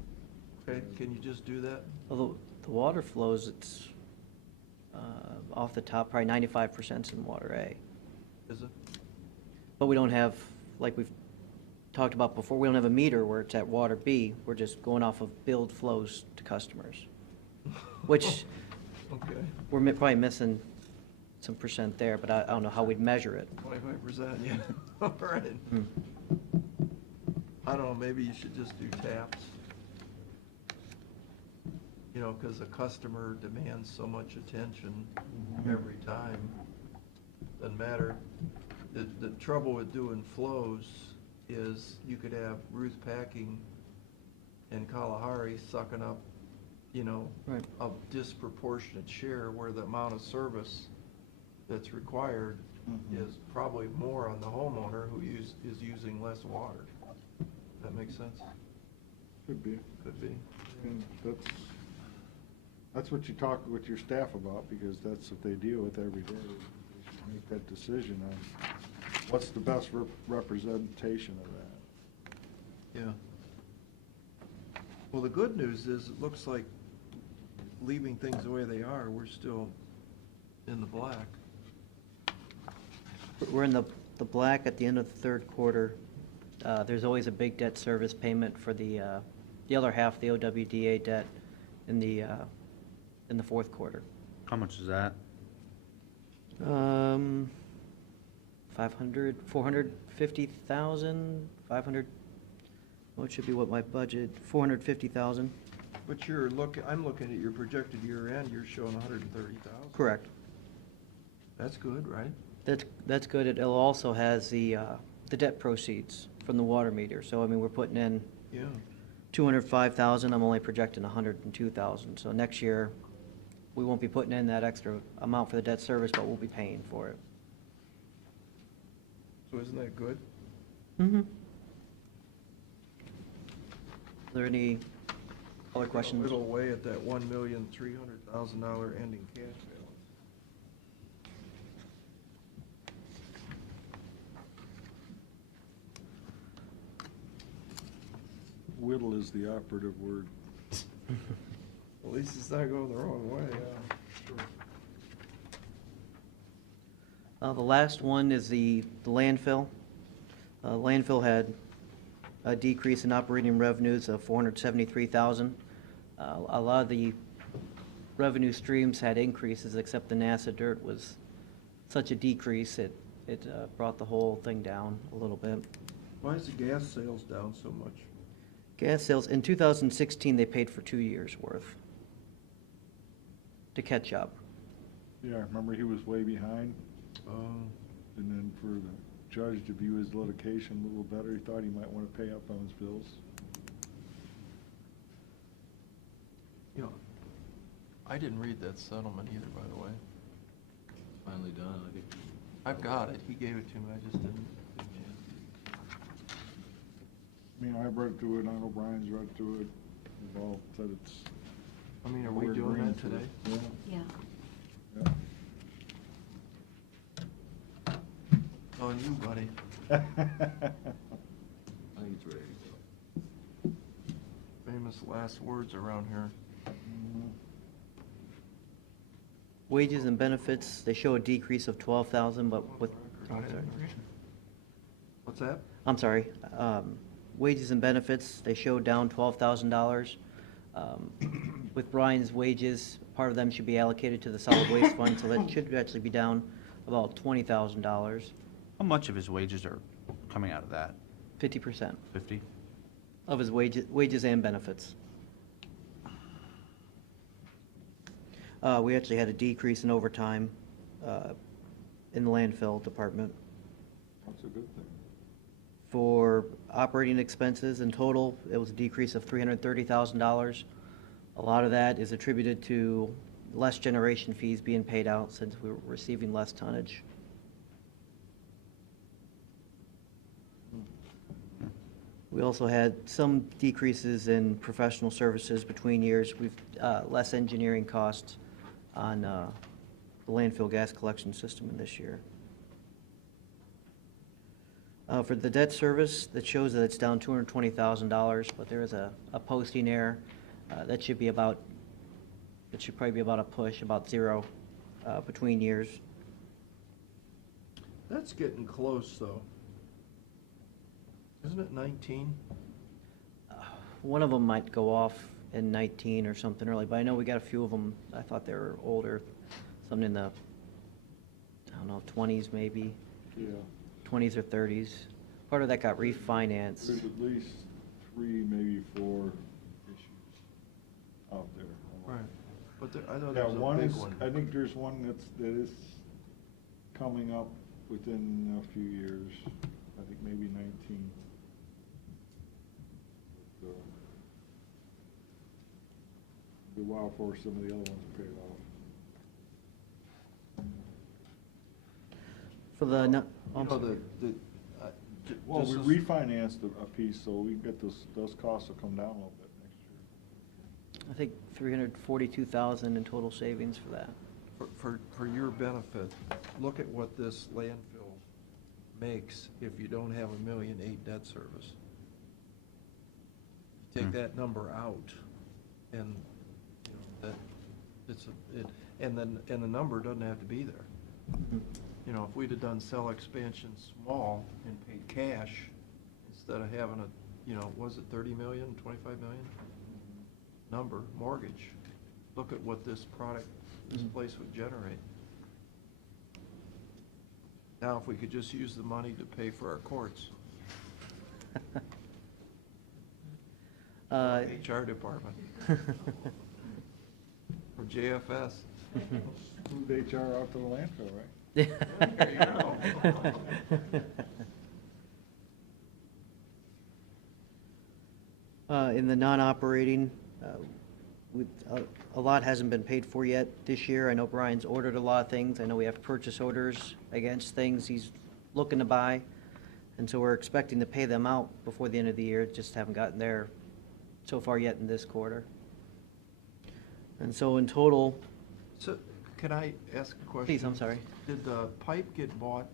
Okay, can you just do that? Although the water flows, it's off the top, probably 95% in water A. Is it? But we don't have, like we've talked about before, we don't have a meter where it's at water B. We're just going off of billed flows to customers, which Okay. we're probably missing some percent there, but I don't know how we'd measure it. 25%, yeah. All right. I don't know, maybe you should just do taps. You know, because a customer demands so much attention every time. Doesn't matter. The trouble with doing flows is you could have Ruth Packing and Kalahari sucking up, you know, Right. a disproportionate share where the amount of service that's required is probably more on the homeowner who is using less water. That makes sense? Could be. Could be. And that's what you talk with your staff about, because that's what they deal with every day. They should make that decision on what's the best representation of that. Yeah. Well, the good news is, it looks like leaving things the way they are, we're still in the black. We're in the black at the end of the third quarter. There's always a big debt service payment for the other half, the OWDA debt, in the fourth quarter. How much is that? 450,000, 500, well, it should be what my budget, 450,000. But I'm looking at your projected year end, you're showing 130,000. Correct. That's good, right? That's good. It also has the debt proceeds from the water meter. So, I mean, we're putting in Yeah. 205,000. I'm only projecting 102,000. So next year, we won't be putting in that extra amount for the debt service, but we'll be paying for it. So isn't that good? Mm-hmm. Are there any other questions? Whittle away at that $1,300,000 ending cash balance. Whittle is the operative word. At least it's not going the wrong way. The last one is the landfill. Landfill had a decrease in operating revenues of 473,000. A lot of the revenue streams had increases, except the NASA dirt was such a decrease, it brought the whole thing down a little bit. Why is the gas sales down so much? Gas sales, in 2016, they paid for 2 years' worth to catch up. Yeah, remember he was way behind, Oh, and then for the judge to view his litigation a little better, he thought he might want to pay up on his bills. you know, I didn't read that settlement either, by the way. Finally done, I think. I've got it. He gave it to me. I just didn't. I mean, I've read through it, I know Brian's read through it, we've all said it's. I mean, are we we're doing agreeing that to today? it. Yeah. Yeah, On you, buddy. yeah. I think it's ready to go. Famous last words around here. Wages and benefits, they show a decrease of 12,000, but with, I didn't read it. What's that? I'm sorry, wages and benefits, they show down $12,000. With Brian's wages, part of them should be allocated to the solid waste fund, so that should actually be down about $20,000, How much of his wages are coming out of that? 50% 50? of his wages and benefits. We actually had a decrease in overtime in the landfill department. That's a good thing. For operating expenses in total, it was a decrease of $330,000. A lot of that is attributed to less generation fees being paid out since we were receiving less tonnage. We also had some decreases in professional services between years. We've less engineering costs on the landfill gas collection system in this year. For the debt service, that shows that it's down $220,000, but there is a posting error. That should probably be about a push, about zero between years. That's getting close, though. Isn't it 19? One of them might go off in 19 or something early, but I know we got a few of them, I thought they were older, something in the don't know, 20s maybe, Yeah, 20s or 30s. Part of that got refinanced. there's at least 3, maybe 4 issues out there. Right. But there, I know Yeah, there's a one big is, one. I think there's one that is coming up within a few years, I think maybe 19. But, be a while before some of the other ones are paid off. For the, no, oh, I'm You know, sorry. Well, just we as- refinanced a piece, so we get those costs will come down a little bit next year. I think 342,000 in total savings for that. For your benefit, look at what this landfill makes if you don't have $1.8 million debt service. Take that number out, and, you know, that, and the number doesn't have to be there. You know, if we'd have done cell expansion small and paid cash, instead of having a, you know, was it 30 million, 25 million? Number, mortgage, look at what this product, this place would generate. Now, if we could just use the money to pay for our courts. HR department. Or JFS. Move HR out to the landfill, right? In the non-operating, a lot hasn't been paid for yet this year. I know Brian's ordered a lot of things. I know we have purchase orders against things he's looking to buy. And so we're expecting to pay them out before the end of the year, just haven't gotten there so far yet in this quarter. And so in total, So, can I ask a question? please, I'm sorry. Did the pipe get bought,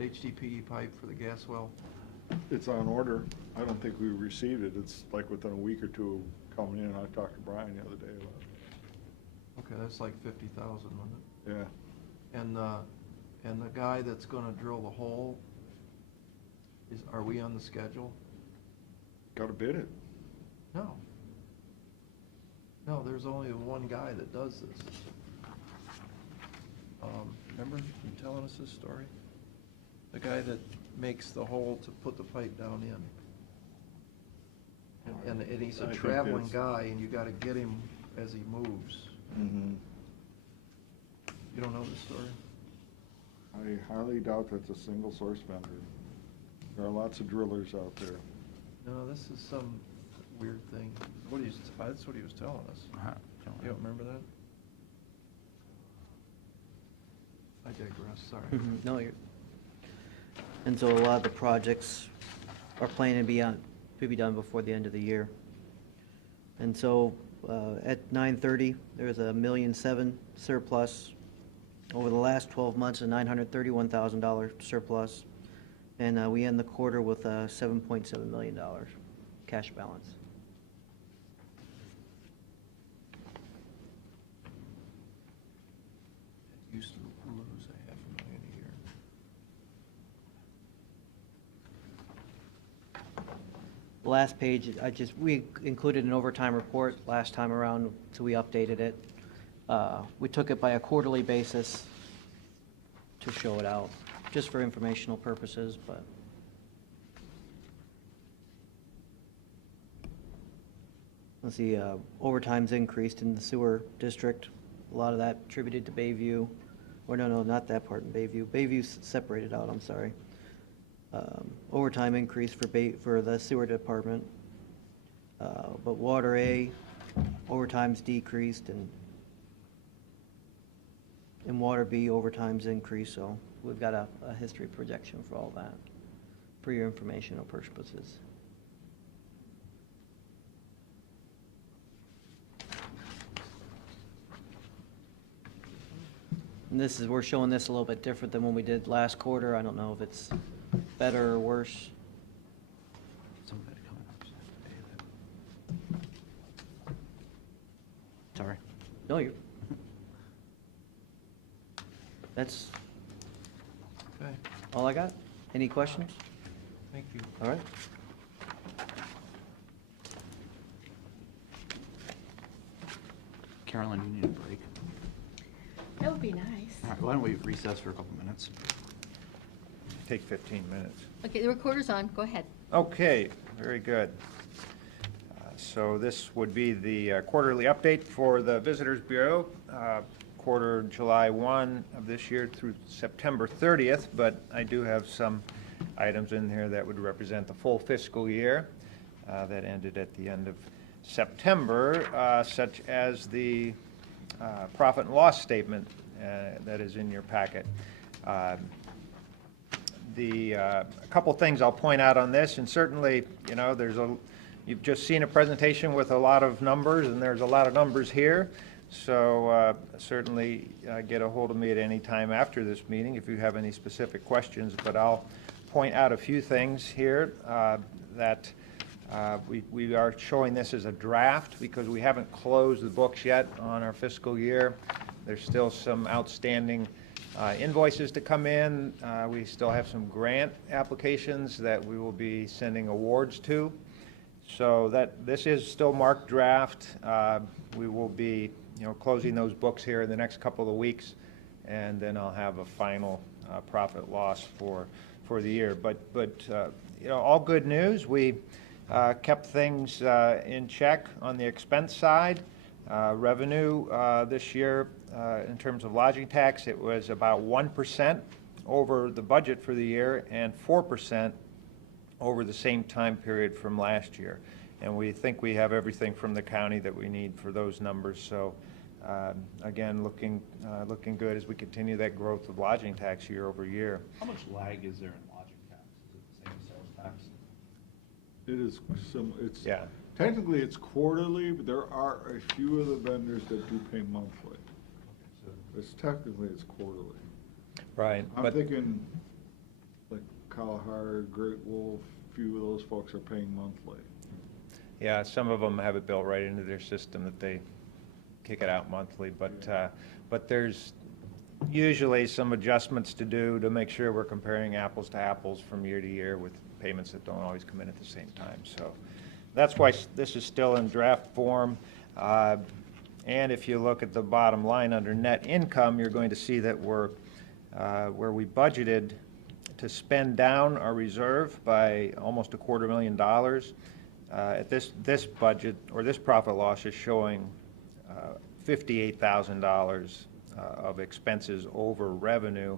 HDPE pipe for the gas well? It's on order. I don't think we received it. It's like within a week or two coming in. I talked to Brian the other day about it. Okay, that's like 50,000, wasn't it? Yeah. And the guy that's gonna drill the hole, are we on the schedule? Gotta bid it. No. No, there's only one guy that does this. Remember you telling us this story? The guy that makes the hole to put the pipe down in. And he's I a think traveling it's- guy, and you gotta get him as he moves. Mm-hmm. You don't know this story? I highly doubt that's a single source vendor. There are lots of drillers out there. No, this is some weird thing. That's what he was telling us. You don't remember that? I digress, sorry. No, you're, and so a lot of the projects are planning to be done before the end of the year. And so, at 9:30, there's a $1.7 million surplus. Over the last 12 months, a $931,000 surplus. And, we end the quarter with a $7.7 million cash balance. It used to lose $500,000 a year. The last page, we included an overtime report last time around, so we updated it. We took it by a quarterly basis to show it out, just for informational purposes, but. Let's see, overtime's increased in the sewer district. A lot of that attributed to Bayview, or no, not that part in Bayview. Bayview's separated out, I'm sorry. Overtime increased for the sewer department. But Water A, overtime's decreased, and in Water B, overtime's increased, so we've got a history projection for all that, for your informational purposes. And this is, we're showing this a little bit different than when we did last quarter. I don't know if it's better or worse. Sorry. No, you're. That's Okay, all I got. Any questions? thank you. All right. Carolyn, you need a break. That would be nice. All right, why don't we recess for a couple minutes? Take 15 minutes. Okay, the recorder's on, go ahead. Okay, very good. So this would be the quarterly update for the Visitors Bureau, quarter July 1 of this year through September 30th, but I do have some items in here that would represent the full fiscal year that ended at the end of September, such as the profit and loss statement that is in your packet. A couple things I'll point out on this, and certainly, you know, you've just seen a presentation with a lot of numbers, and there's a lot of numbers here. So certainly get a hold of me at any time after this meeting if you have any specific questions. But I'll point out a few things here that we are showing this as a draft because we haven't closed the books yet on our fiscal year. There's still some outstanding invoices to come in. We still have some grant applications that we will be sending awards to. So this is still marked draft. We will be, closing those books here in the next couple of weeks, and then I'll have a final profit loss for the year. But all good news. We kept things in check on the expense side. Revenue this year, in terms of lodging tax, it was about 1% over the budget for the year and 4% over the same time period from last year. And we think we have everything from the county that we need for those numbers. So again, looking good as we continue that growth of lodging tax year over year. How much lag is there in lodging tax? Is it the same as sales tax? It is it's, Yeah. technically it's quarterly, but there are a few of the vendors that do pay monthly. It's technically it's quarterly. Right. I'm thinking like Kalahari, Great Wolf, a few of those folks are paying monthly. Yeah, some of them have it built right into their system that they kick it out monthly, but there's usually some adjustments to do to make sure we're comparing apples to apples from year to year with payments that don't always come in at the same time. So that's why this is still in draft form. And if you look at the bottom line under net income, you're going to see that we're where we budgeted to spend down our reserve by almost $250,000. At this budget, or this profit loss, is showing $58,000 of expenses over revenue.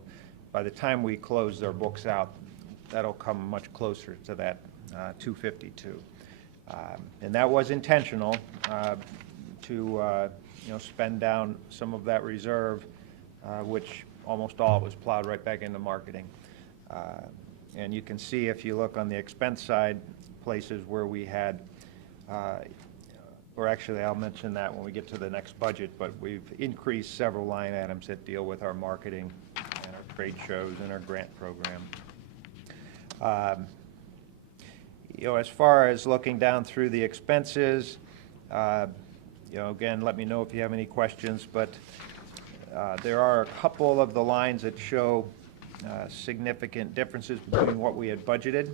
By the time we close our books out, that'll come much closer to that 252. And that was intentional to spend down some of that reserve, which almost all was plowed right back into marketing. And you can see if you look on the expense side, places where we had, or actually I'll mention that when we get to the next budget, but we've increased several line items that deal with our marketing and our trade shows and our grant program. As far as looking down through the expenses, again, let me know if you have any questions, but there are a couple of the lines that show significant differences between what we had budgeted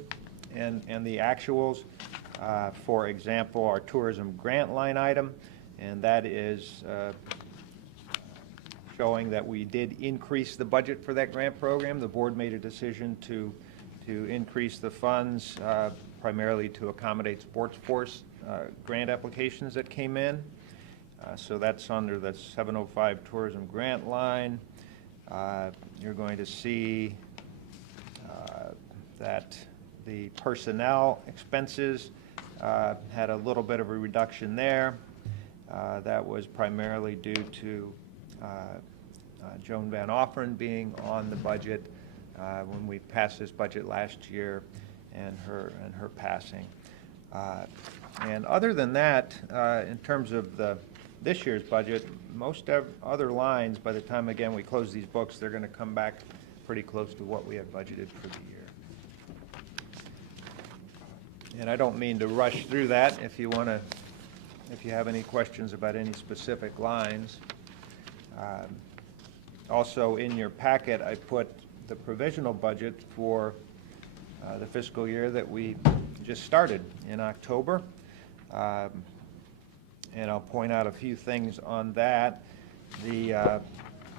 and the actuals. For example, our tourism grant line item, and that is showing that we did increase the budget for that grant program. The board made a decision to increase the funds primarily to accommodate sports force grant applications that came in. So that's under the 705 tourism grant line. You're going to see that the personnel expenses had a little bit of a reduction there. That was primarily due to Joan Van Offeren being on the budget when we passed this budget last year, and her passing. And other than that, in terms of this year's budget, most other lines, by the time, again, we close these books, they're going to come back pretty close to what we had budgeted for the year. And I don't mean to rush through that. If you have any questions about any specific lines. Also in your packet, I put the provisional budget for the fiscal year that we just started in October. And I'll point out a few things on that. The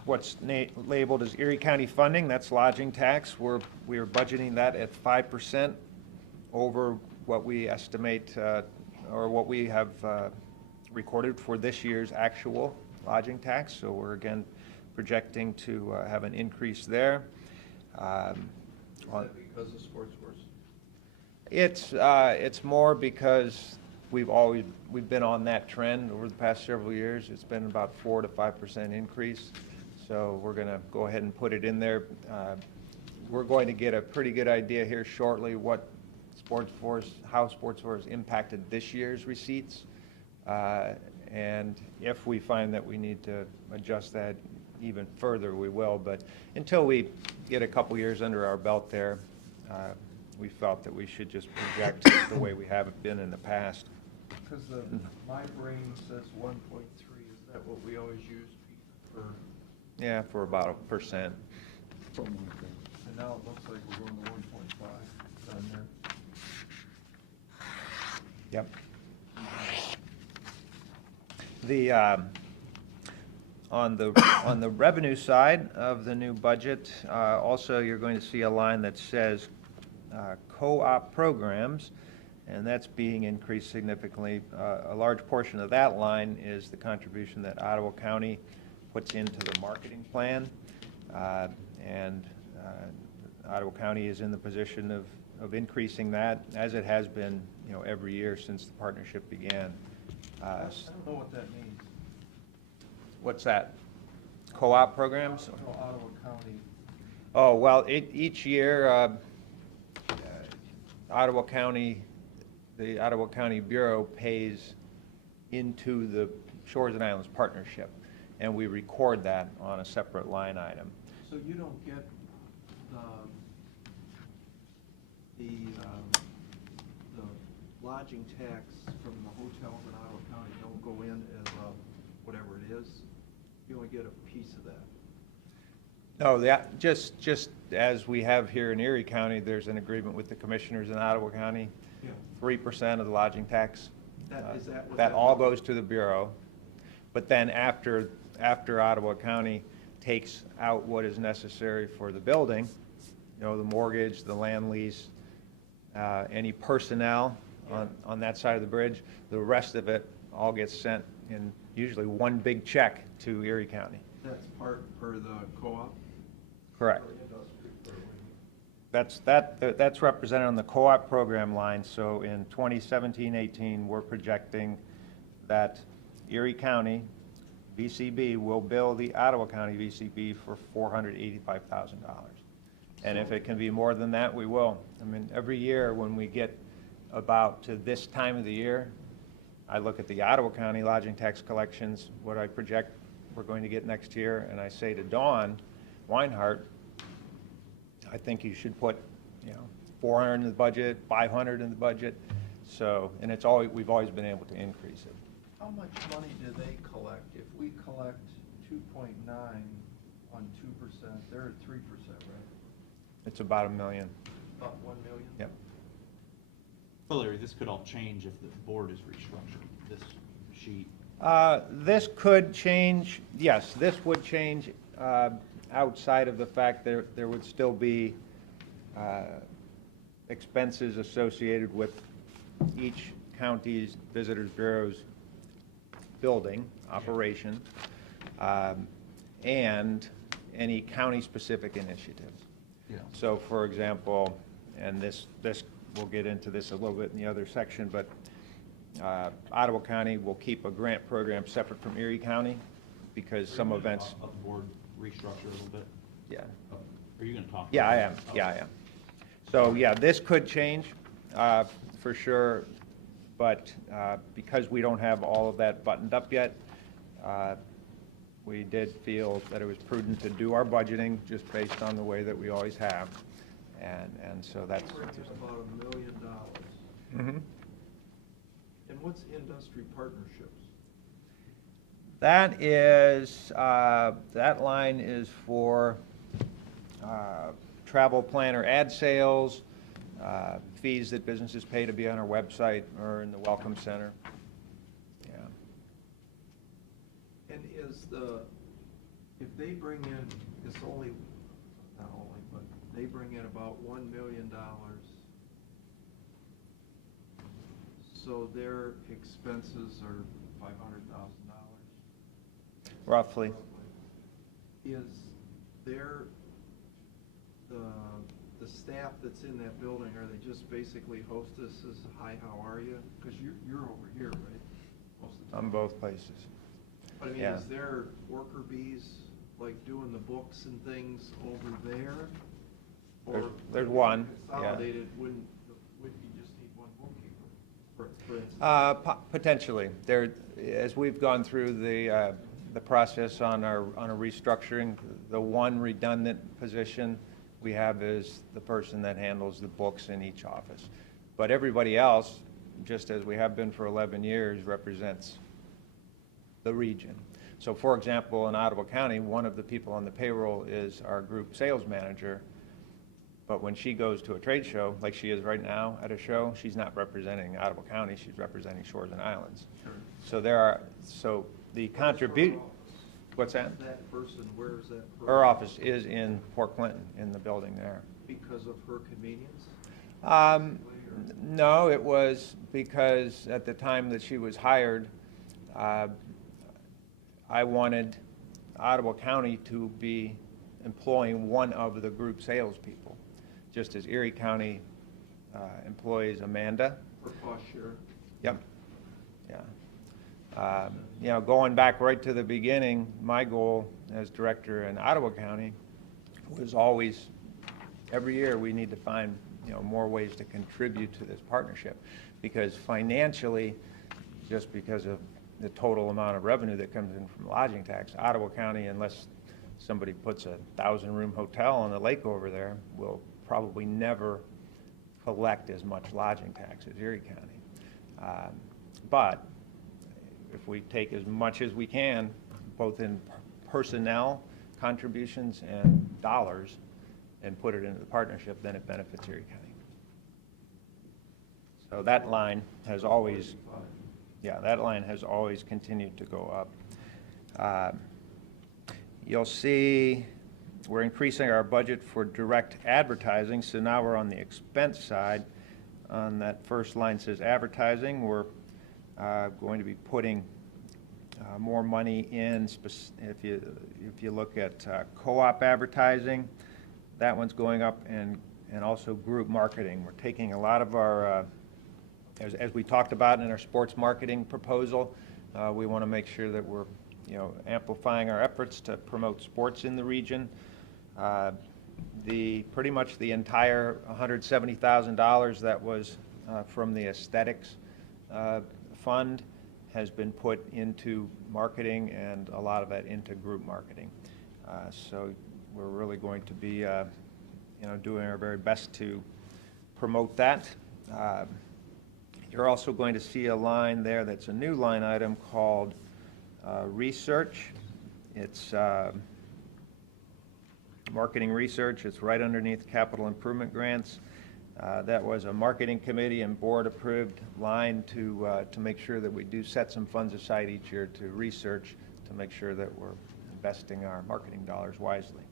what's labeled as Erie County funding, that's lodging tax. We are budgeting that at 5% over what we estimate, or what we have recorded for this year's actual lodging tax. So we're again projecting to have an increase there. Is that because of sports course? It's more because we've been on that trend over the past several years. It's been about 4 to 5% increase. So we're going to go ahead and put it in there. We're going to get a pretty good idea here shortly how Sports Force impacted this year's receipts. And if we find that we need to adjust that even further, we will. But until we get a couple years under our belt there, we felt that we should just project the way we have been in the past. Because my brain says 1.3, is that what we always use for? Yeah, for about 1%. Something like that. And now it looks like we're going to 1.5 down there. Yep. On the revenue side of the new budget, also you're going to see a line that says co-op programs, and that's being increased significantly. A large portion of that line is the contribution that Ottawa County puts into the marketing plan, and Ottawa County is in the position of increasing that, as it has been, every year since the partnership began. I don't know what that means. What's that? Co-op programs? No, Ottawa County. Oh, well, each year, Ottawa County, the Ottawa County Bureau pays into the Shores and Islands Partnership, and we record that on a separate line item. So you don't get the lodging tax from the hotels in Ottawa County don't go in as whatever it is? You only get a piece of that? No, just as we have here in Erie County, there's an agreement with the commissioners in Ottawa County. Yeah. 3% of the lodging tax. Is that what That that all means? goes to the Bureau. But then after Ottawa County takes out what is necessary for the building, the mortgage, the land lease, any personnel on that side of the bridge, the rest of it all gets sent in usually one big check to Erie County. That's part per the co-op? Correct. Or industry, That's represented on the co-op program line. So in 2017-18, we're projecting that Erie County VCB will bill the Ottawa County VCB for $485,000. And if it can be more than that, we will. I mean, every year when we get about to this time of the year, I look at the Ottawa County lodging tax collections, what I project we're going to get next year, and I say to Dawn Weinhardt, I think you should put, 400 in the budget, 500 in the budget. So, and we've always been able to increase it. How much money do they collect? If we collect 2.9 on 2%, they're at 3%, right? It's about $1 million. About 1 million? Yep. Well, Larry, this could all change if the board is restructured, this sheet. This could change, yes, this would change outside of the fact there would still be expenses associated with each county's Visitors Bureau's building operation, and any county-specific initiatives. Yeah. So, for example, and this we'll get into this a little bit in the other section, but Ottawa County will keep a grant program separate from Erie County because some events. Of the board restructure a little bit? Yeah. Are you going to talk? Yeah, I about am. it? Yeah, I am. So, yeah, this could change for sure, but because we don't have all of that buttoned up yet, we did feel that it was prudent to do our budgeting just based on the way that we always have. And so that's. We're at about $1 million. Mhm. And what's industry partnerships? That is, that line is for travel planner ad sales, fees that businesses pay to be on our website or in the Welcome Center. Yeah. And if they bring in, it's only, not only, but they bring in about $1 million, so their expenses are $500,000. Roughly. Is there, the staff that's in that building, are they just basically hostesses, hi, how are you? Because you're over here, right? Most of the time. On both places. But I mean, Yeah. is there worker bees, like doing the books and things over there? Or There's one, yeah. consolidated, wouldn't you just need one bookkeeper, for instance? Potentially. There, as we've gone through the process on a restructuring, the one redundant position we have is the person that handles the books in each office. But everybody else, just as we have been for 11 years, represents the region. So for example, in Ottawa County, one of the people on the payroll is our group sales manager. But when she goes to a trade show, like she is right now at a show, she's not representing Ottawa County, she's representing Shores and Islands. Sure. So the contribute, what's that? That person, where is that? Her office is in Port Clinton, in the building there. Because of her convenience? No, it was because at the time that she was hired, I wanted Ottawa County to be employing one of the group salespeople, just as Erie County employs Amanda. For cost share? Yep, yeah. You know, going back right to the beginning, my goal as director in Ottawa County was always, every year we need to find, you know, more ways to contribute to this partnership. Because financially, just because of the total amount of revenue that comes in from lodging tax, Ottawa County, unless somebody puts a 1,000-room hotel on the lake over there, will probably never collect as much lodging tax as Erie County. But if we take as much as we can, both in personnel contributions and dollars, and put it into the partnership, then it benefits Erie County. So that line has always, yeah, that line has always continued to go up. You'll see we're increasing our budget for direct advertising, so now we're on the expense side. On that first line says advertising, we're going to be putting more money in. If you look at co-op advertising, that one's going up, and also group marketing. We're taking a lot of our, as we talked about in our sports marketing proposal, we want to make sure that we're, you know, amplifying our efforts to promote sports in the region. Pretty much the entire $170,000 that was from the aesthetics fund has been put into marketing, and a lot of that into group marketing. So we're really going to be, you know, doing our very best to promote that. You're also going to see a line there that's a new line item called research. It's marketing research. It's right underneath capital improvement grants. That was a marketing committee and board approved line to make sure that we do set some funds aside each year to research, to make sure that we're investing our marketing dollars wisely.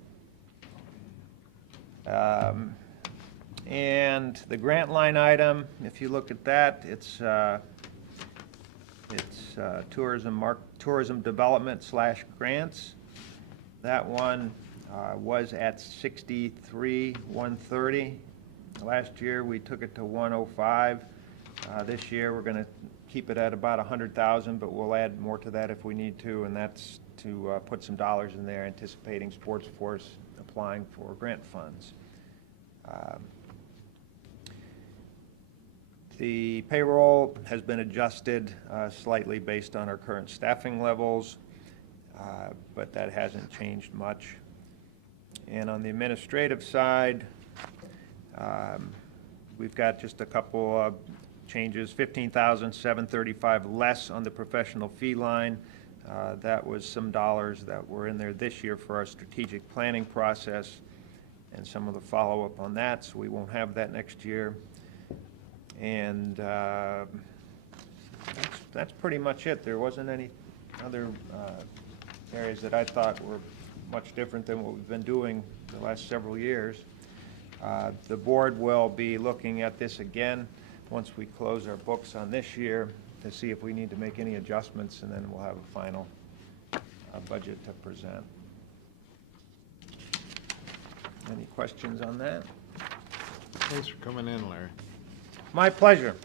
And the grant line item, if you look at that, it's tourism development / grants. That one was at 63,130. Last year we took it to 105. This year we're going to keep it at about 100,000, but we'll add more to that if we need to, and that's to put some dollars in there, anticipating Sports Force applying for grant funds. The payroll has been adjusted slightly based on our current staffing levels, but that hasn't changed much. And on the administrative side, we've got just a couple of changes, $15,735 less on the professional fee line. That was some dollars that were in there this year for our strategic planning process and some of the follow-up on that, so we won't have that next year. And that's pretty much it. There wasn't any other areas that I thought were much different than what we've been doing the last several years. The board will be looking at this again once we close our books on this year to see if we need to make any adjustments, and then we'll have a final budget to present. Any questions on that? Thanks for coming in, Larry. My pleasure.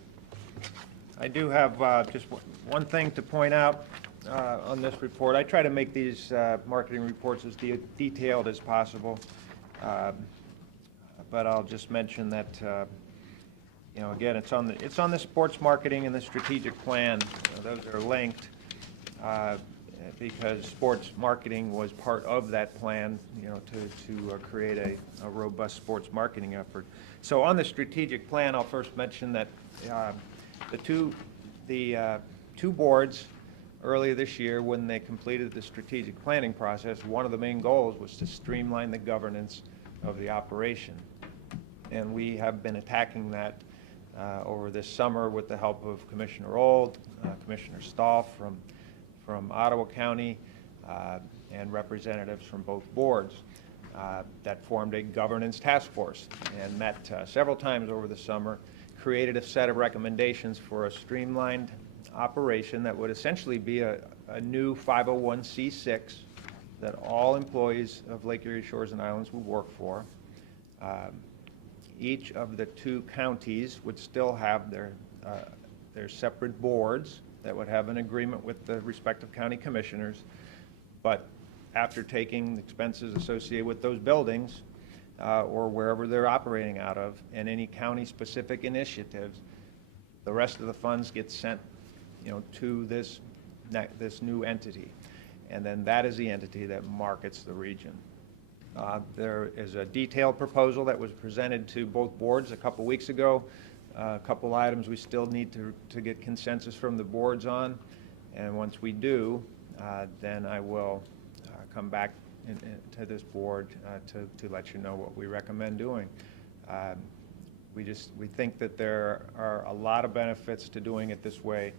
I do have just one thing to point out on this report. I try to make these marketing reports as detailed as possible, but I'll just mention that you know, again, it's on the sports marketing and the strategic plan. Those are linked because sports marketing was part of that plan, you know, to create a robust sports marketing effort. So on the strategic plan, I'll first mention that the two boards earlier this year, when they completed the strategic planning process, one of the main goals was to streamline the governance of the operation. And we have been attacking that over this summer with the help of Commissioner Old, Commissioner Stahl from Ottawa County, and representatives from both boards that formed a governance task force and met several times over the summer, created a set of recommendations for a streamlined operation that would essentially be a new 501c6 that all employees of Lake Erie Shores and Islands would work for. Each of the two counties would still have their separate boards that would have an agreement with the respective county commissioners, but after taking the expenses associated with those buildings or wherever they're operating out of and any county-specific initiatives, the rest of the funds get sent, you know, to this new entity, and then that is the entity that markets the region. There is a detailed proposal that was presented to both boards a couple weeks ago. A couple items we still need to get consensus from the boards on, and once we do, then I will come back to this board to let you know what we recommend doing. We think that there are a lot of benefits to doing it this way.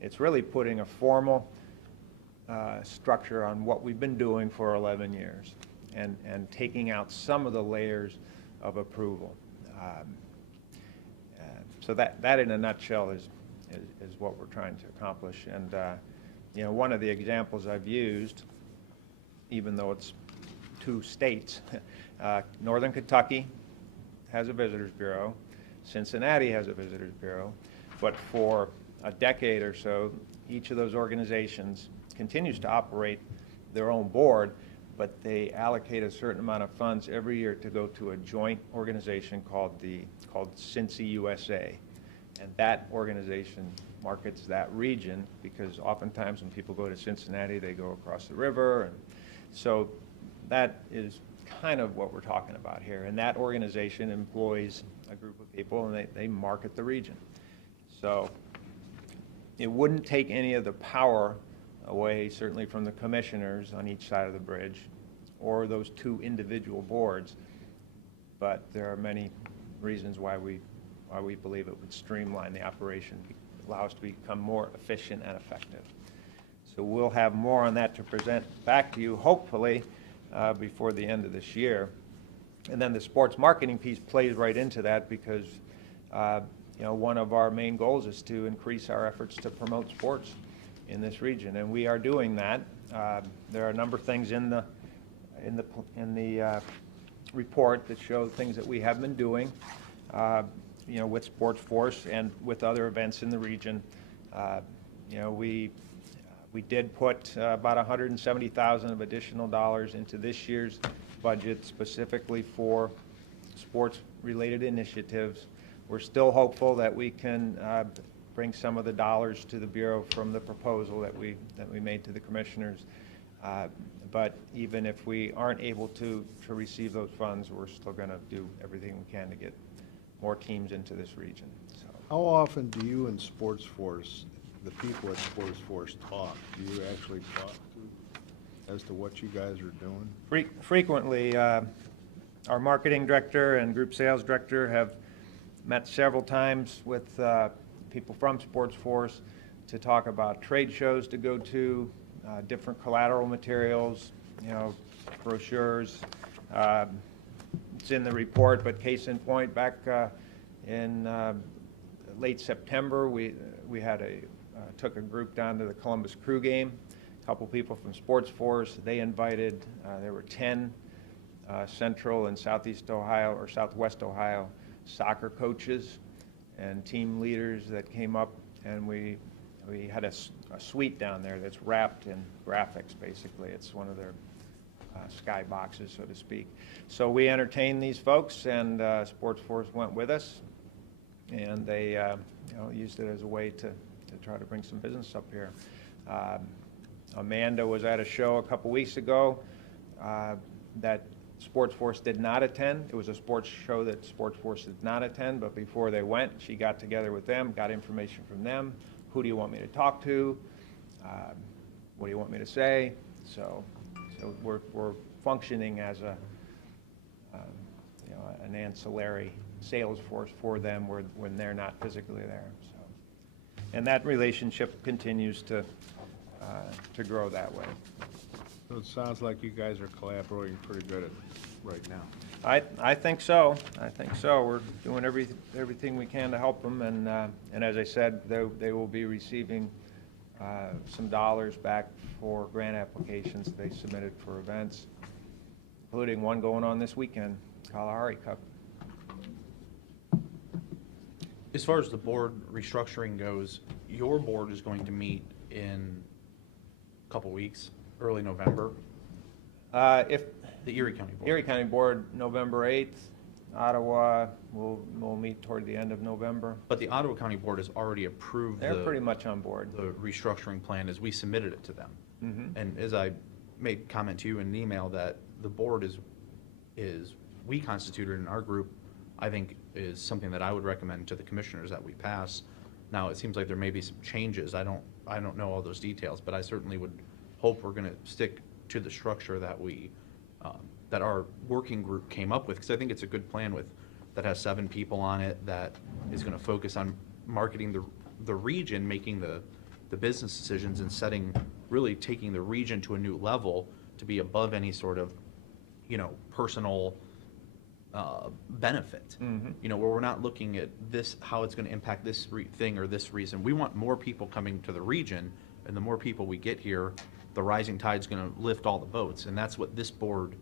It's really putting a formal structure on what we've been doing for 11 years and taking out some of the layers of approval. So that in a nutshell is what we're trying to accomplish. And you know, one of the examples I've used, even though it's two states, Northern Kentucky has a visitors bureau, Cincinnati has a visitors bureau, but for a decade or so, each of those organizations continues to operate their own board, but they allocate a certain amount of funds every year to go to a joint organization called Cincy USA. And that organization markets that region because oftentimes when people go to Cincinnati, they go across the river. And so that is kind of what we're talking about here. And that organization employs a group of people and they market the region. So it wouldn't take any of the power away, certainly from the commissioners on each side of the bridge or those two individual boards, but there are many reasons why we believe it would streamline the operation, allow us to become more efficient and effective. So we'll have more on that to present back to you, hopefully, before the end of this year. And then the sports marketing piece plays right into that because you know, one of our main goals is to increase our efforts to promote sports in this region, and we are doing that. There are a number of things in the report that show things that we have been doing, you know, with Sports Force and with other events in the region. You know, we did put about $170,000 of additional dollars into this year's budget specifically for sports-related initiatives. We're still hopeful that we can bring some of the dollars to the Bureau from the proposal that we made to the commissioners. But even if we aren't able to receive those funds, we're still going to do everything we can to get more teams into this region. So. How often do you and Sports Force, the people at Sports Force, talk? Do you actually talk as to what you guys are doing? Frequently. Our marketing director and group sales director have met several times with people from Sports Force to talk about trade shows to go to, different collateral materials, you know, brochures. It's in the report, but case in point, back in late September, we had took a group down to the Columbus Crew game. A couple people from Sports Force. They invited, there were 10 Central and Southeast Ohio or Southwest Ohio soccer coaches and team leaders that came up, and we had a suite down there that's wrapped in graphics, basically. It's one of their sky boxes, so to speak. So we entertained these folks, and Sports Force went with us, and they used it as a way to try to bring some business up here. Amanda was at a show a couple weeks ago that Sports Force did not attend. It was a sports show that Sports Force did not attend, but before they went, she got together with them, got information from them. Who do you want me to talk to? What do you want me to say? So we're functioning as an ancillary sales force for them when they're not physically there. So, and that relationship continues to grow that way. So it sounds like you guys are collaborating pretty good right now. I think so. I think so. We're doing everything we can to help them, and as I said, they will be receiving some dollars back for grant applications they submitted for events, including one going on this weekend, Kalahari Cup. As far as the board restructuring goes, your board is going to meet in a couple weeks, early November. If The Erie County Board. Erie County Board, November 8th. Ottawa, we'll meet toward the end of November. But the Ottawa County Board has already approved They're pretty much on board. the restructuring plan as we submitted it to them. Mhm. And as I made comment to you in an email, that the board we constituted in our group, I think is something that I would recommend to the commissioners that we pass. Now, it seems like there may be some changes. I don't know all those details, but I certainly would hope we're gonna stick to the structure that that our working group came up with, because I think it's a good plan that has 7 people on it, that is gonna focus on marketing the region, making the business decisions, and really taking the region to a new level to be above any sort of, personal benefit. Mhm. Where we're not looking at how it's gonna impact this thing or this reason. We want more people coming to the region, and the more people we get here, the rising tide's gonna lift all the boats, and that's what this board,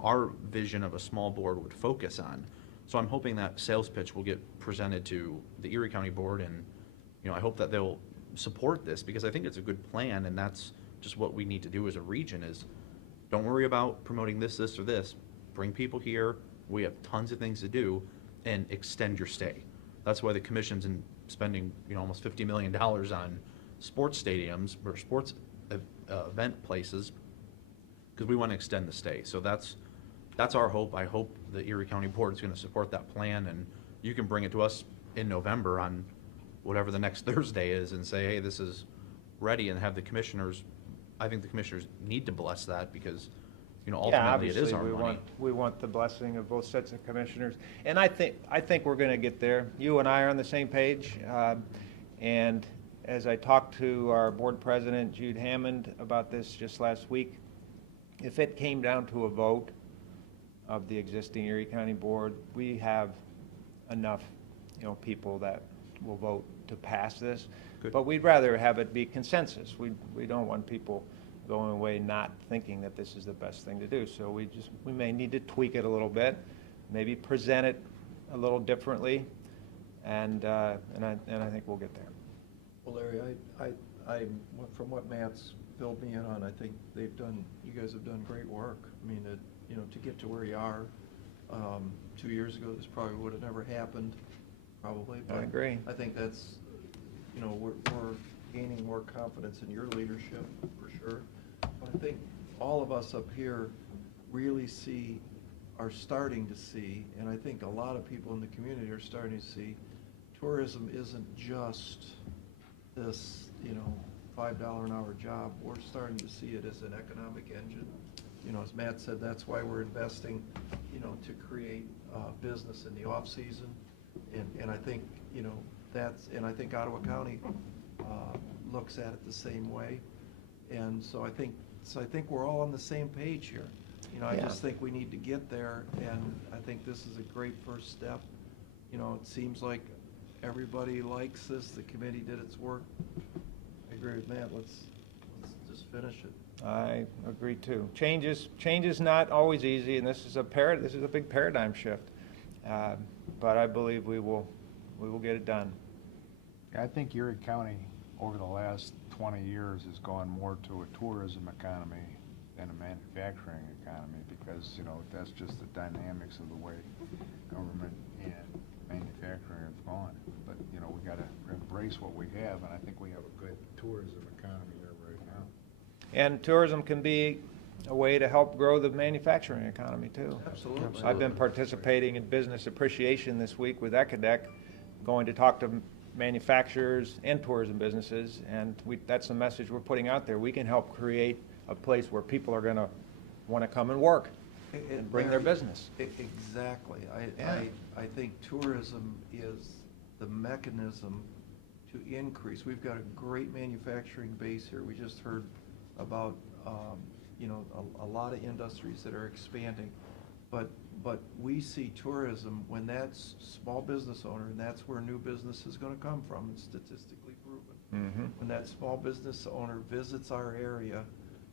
our vision of a small board would focus on. So I'm hoping that sales pitch will get presented to the Erie County Board, and, I hope that they'll support this, because I think it's a good plan, and that's just what we need to do as a region is, don't worry about promoting this, or this. Bring people here. We have tons of things to do, and extend your stay. That's why the commission's spending, almost $50 million on sports stadiums or sports event places, because we want to extend the stay. So that's our hope. I hope the Erie County Board is going to support that plan, and you can bring it to us in November on whatever the next Thursday is and say, hey, this is ready, and have the commissioners, I think the commissioners need to bless that, because, ultimately it is our money. We want the blessing of both sets of commissioners. And I think we're going to get there. You and I are on the same page. And as I talked to our board president, Jude Hammond, about this just last week, if it came down to a vote of the existing Erie County Board, we have enough, people that will vote to pass this. Good. But we'd rather have it be consensus. We don't want people going away not thinking that this is the best thing to do. So we may need to tweak it a little bit, maybe present it a little differently, and I think we'll get there. Well, Larry, from what Matt's filled me in on, I think you guys have done great work. I mean, to get to where you are, 2 years ago, this probably would have never happened, probably. I agree. I think that's, we're gaining more confidence in your leadership, for sure. But I think all of us up here really are starting to see, and I think a lot of people in the community are starting to see, tourism isn't just this, $5 an hour job. We're starting to see it as an economic engine. As Matt said, that's why we're investing, to create business in the off-season. And I think, I think Ottawa County looks at it the same way. And so I think we're all on the same page here. You know, I Yeah. just think we need to get there, and I think this is a great first step. You know, it seems like everybody likes this, the committee did its work. I agree with Matt, let's just finish it. I agree too. Change is not always easy, and this is a big paradigm shift. But I believe we will get it done. I think Erie County, over the last 20 years, has gone more to a tourism economy than a manufacturing economy, because, you know, that's just the dynamics of the way government and manufacturing have gone. But, you know, we gotta embrace what we have, and I think we have a good tourism economy there right now. And tourism can be a way to help grow the manufacturing economy too. Absolutely. I've been participating in business appreciation this week with Ecadec, going to talk to manufacturers and tourism businesses, and that's the message we're putting out there. We can help create a place where people are going to want to come and work and bring their business. Exactly. Yeah. I think tourism is the mechanism to increase. We've got a great manufacturing base here. We just heard about, you know, a lot of industries that are expanding. But we see tourism, when that's small business owner, and that's where new business is going to come from, it's statistically proven. When that small business owner visits our area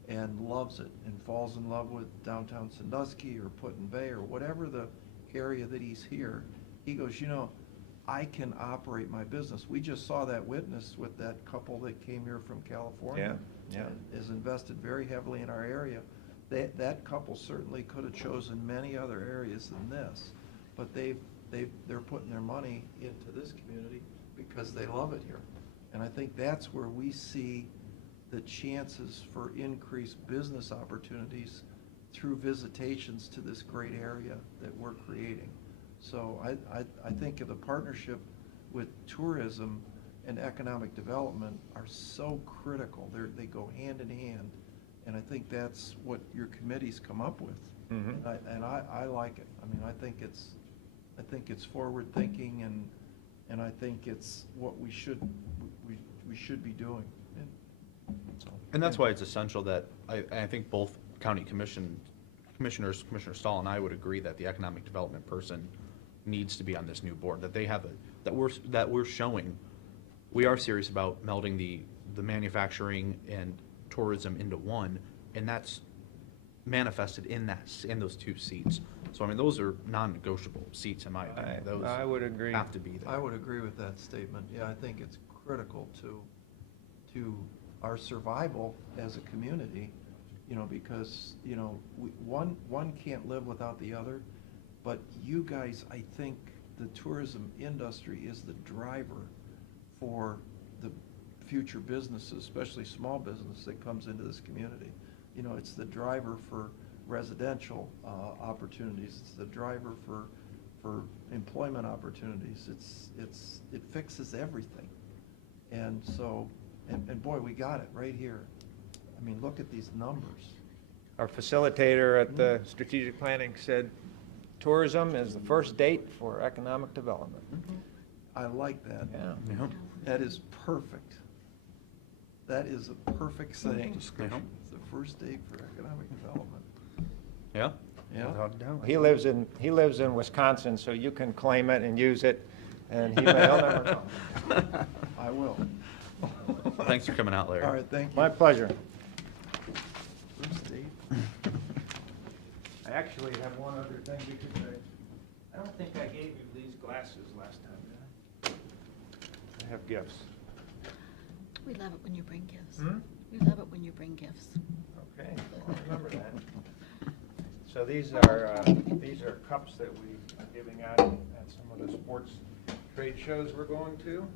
and loves it and falls in love with downtown Sandusky or Put-in Bay or whatever the area that he's here, he goes, you know, I can operate my business. We just saw that witness with that couple that came here from California. Yeah. And is invested very heavily in our area. That couple certainly could have chosen many other areas than this, but they're putting their money into this community because they love it here. And I think that's where we see the chances for increased business opportunities through visitations to this great area that we're creating. So I think of the partnership with tourism and economic development are so critical. They go hand in hand. And I think that's what your committee's come up with. And I like it. I mean, I think it's forward thinking, and I think it's what we should be doing. And that's why it's essential that, I think both county commissioners, Commissioner Stahl and I would agree that the economic development person needs to be on this new board, that they have that we're showing, we are serious about melding the manufacturing and tourism into one, and that's manifested in those two seats. So I mean, those are non-negotiable seats in my opinion. Those I would agree. have to be there. I would agree with that statement. Yeah, I think it's critical to our survival as a community, you know, because, you know, one can't live without the other, but you guys, I think the tourism industry is the driver for the future businesses, especially small business that comes into this community. You know, it's the driver for residential opportunities. It's the driver for employment opportunities. It fixes everything. And so, and boy, we got it right here. I mean, look at these numbers. Our facilitator at the strategic planning said, tourism is the first date for economic development. I like that. Yeah. That is perfect. That is a perfect saying. It's the first date for economic development. Yeah? Yeah. Without doubt. He lives in Wisconsin, so you can claim it and use it, and he'll never come. I will. Thanks for coming out, Larry. All right, thank you. My pleasure. First date. I actually have one other thing, because I don't think I gave you these glasses last time, did I? I have gifts. We love it when you bring gifts. Hmm? We love it when you bring gifts. Okay, I'll remember that. So these are cups that we are giving out at some of the sports trade shows we're going to.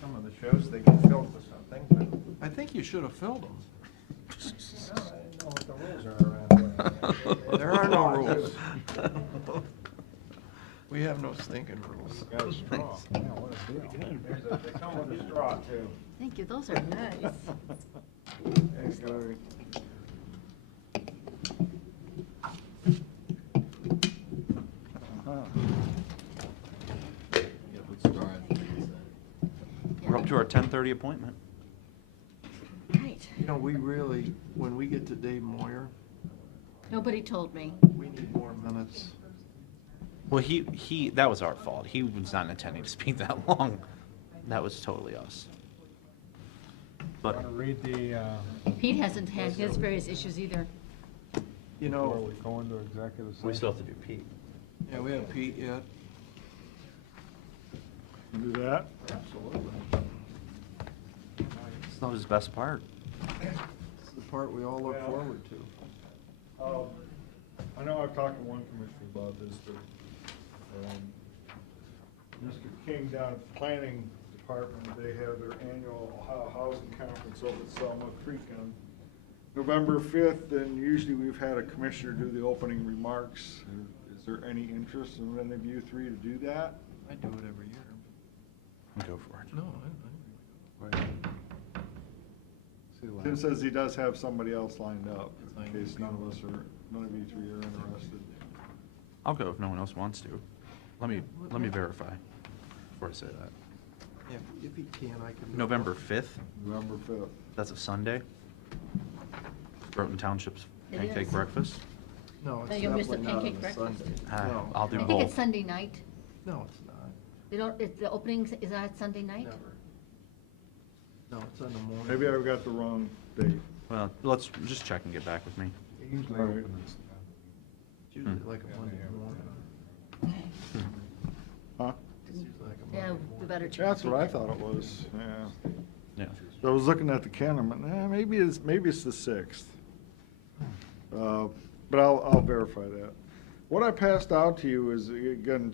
Some of the shows, they get filled with something, but I think you should have filled them. well, I didn't know what the rules are around here. There are no rules. We have no stinking rules. Got a straw. Yeah, what a deal. They come with a straw, too. Thank you, those are nice. There you go. We're up to our 10:30 appointment. Right. You know, we really, when we get to Dave Moyer, Nobody told me. we need more minutes. Well, that was our fault. He was not intending to speak that long. That was totally us. But Want to read the, Pete hasn't had his various issues either. You before know, we go into executive session? we still have to do Pete. yeah, we haven't Pete yet. Do that? Absolutely. It's not his best part. It's the part we all look forward to. I know I've talked to one commissioner about this, but, Mr. King down at the planning department, they have their annual Ohio Housing Conference over at Selma Creek on November 5th, and usually we've had a commissioner do the opening remarks. Is there any interest in any of you three to do that? I do it every year. Go for it. No, Tim says he does have somebody else lined up, in case none of you three are interested. I'll go if no one else wants to. Let me verify before I say that. if he can, I can. November 5th, November 5th. that's a Sunday. Broughton Township's It pancake is. breakfast. No, No, it's you'll miss the definitely not on pancake a breakfast. Sunday. No, I'll do I both. think it's Sunday night. No, it's not. They don't, the opening is not Sunday night? Never. No, it's on the morning. Maybe I've got the wrong date. Well, let's just check and get back with me. They usually All right. open this. It's usually like a Monday morning. Huh? It's usually like a Yeah, Monday we morning. better check. That's with what I Pete. thought it was, yeah. Yeah. So I was looking at the calendar, I'm like, maybe it's the 6th. But I'll verify that. What I passed out to you is, again,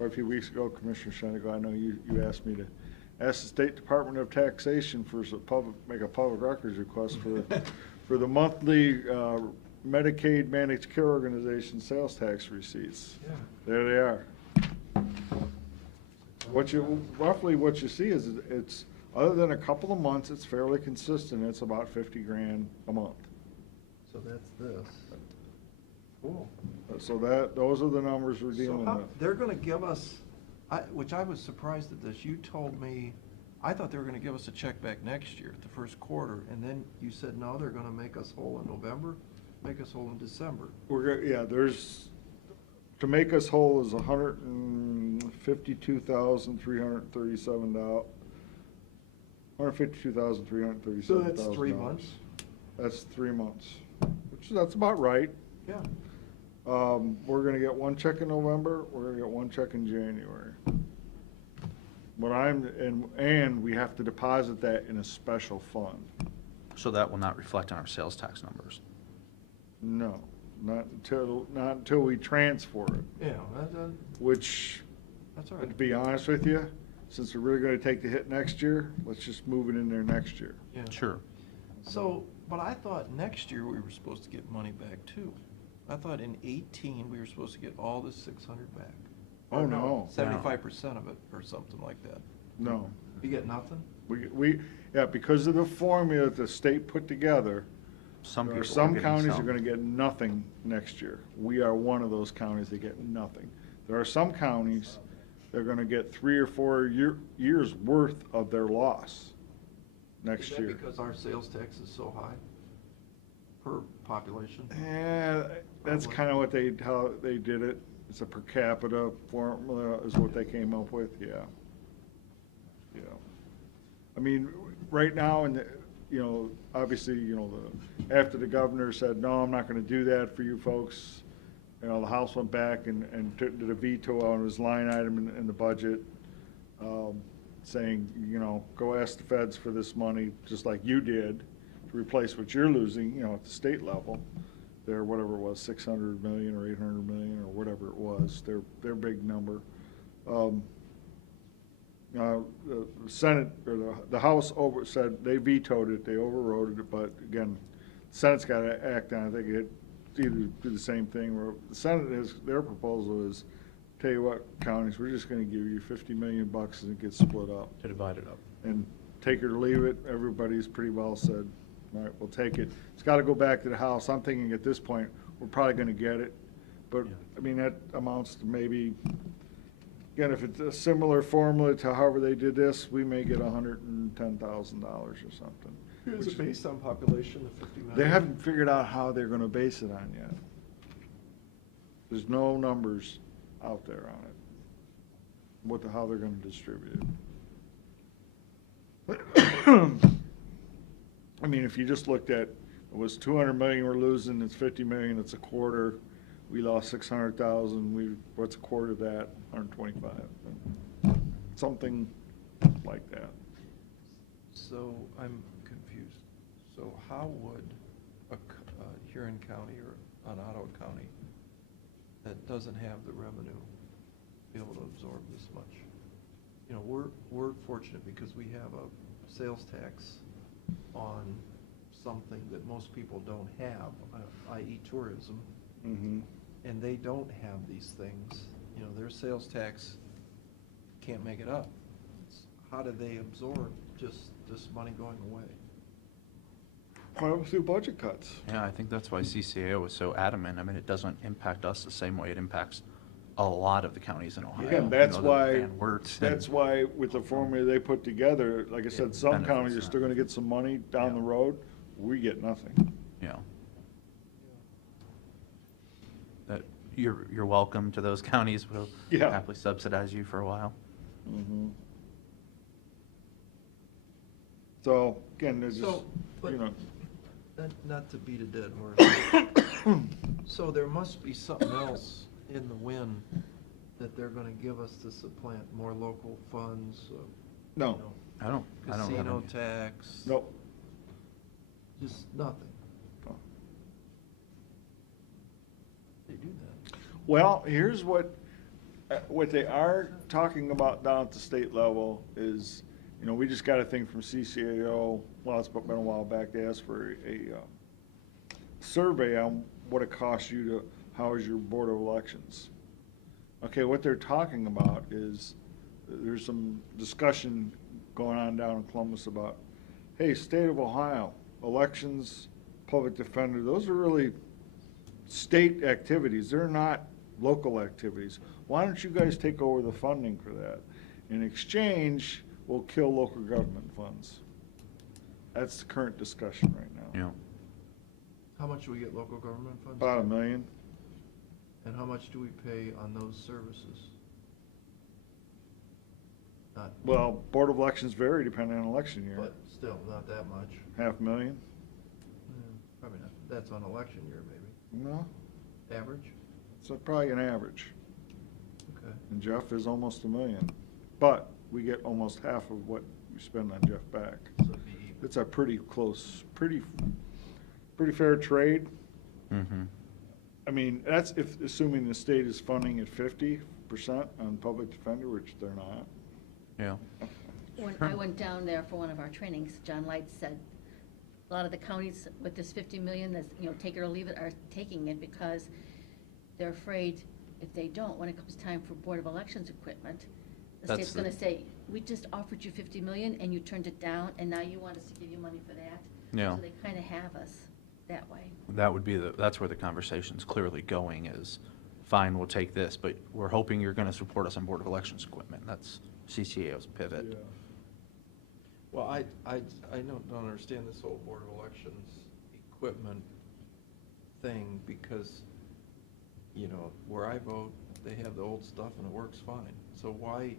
a few weeks ago, Commissioner Shenigo, I know you asked me to ask the State Department of Taxation for make a public records request for the monthly Medicaid Managed Care Organization sales tax receipts. Yeah. There they are. Roughly what you see is it's, other than a couple of months, it's fairly consistent. It's about 50 grand a month. So that's this. Cool. So those are the numbers we're So dealing how, with. they're gonna give us, which I was surprised at this, you told me, I thought they were gonna give us a check back next year, the first quarter, and then you said, no, they're gonna make us whole in November, make us whole in December. To make us whole is $152,337. $152,337. So that's 3 months? That's 3 months, that's about right. Yeah. We're gonna get one check in November, we're gonna get one check in January. And we have to deposit that in a special fund. So that will not reflect on our sales tax numbers. No, not until we transfer it, Yeah, which, that's all to right. be honest with you, since we're really gonna take the hit next year, let's just move it in there next year. Yeah. Sure. So, but I thought next year we were supposed to get money back too. I thought in 18, we were supposed to get all the 600 back. Oh, Or no. 75% of it, or something like that. No, You get nothing? because of the formula that the state put together, Some there are people some getting counties are some. gonna get nothing next year. We are one of those counties that get nothing. There are some counties that are gonna get 3 or 4 years' worth of their loss next Is year. that because our sales tax is so high per population? That's kind of how they did it. It's a per capita formula is what they came up with, yeah. Yeah. I mean, right now, obviously, after the governor said, no, I'm not gonna do that for you folks, the House went back and did a veto on his line item in the budget, saying, go ask the feds for this money, just like you did, to replace what you're losing, at the state level. Their, whatever it was, 600 million or 800 million or whatever it was, their big number. The Senate, or the House said, they vetoed it, they overrode it, but again, the Senate's gotta act on it. They could either do the same thing, or the Senate their proposal is, tell you what, counties, we're just gonna give you 50 million bucks and it gets split up. To divide it up. And take it or leave it, everybody's pretty well said, all right, we'll take it. It's gotta go back to the House. I'm thinking at this point, we're probably gonna get it. But, I mean, that amounts to maybe Again, if it's a similar formula to however they did this, we may get $110,000 or something. Is it based on population of 50 million? They haven't figured out how they're gonna base it on yet. There's no numbers out there on it, how they're gonna distribute it. I mean, if you just looked at, it was 200 million we're losing, it's 50 million, it's a quarter. We lost 600,000, what's a quarter of that? 125. Something like that. So I'm confused. So how would a Huron County or an Ottawa County that doesn't have the revenue be able to absorb this much? You know, we're fortunate because we have a sales tax on something that most people don't have, i.e. tourism. Mm-hmm. And they don't have these things. You know, their sales tax can't make it up. How do they absorb just this money going away? Probably through budget cuts. Yeah, I think that's why CCAO was so adamant. I mean, it doesn't impact us the same way it impacts a lot of the counties in Ohio. Again, that's You know, why, the Van Werts and- that's why with the formula they put together, like I said, some benefits counties are still gonna get some money down the road. We get nothing. Yeah. That, you're welcome to those counties. We'll Yeah. happily subsidize you for a while. Mm-hmm. So, again, there's just, So, but you know, not to beat a dead horse. So there must be something else in the wind that they're gonna give us to supplant more local funds. No. You know, I don't have Casino any- tax. nope. Just nothing. No. They do that. Well, here's what they are talking about down at the state level is, you know, we just got a thing from CCAO, well, it's been a while back, they asked for a survey on what it costs you to house your Board of Elections. Okay, what they're talking about is, there's some discussion going on down in Columbus about, hey, state of Ohio, elections, public defender, those are really state activities, they're not local activities. Why don't you guys take over the funding for that? In exchange, we'll kill local government funds. That's the current discussion right now. Yeah. How much do we get local government funds? About $1 million. And how much do we pay on those services? Not, Well, Board of Elections vary depending on election year. but still, not that much. $500,000? Yeah, probably not. That's on election year, maybe. No, Average? it's probably an average. Okay. And Jeff is almost $1 million. But we get almost half of what we spend on Jeff back. So it'd be even. It's a pretty close, pretty fair trade. Mm-hmm. I mean, that's if, assuming the state is funding at 50% on public defender, which they're not. Yeah. When I went down there for one of our trainings, John Light said, a lot of the counties with this 50 million, that's, you know, take it or leave it, are taking it because they're afraid if they don't, when it comes time for Board of Elections equipment, the That's state's the- gonna say, we just offered you 50 million and you turned it down, and now you want us to give you money for that? Yeah. So they kinda have us that way. That would be that's where the conversation's clearly going is, fine, we'll take this, but we're hoping you're gonna support us on Board of Elections equipment. That's CCAO's pivot. Well, I don't understand this whole Board of Elections equipment thing because, you know, where I vote, they have the old stuff and it works fine. So why,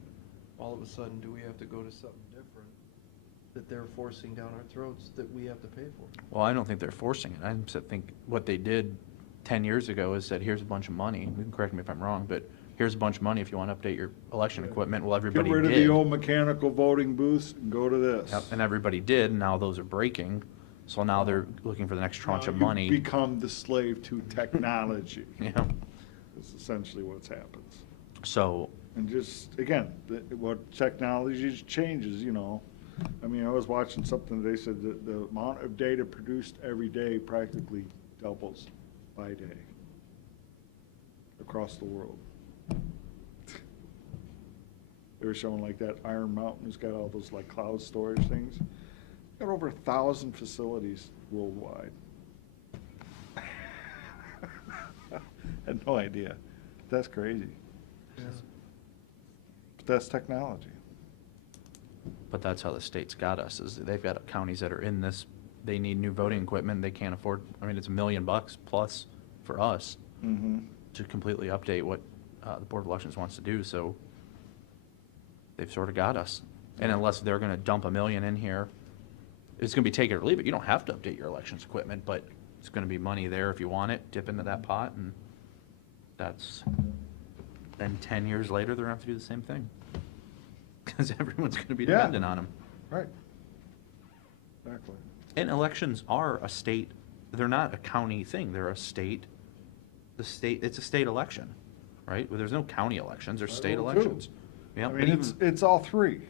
all of a sudden, do we have to go to something different that they're forcing down our throats that we have to pay for? Well, I don't think they're forcing it. I think what they did 10 years ago is said, here's a bunch of money. You can correct me if I'm wrong, but here's a bunch of money if you want to update your election equipment. Well, everybody Get rid of did. the old mechanical voting booths and go to this. Yep, and everybody did, and now those are breaking. So now they're looking for the next tranche Now of you money. become the slave to technology. Yeah. That's essentially what's happens. So, And just, again, what technology changes, you know. I mean, I was watching something, they said that the amount of data produced every day practically doubles by day across the world. They were showing like that Iron Mountain has got all those like cloud storage things. Got over 1,000 facilities worldwide. Had no idea. That's crazy. that's technology. But that's how the state's got us, is they've got counties that are in this, they need new voting equipment, they can't afford, I mean, it's $1 million plus for us Mm-hmm. to completely update what the Board of Elections wants to do, so they've sort of got us. And unless they're gonna dump $1 million in here, it's gonna be take it or leave it. You don't have to update your elections equipment, but it's gonna be money there if you want it, dip into that pot, and that's, then 10 years later, they're gonna have to do the same thing. Because everyone's gonna be Yeah. dependent on them. Right. Exactly. And elections are a state, they're not a county thing, they're a state, it's a state election, right? Well, there's no county elections, there's state Too. elections. Yeah, I but mean, it's all three.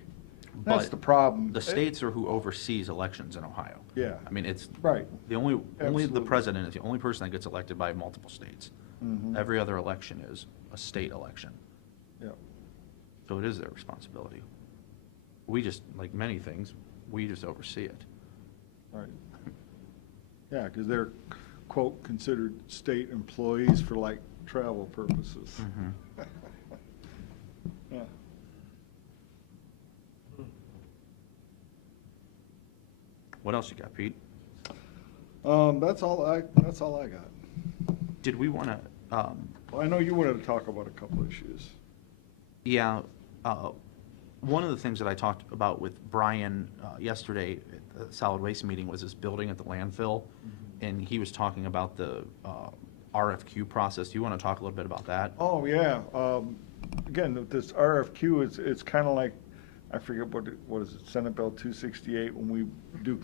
That's but the problem. The states are who oversees elections in Ohio. Yeah. I mean, it's, Right. the only the Absolutely. president is the only person that gets elected by multiple states. Mhm. Every other election is a state election. Yeah. So it is their responsibility. We just, like many things, we just oversee it. Right. Yeah, because they're, quote, considered state employees for like travel purposes. Mhm. Yeah. What else you got, Pete? That's all I got. Did we want to, Well, I know you wanted to talk about a couple issues. yeah, one of the things that I talked about with Brian yesterday at the solid waste meeting was this building at the landfill, and he was talking about the RFQ process. Do you want to talk a little bit about that? Oh, yeah. Again, with this RFQ, it's kind of like, I forget what is it, Senate Bill 268, when we do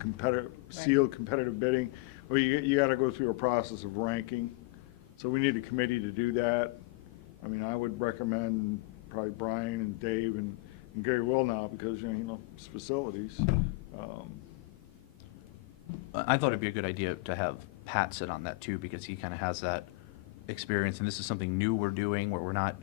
sealed competitive bidding, where you got to go through a process of ranking. So we need a committee to do that. I mean, I would recommend probably Brian and Dave and Gary will now, because, you know, it's facilities. I thought it'd be a good idea to have Pat sit on that too, because he kind of has that experience, and this is something new we're doing, where we're not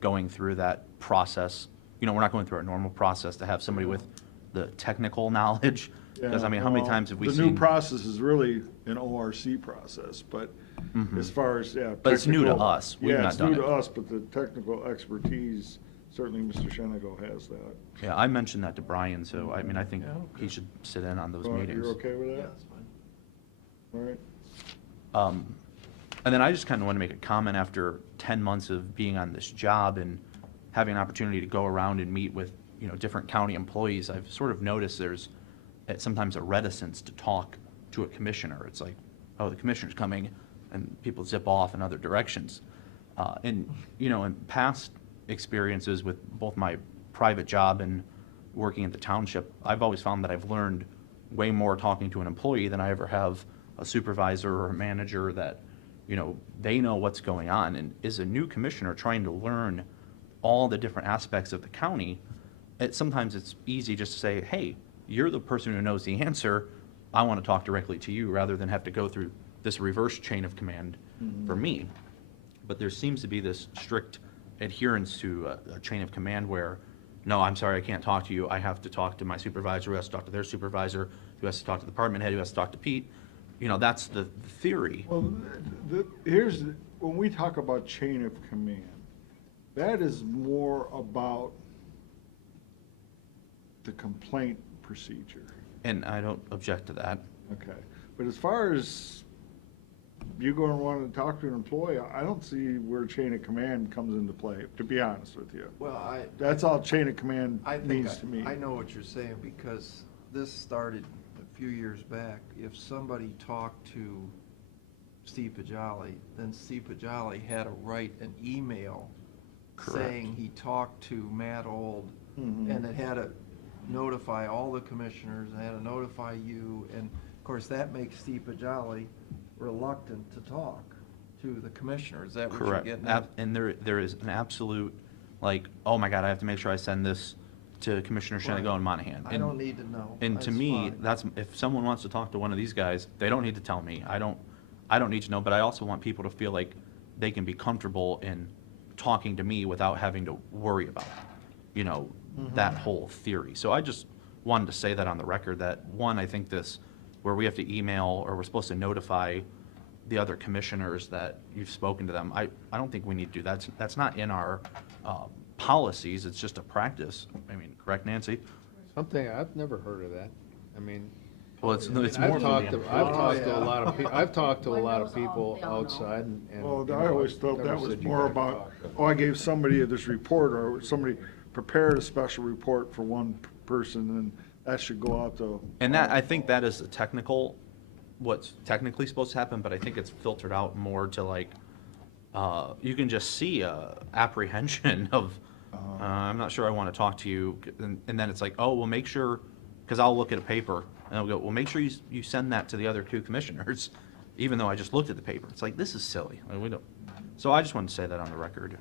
going through that process. You know, we're not going through our normal process to have somebody with the technical knowledge. Because, I mean, how many times have we seen? The new process is really an ORC process, but Mhm. as far as, yeah. But it's new to technical- us. We've not done Yeah, it's new it. to us, but the technical expertise, certainly Mr. Shenago has that. Yeah, I mentioned that to Brian, so I mean, I think Yeah, okay. he should sit in on those Well, meetings. You're okay with that? Yeah, that's fine. All right. And then I just kind of want to make a comment after 10 months of being on this job and having an opportunity to go around and meet with, you know, different county employees. I've sort of noticed there's sometimes a reticence to talk to a commissioner. It's like, oh, the commissioner's coming, and people zip off in other directions. And, you know, in past experiences with both my private job and working at the township, I've always found that I've learned way more talking to an employee than I ever have a supervisor or a manager that, you know, they know what's going on. And as a new commissioner trying to learn all the different aspects of the county, sometimes it's easy just to say, hey, you're the person who knows the answer. I want to talk directly to you rather than have to go through this reverse chain of command for me. But there seems to be this strict adherence to a chain of command where, no, I'm sorry, I can't talk to you. I have to talk to my supervisor, who has to talk to their supervisor, who has to talk to the department head, who has to talk to Pete. You know, that's the theory. Well, when we talk about chain of command, that is more about the complaint procedure. And I don't object to that. Okay. But as far as you going and wanting to talk to an employee, I don't see where chain of command comes into play, to be honest with you. Well, That's all chain of command I think means to me. I know what you're saying, because this started a few years back. If somebody talked to Steve Pajali, then Steve Pajali had to write an email Correct. saying he talked to Matt Old, Mhm. and it had to notify all the commissioners, and had to notify you, and of course, that makes Steve Pajali reluctant to talk to the commissioners. Is that what you're Correct. getting at? And there is an absolute, like, oh my God, I have to make sure I send this to Commissioner Right. Shenago and Monahan. I don't need to know. And to That's me, fine. that's, if someone wants to talk to one of these guys, they don't need to tell me. I don't need to know, but I also want people to feel like they can be comfortable in talking to me without having to worry about, you know, that whole theory. So I just wanted to say that on the record, that one, I think this, where we have to email or we're supposed to notify the other commissioners that you've spoken to them, I don't think we need to do that. That's not in our policies, it's just a practice. I mean, correct, Nancy? Something, I've never heard of that. I mean, Well, it's more I've for talked the to, I've employees. talked to a lot of I've talked to a One lot knows of people all, they all know. outside and. Well, you I know, always thought never that was said you more gotta about, talk to oh, I gave somebody this report, or somebody prepared a special report for one person, and that should go out to. And that, I think that is a technical, what's technically supposed to happen, but I think it's filtered out more to like, you can just see apprehension of, I'm not sure I want to talk to you, and then it's like, oh, well, make sure, because I'll look at a paper, and I'll go, well, make sure you send that to the other 2 commissioners, even though I just looked at the paper. It's like, this is silly. I mean, we don't, so I just wanted to say that on the record.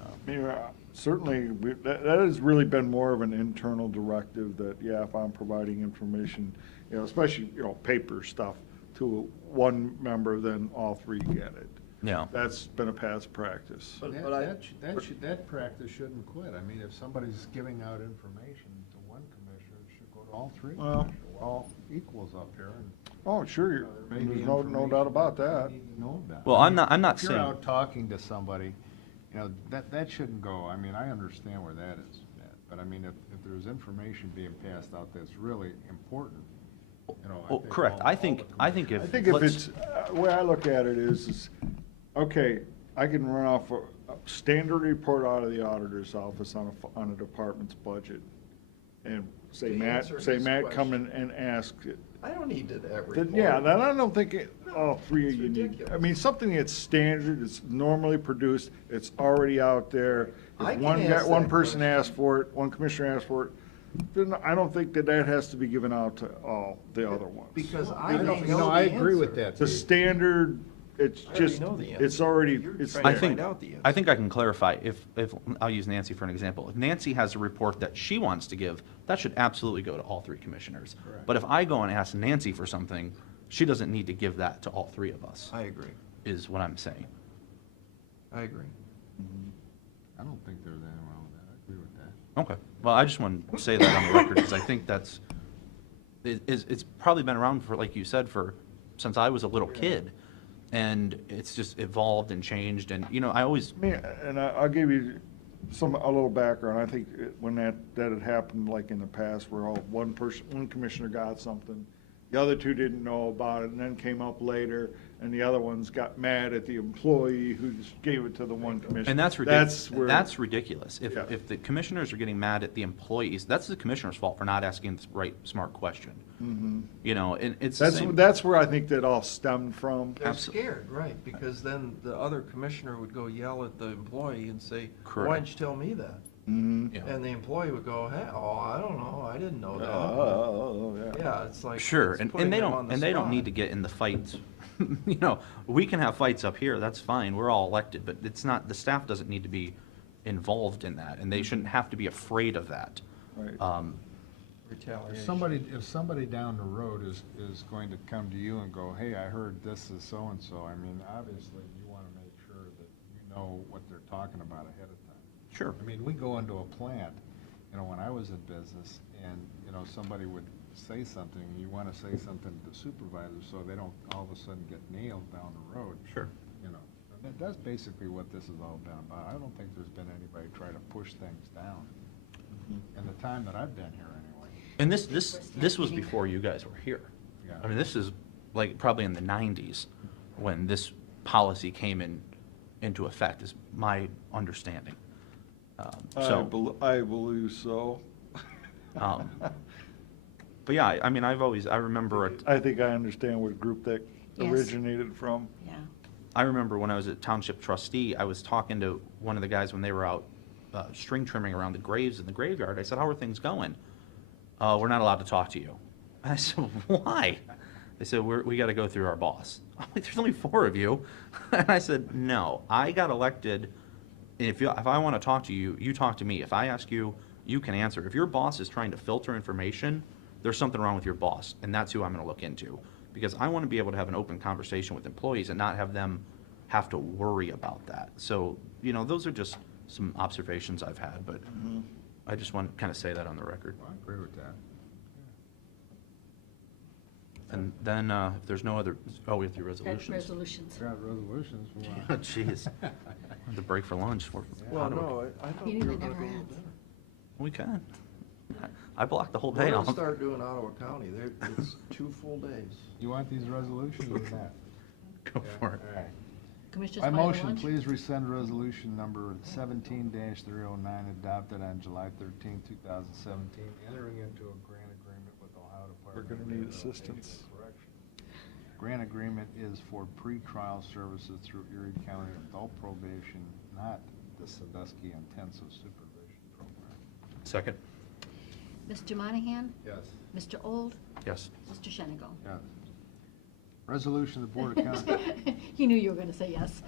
I mean, certainly, that has really been more of an internal directive that, yeah, if I'm providing information, you know, especially, you know, paper stuff to one member, then all 3 get it. Yeah. That's been a past practice. That practice shouldn't quit. I mean, if somebody's giving out information to one commissioner, it should go to all 3. Well- We're all equals up here and. Oh, sure, there may be there's no information doubt about we that. need to know about. Well, I'm not If you're saying, out talking to somebody, you know, that shouldn't go. I mean, I understand where that is, Matt, but I mean, if there's information being passed out that's really important, you know, I well, think correct. all- I all think the I if, think if let's- it's, the way I look at it is, okay, I can run off a standard report out of the auditor's office on a department's budget, and say, To Matt, answer his come question. and ask it. I don't need that report. Then, yeah, then I don't think all 3 of It's you need, I ridiculous. mean, something that's standard, it's normally produced, it's already out there. I If can one ask one that person question. asks for it, one commissioner asks for it, then I don't think that has to be given out to all the other ones. Because I I don't don't, know you know, the I agree with answer. that. The Dave. standard, it's I already just, know the it's answer. already, You're it's. trying I to think, find out the answer. I think I can clarify, if, I'll use Nancy for an example. If Nancy has a report that she wants to give, that should absolutely go to all 3 commissioners. Correct. But if I go and ask Nancy for something, she doesn't need to give that to all 3 of us, I agree. is what I'm saying. I agree. I don't think there's anything wrong with that. I agree with that. Okay, well, I just want to say that on the record, because I think that's, it's probably been around for, like you said, since I was a little kid. And it's just evolved and changed, and, you know, I always, Me, and I'll give you a little background. I think when that had happened, like in the past, where one commissioner got something, the other 2 didn't know about it, and then came up later, and the other ones got mad at the employee who just gave it to the one commissioner. and that's ridiculous. where. That's ridiculous. Yeah. If the commissioners are getting mad at the employees, that's the commissioner's fault for not asking the right, smart question. Mhm. You know, and it's the same. That's where I think that all stemmed from. They're Absol- scared, right, because then the other commissioner would go yell at the employee and say, why Correct. didn't you tell me that? Mhm. Yeah. And the employee would go, hey, oh, I don't know, I didn't know that. Oh, yeah. Yeah, it's like. Sure, it's and putting they them on don't, the and they don't spot. need to get in the fights. You know, we can have fights up here, that's fine, we're all elected, but it's not, the staff doesn't need to be involved in that, and they shouldn't have to be afraid of that. Right. Retaliation. If somebody down the road is going to come to you and go, hey, I heard this is so-and-so, I mean, obviously, you want to make sure that you know what they're talking about ahead of time. Sure. I mean, we go into a plant, you know, when I was in business, and, you know, somebody would say something, you want to say something to the supervisor so they don't all of a sudden get nailed down the road. Sure. You know, and that's basically what this has all been about. I don't think there's been anybody try to push things down in the time that I've been here anyway. And this was before you guys were here. Yeah. I mean, this is like probably in the 90s when this policy came into effect, is my understanding. So, I believe so. but yeah, I mean, I remember, I think I understand what group that Yes. originated from. Yeah. I remember when I was a township trustee, I was talking to one of the guys when they were out string trimming around the graves in the graveyard. I said, how are things going? We're not allowed to talk to you. I said, why? They said, we got to go through our boss. I'm like, there's only 4 of you. And I said, no, I got elected. And if I want to talk to you, you talk to me. If I ask you, you can answer. If your boss is trying to filter information, there's something wrong with your boss. And that's who I'm going to look into. Because I want to be able to have an open conversation with employees and not have them have to worry about that. So, you know, those are just some observations I've had, but I just want to kind of say that on the record. I agree with that. And then, if there's no other, oh, we have to do resolutions. Resolutions. Got resolutions. Oh, jeez. The break for lunch. Well, no, I thought we Meeting were that gonna never go to ends. dinner. We can. I blocked the whole We're day gonna off. start doing Ottawa County. It's 2 full days. You want these resolutions or not? Go for it. All right. Commissioners By final motion, lunch? please rescind resolution number 17-309 adopted on July 13, 2017, entering into a grant agreement with Ohio We're Department of gonna need Rehabilitation assistance. and Correction. Grant agreement is for pretrial services through Erie County Adult Probation, not the Sandusky Intensive Supervision Program. Second? Mr. Monahan? Yes. Mr. Old? Yes. Mr. Shenigo? Yes. Resolution of the Board of County. He knew you were gonna say yes.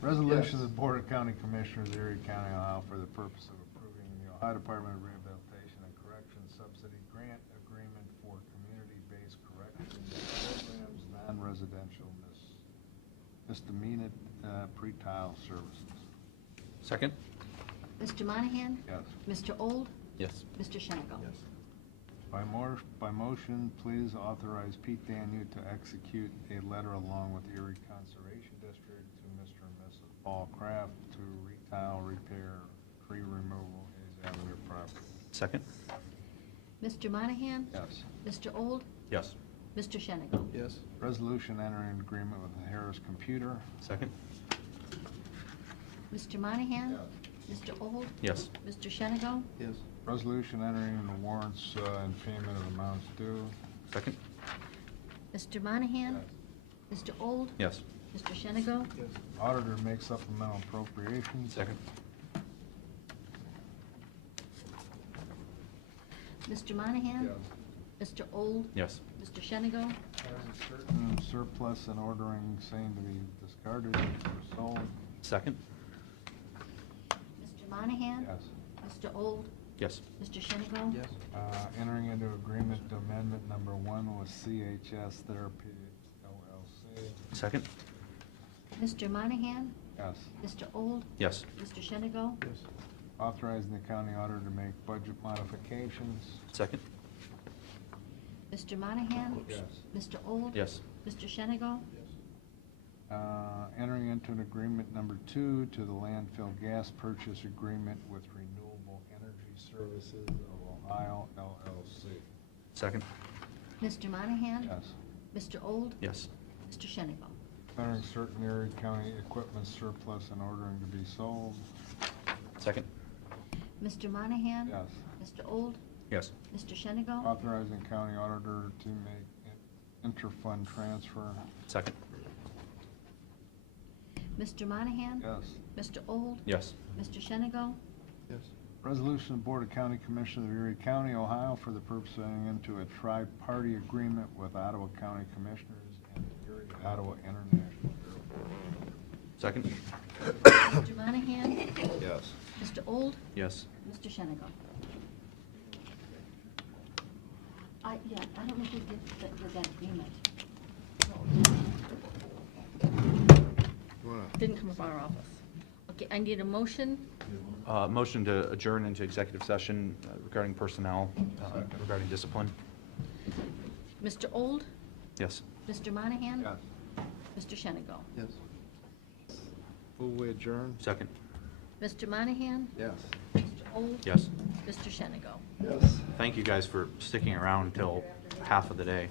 Resolution of the Board of County Commissioners, Erie County, Ohio, for the purpose of approving the Ohio Department of Rehabilitation and Correction Subsidy Grant Agreement for Community-Based Corrections Programs, Non-Residential Misdemeanor Pretrial Services. Second? Mr. Monahan? Yes. Mr. Old? Yes. Mr. Shenigo? Yes. By motion, please authorize Pete Daniel to execute a letter along with Erie Conservation District to Mr. and Mrs. Paul Kraft to retile, repair, tree removal, Hayes Avenue property. Second? Mr. Monahan? Yes. Mr. Old? Yes. Mr. Shenigo? Yes. Resolution entering an agreement with Harris Computer. Second? Mr. Monahan? Mr. Old? Yes. Mr. Shenigo? Yes. Resolution entering into warrants and payment of amounts due. Second? Mr. Monahan? Mr. Old? Yes. Mr. Shenigo? Yes. Auditor makes supplemental appropriations. Second? Mr. Monahan? Mr. Old? Yes. Mr. Shenigo? Having certain surplus and ordering same to be discarded or sold. Second? Mr. Monahan? Yes. Mr. Old? Yes. Mr. Shenigo? Yes. Entering into agreement to amendment number 1 with CHS Therapeutics LLC. Second? Mr. Monahan? Yes. Mr. Old? Yes. Mr. Shenigo? Yes. Authorizing the county auditor to make budget modifications. Second? Mr. Monahan? Yes. Mr. Old? Yes. Mr. Shenigo? Entering into an agreement number 2 to the landfill gas purchase agreement with Renewable Energy Services of Ohio LLC. Second? Mr. Monahan? Yes. Mr. Old? Yes. Mr. Shenigo? Declaring certain Erie County equipment surplus and ordering to be sold. Second? Mr. Monahan? Yes. Mr. Old? Yes. Mr. Shenigo? Authorizing county auditor to make interfund transfer. Second? Mr. Monahan? Yes. Mr. Old? Yes. Mr. Shenigo? Yes. Resolution of Board of County Commissioners of Erie County, Ohio, for the purpose of entering into a tri-party agreement with Ottawa County Commissioners and the Erie Ottawa International Bureau. Second? Mr. Monahan? Yes. Mr. Old? Yes. Mr. Shenigo? I don't know if we did that agreement. Didn't come from our office. Okay, I need a motion. Motion to adjourn into executive session regarding personnel, regarding discipline. Mr. Old? Yes. Mr. Monahan? Yes. Mr. Shenigo? Yes. Will we adjourn? Second? Mr. Monahan? Yes. Mr. Old? Yes. Mr. Shenigo? Yes. Thank you guys for sticking around until half of the day.